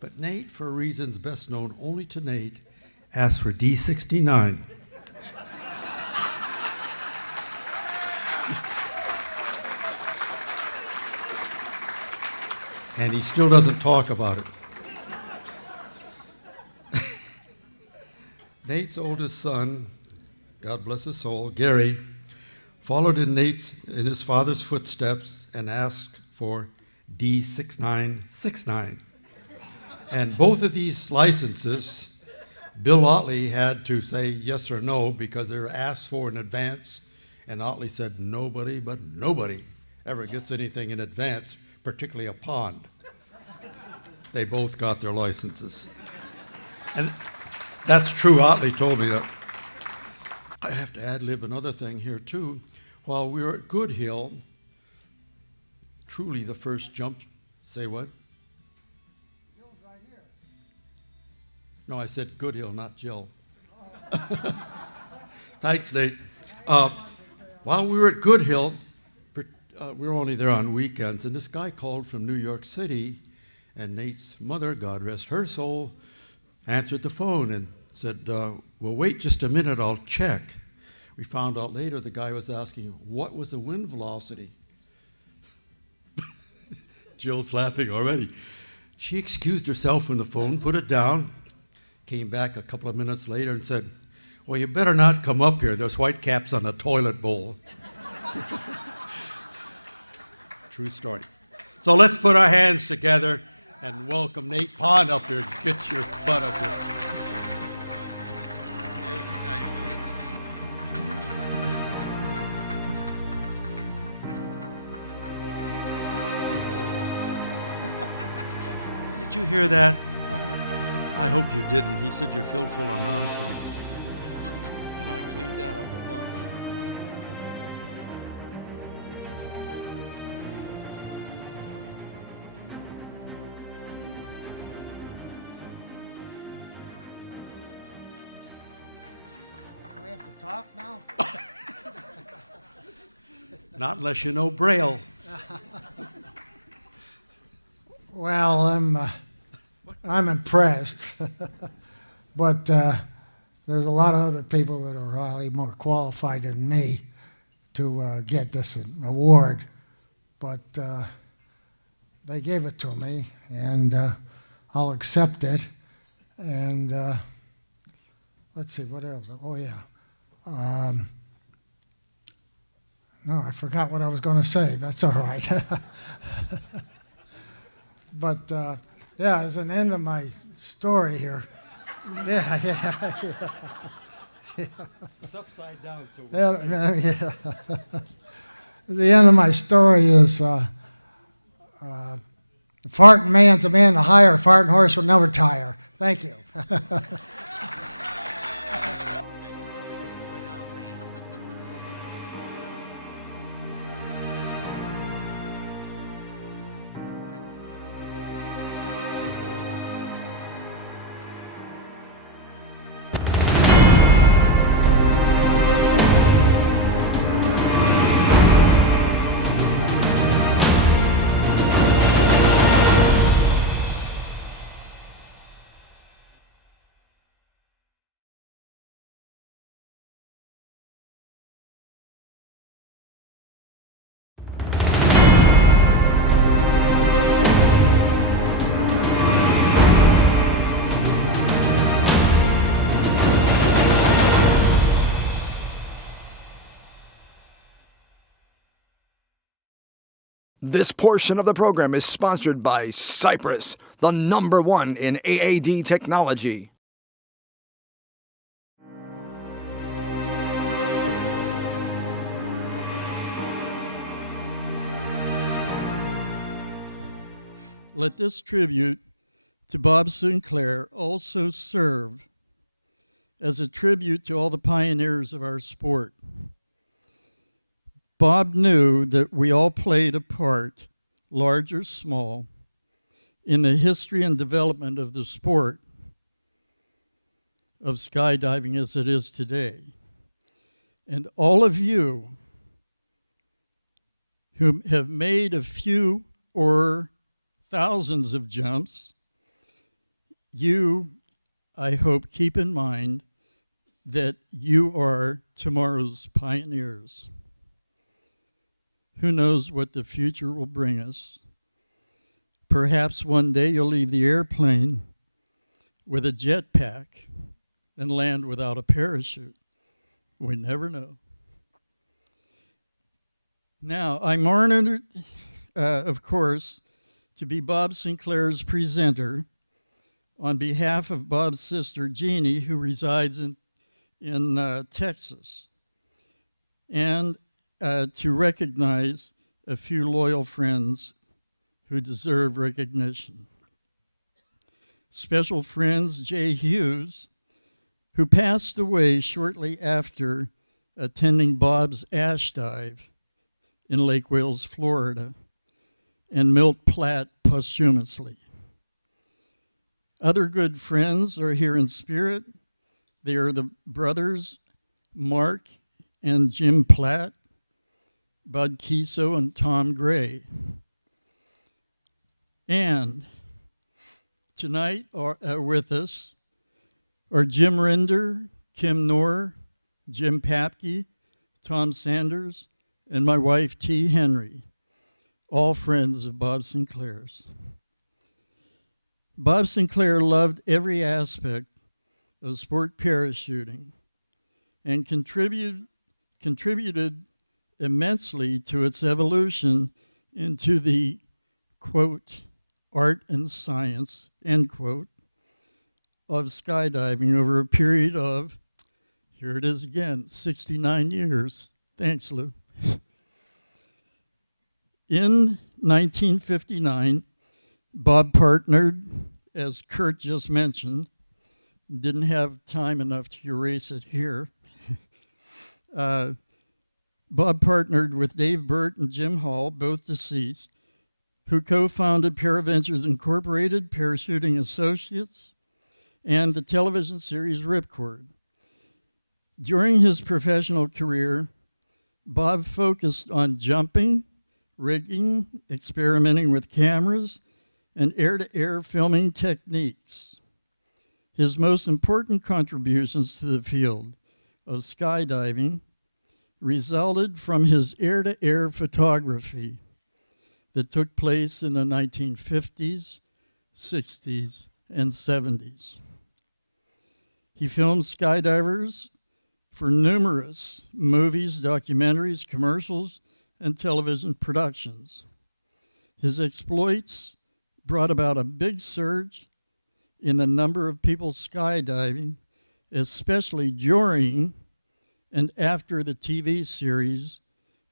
but Nate, for reasons best known only to Nate, asked for D69. And he still doesn't talk about it. Nate's oldest son, God bless his soul, Gary, followed in his father's footsteps and asked for D6969. And both of these licenses, Bill Otley had to say yes or no because they were asked for in advance, and Otley said nobody but nobody ever gets anything in advance, particularly a pond. They both got their licenses. And that's true. Otley told me that. I have to ad-lib another thing here, too. While we were at Good Hill, truly the first jump. Say what? Jill's right here. No, I said Good Hill, not Jill. Thanks, Nate. While we were at Good Hill, we were only there on weekends, and this guy called from New York City, and Nate's mother, God rest her soul, answered the phone and said, well, wait just a minute, I'll check. We found out later the guy was asking, what was the wind velocity? Jill's laughing already. She excused herself from the phone, put it down, came back a couple of minutes later and said, well, you better not come up here. There's white caps on the toilet bowl. True story. So let's put our hands together and welcome Nate Pond up here. Get your butt up here. Did you hear that? I hope you didn't. He said you're filled full of nonsense. And I cleaned that up a bunch. Do we have to talk now? Not unless you know Braille. Well, I'm impressed, but there's a lot of other people that are highly more qualified than me to get this award, but they gave it to me, and I'll accept it. And let's see, what else? Oh, yeah. No, I forgot what I was going to say. That's all right. But, yeah, as an end of my story here. Yeah. It's upside down. So Yeah. The end of my story is farting man's a man to hire, farting horse will never tire. Thank you. This portion of the program is sponsored by Cypress, the #1 in AAD technology. Let this tribute to Bob Sinclair also serve as a tribute to all the pioneers of our sport. Bob knew that we all played a part, large or small, in the history and development of the sport of skydiving as it is today. And all of you who have made a few or thousands of jumps, you, I hope, keep in mind that you are tomorrow's pioneers. Who knows what the future will bring us? Perhaps one day you'll leave the airplane with a jetpack and land without a parachute. We never know. Now, I'm honored, of course, to be Bob Sinclair's presenter on behalf of Bob's sister, Jeannie, who resides in Texas, and to recognize a few loyal friends who deserve recognition. Special friends Jay Hughes, who passed away shortly after attending Bob's ash dive in Lake Wales, Florida, and Milt Platt posthumously. Other good friends are here in spirit. They are the brothers Mark and Jim Platt, Bud Kiso and Tom Gray. And tonight with us are Jim Rinder, Kim Knorr, Jim Papke, Tom Sanders, and my wife T. Henry, all friends of Bob Sinclair's. Bob Sinclair loved every aspect of sport parachuting and contributed immensely to its evolution into the, quote, art and science, end quote, of skydiving over a period of, here it is again, 69 years. Thanks, Lou. In 1959, Bob partnered, as Kurt just mentioned, didn't have time enough to erase it here. Bob partnered with Dave Burt and Jim Hall, both deceased, who co-founded ParaVentures Incorporated, Parachuting Associates, and the television series Ripcord. During his professional career, Bob focused on jumping, rigging, experimenting with cameras, and air-to-air filming techniques. His most important contributions to the field of skydiving resulted from his air-to-air photography that took place in the 1950s, 60s, and 70s. He filmed skydivers for numerous movies, documentaries, commercials, and television productions. His exploits brought about a big surge in the number of people skydiving, especially during and after the TV series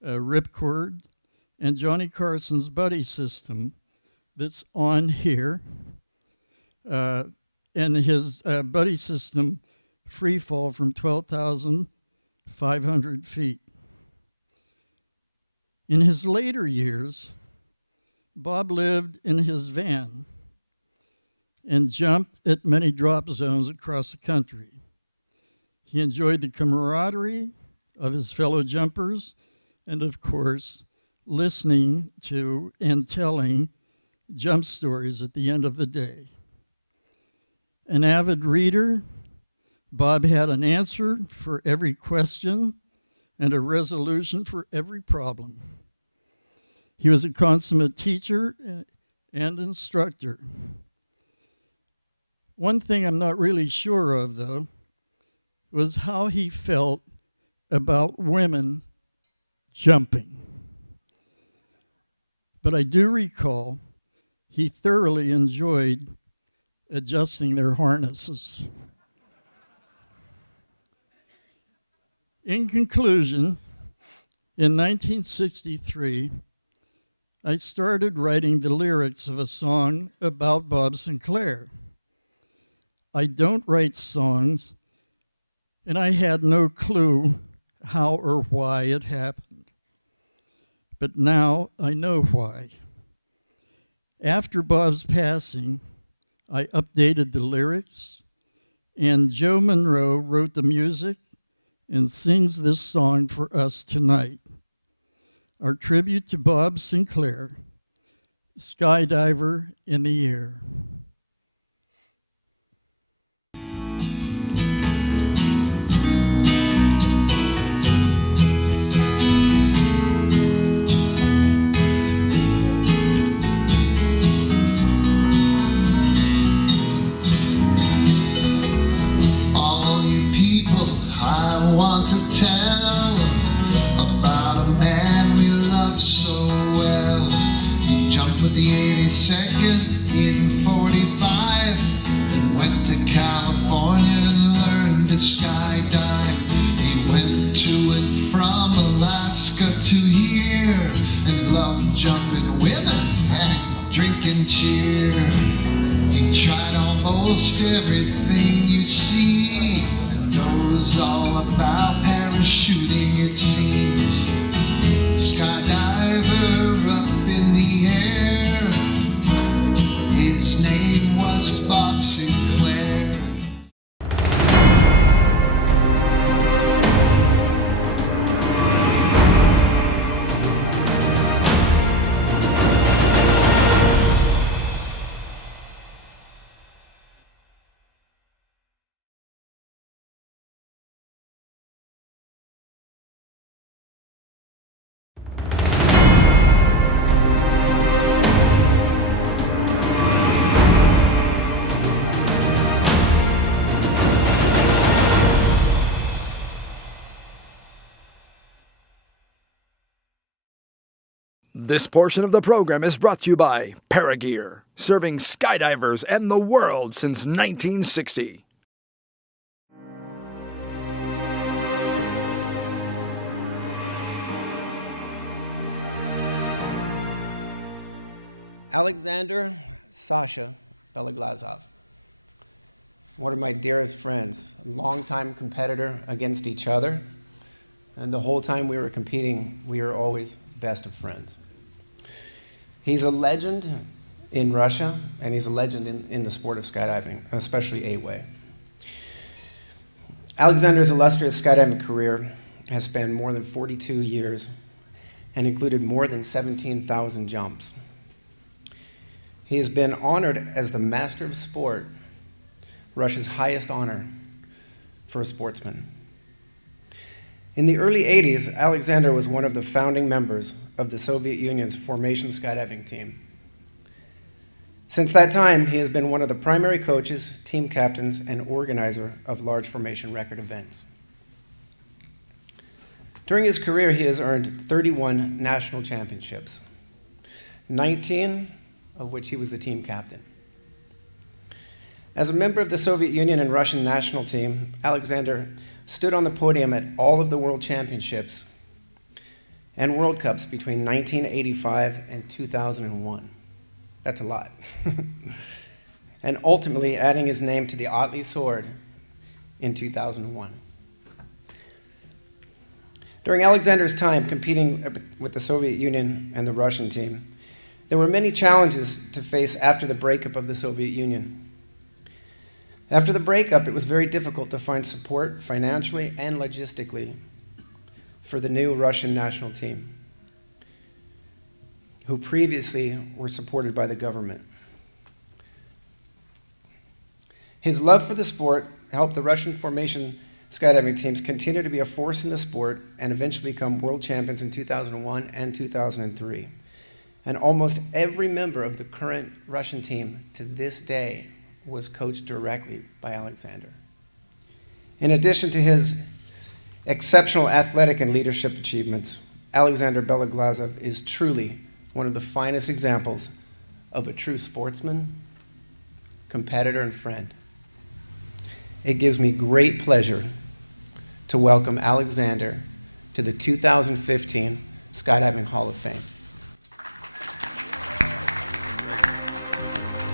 Ripcord and Johnny Carson's buddy system that's on here, and his buddy system free fall from 12,500 feet. In his later years, Bob lived in his van and jumped at many drop zones across the country. He enjoyed the camaraderie of his fellow jumpers and, of course, listening to and telling jump stories at the end of the day. An avid reader, Bob had an answer for every question and a resolution for every problem. He was a consummate teacher and instructor. One thing I'm not really sure of, though, was how he felt about women jumping. but I do recall he thoroughly enjoyed adjusting their harnesses. In conclusion, in 1963, I started writing the lyrics of a song about Bob Sinclair. I don't write songs, and I had no clue how or why it happened. But now I know why. After Bob's passing, I updated the lyrics, and Joe Monroe wrote the music and sings this song for us tonight. Our tribute to Bob Sinclair, Skydiver in the Air. I want to tell about a man we love so well. He jumped with the 82nd in 45, then went to California and learned to skydive. He went to and from Alaska to here and loved jumping women and drinking cheer. He tried almost everything you see, knows all about parachuting, it seems. Skydiver up in the air. His name was Bob Sinclair. This portion of the program is brought to you by ParaGear, serving skydivers and the world since 1960. Alexander Sasha Beloglazov, one of my dearest friends, a longtime competitor against each other, and the whole time we were competing, we were always best of friends. He's a legend in Russia, and he's a legend in the sport of skydiving, especially eight-way. Alexander's illustrious skydiving career has spanned more than 42 years and included more than 17,000 jumps. He has been honored as the Master of Sport, Russia's highest honor for a sportsman. In the early 80s, Alexander was one of the founding members of the Soviet Union's formation skydiving team. Since that time, he has been one of the primary coaches, team captains, and organizer of large formation record events. During his career, he has earned 31 national championships, 19 of which he was the team captain. As a member of the Soviet Union and Russian national team, Alexander stood on the podium at all of the World Championships and World Cups between 1985 and 2001. That's a lot. And ultimately adding his name to the Otley Sword in 2001. During Alexander's time competing with the Soviet Union and the Russian team, there were many challenges to face after the breakup of the Soviet Union. After the breakup, it was very difficult to find support financially and logistically for the new Russian national team, who previously were supported by the government. His love for the sport helped the Russian formation skydiving teams continue to be a force in the sport and eventually become world champions in 2001 and 2003. And almost every member of the current Russian team to this day was coached directly by Alexander. In addition to his exceptional athletic and leadership achievements, Alexander Beloglazov is truly one of the finest examples of a true sportsman, competitor, and friend. It gives me great pleasure to welcome Alexander to the 2015 Skydiving Hall of Fame.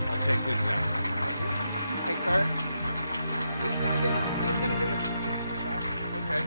I'll take this down. Hey, Kurt. He's gonna give us. Okay.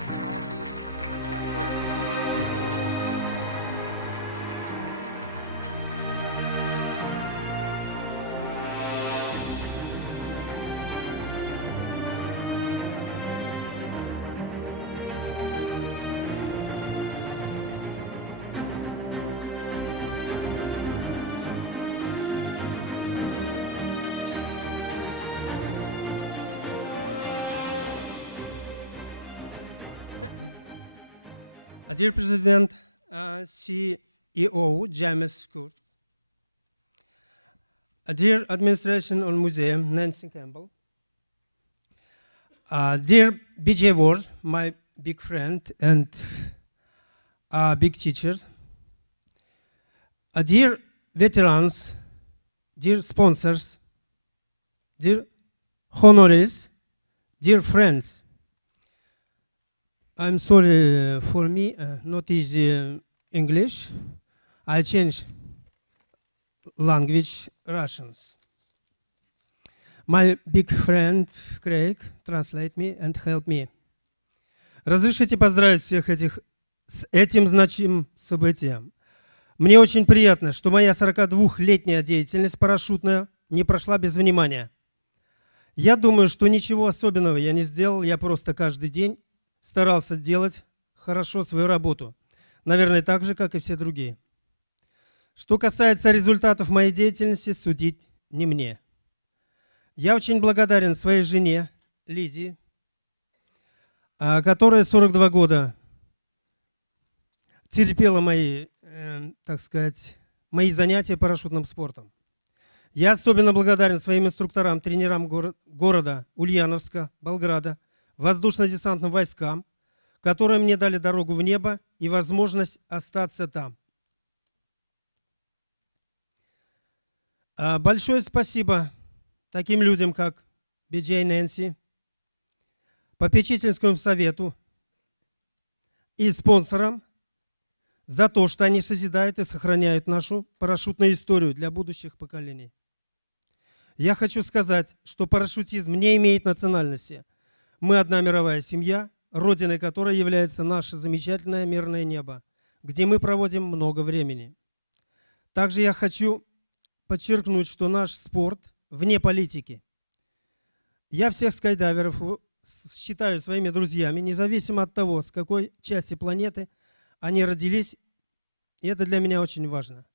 Dear President, CEO James Court, dear Administration on Museum Nancy Campbell, dear BJ Ward, my big friend and big teacher, dear veterans, dear sponsors, dear honorees, dear friends. I'm sorry for me, not easy English. I change language Russians. My big friend Craig translate me and help me. Разрешите поздравить всех этих с этим значимым событием. Мне очень приятно, что моя 42-летняя деятельность парашютная не прошла без внимания. Я думаю, что ничего особенного я не сделал, я просто каждый день старался делать хорошо свою работу. Наверное, так же, как и все другие. Что касается результатов моей деятельности, судить не мне. Я очень благодарен своей жене Лидии, которая 42 года терпела мои, так сказать, мои занятия парашютным спортом. Я особенно благодарен своим инструкторам, тренерам города Ульяновска, Болграда, воздушно-десантным войскам, которые мне дали дорогу в небо и возможность остаться там. Большое спасибо таким людям, как BJ Нэнси, попечительскому совету и спонсорам за то, что они созидают и сохраняют нашу парашютную историю для будущих поколений. Я хочу сказать, что парашютизм не имеет национальности. Мы одна мировая семья, родиной которой является наше замечательное мирное небо, где мы проводим много времени. Также я хочу подчеркнуть, что наш спорт вне политики. Я всех скайдайверов считаю своими друзьями, независимо от того, с какой части планеты они родились, и это для меня очень важно.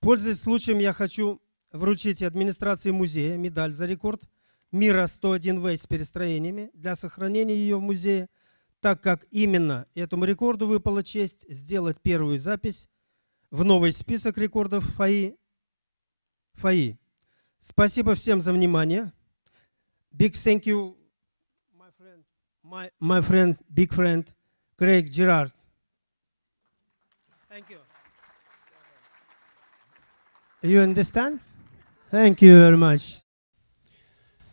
Пользуясь случаем, я хочу вручить администрации музея медаль за рекорд мира 101 вей с перестроениями для сохранения ее в музее, так как именно этому рекорду выпала честь сделать первую запись в новый список рекордов ФАИ. Спасибо всем за внимание. Big thank you, my friend, big friend, Craig Gerard. Thank you. You understand? Thank you very much.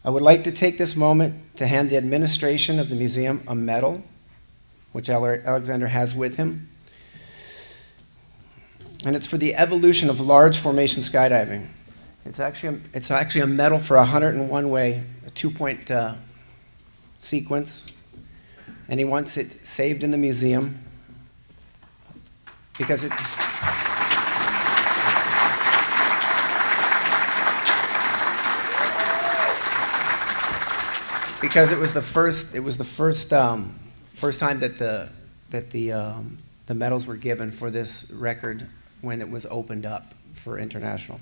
I would like to take this moment to hand the administration of the museum a medal, which Alexander has with him. And it's for the evolution of large formation skydiving. It's actually a medal for 101 way, a 2-point sequence. And he wants it saved in the museum because it... Because it was the first time that the medals were given for this record when it was opened up for international.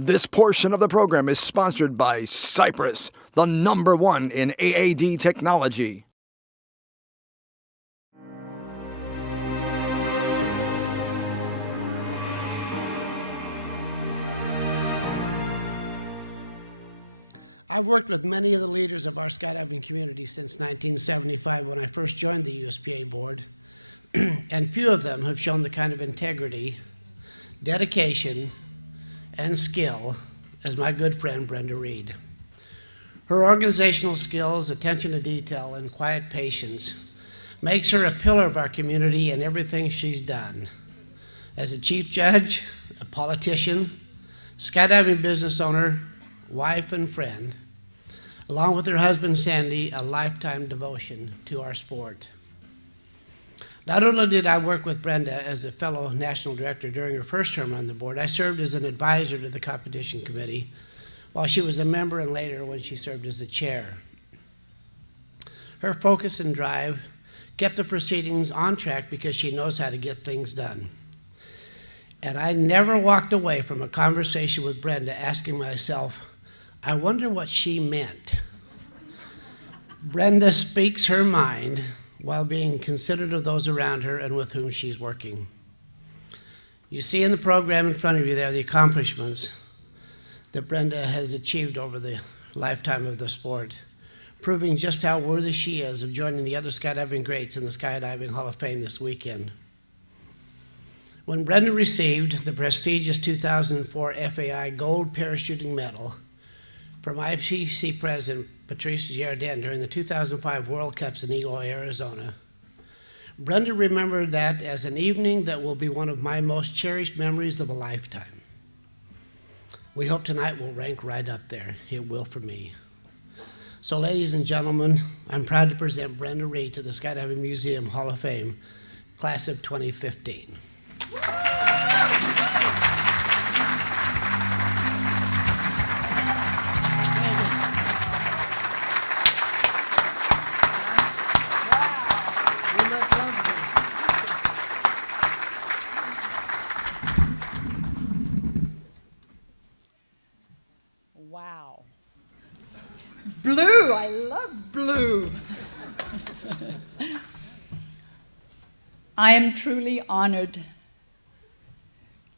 This portion of the program is sponsored by Cypress, the #1 in AAD technology. I've worked with many of the leaders of our skydiving community since 1975 when I first joined the USPA board, and few of them have shown the kind of integrity, dedication, and skill as my good friend Brenda Reed. Her organizational skills, attention to detail, and quiet patience makes her a pillar of our community in everything she's done. As a chief judge, a politician, skydiving business owner, wife and friend, along with her husband Sandy, a lifetime devotion to our sport. Not only did I work with Brenda as a fellow national director during her first term on the board, I served as an advisor to the competition committee while she was a member and later when she served as the chair. Her focus and drive kept the proceedings on track because she knows how to get things done. And I never walked away from a conversation with Brenda asking myself, I wonder what she meant. Brenda speaks her mind while being considerate of those around her and with whom she's working. You see in the program in front of you there the accomplishments that Brenda has achieved over the lifetime of the sport, proving just how worthy she is of joining the other skydiving greats in the Skydiving Hall of Fame this weekend. When Brenda received the prestigious 2004 FAI Gold Parachuting Medal from IPC President Patrice Giardin during the 2005 World Cups in Eloy, Arizona, Brenda remembered that as an evening that will be one of my most cherished memories of a lifetime. We hope tonight will rank right up there. It will for me. So ladies and gentlemen, I'm proud to present Brenda Reed to the Skydiving Museum Hall of Fame, class of 2015. Wow. Blue, I love blue. I am truly honored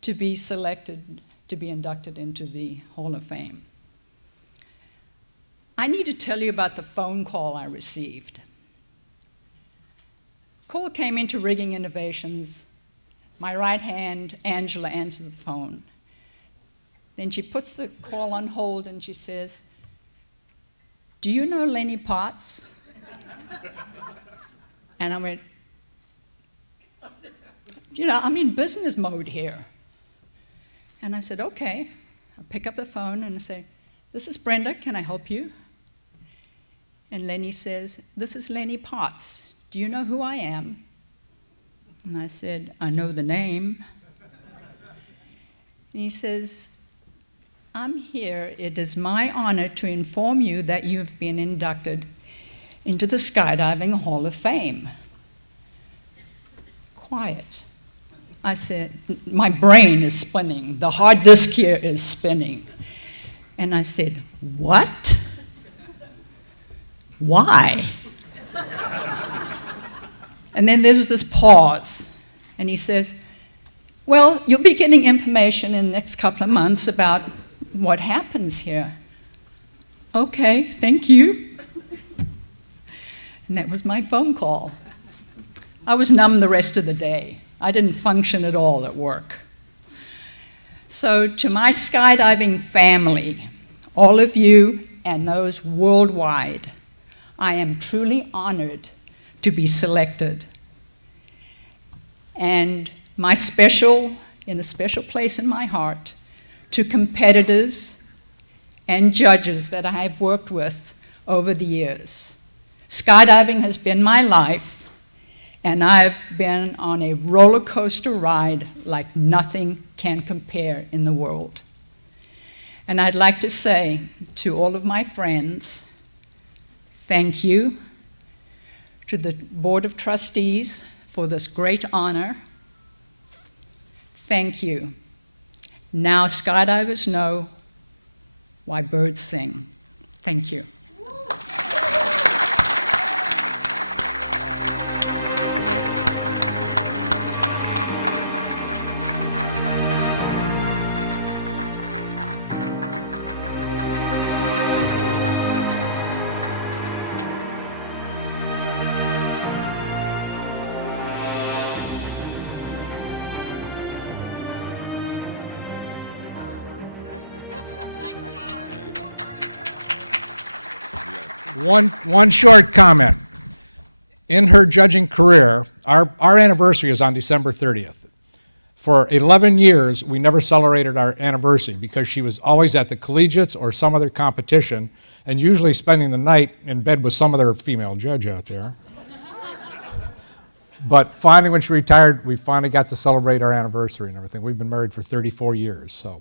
to be selected to be inducted into the Hall of Fame. I need to tell you about the phone call I received. Call came into Rigging Innovations. My right hand, Angela, answers the phone. Then she puts the call on hold and she says, do you know Lenny Potts? And I went, you know, I'm in business mode here. And I said, okay. I pick up the phone and I say, this is Brenda, can I help you? And Lenny says, this is Lenny Potts. Do you know who I am? And I said, I know the name. And he says, I'm here. It is my honor to inform you that you've been inducted into the Skydiving Hall of Fame. Quiet. I said, my brain is spinning. The hard disk here is spinning. And I said, what? Why? And then there was this pause. And he says, well, you'll be getting information in the next couple of months about what happens here. Okay, thank you. And that was my phone call. I was numb the rest of the day. I didn't function at all at work. So to my skydiving family, all of you and those worldwide, I am truly honored to be selected. And in a special place in my heart, to competitors and judges that I have worked with over the years. Skydiving has been my life, and I've been on a roller coaster ride like nothing can compare in the world. And I'd like to say to all of my friends, thank you. To the Board of Trustees for this great honor, thank you. Now skydivers know why birds sing. Thank you. One short comment. In her judging career, our anniversary is on December 30th. For 11 years, we never celebrated our anniversary because she was always at the collegiates or some other competition, and usually spending the night in bed with some other female judge out there. But finally, when she retired, we finally got to celebrate our anniversary and everything. We've been married for 34 years, so.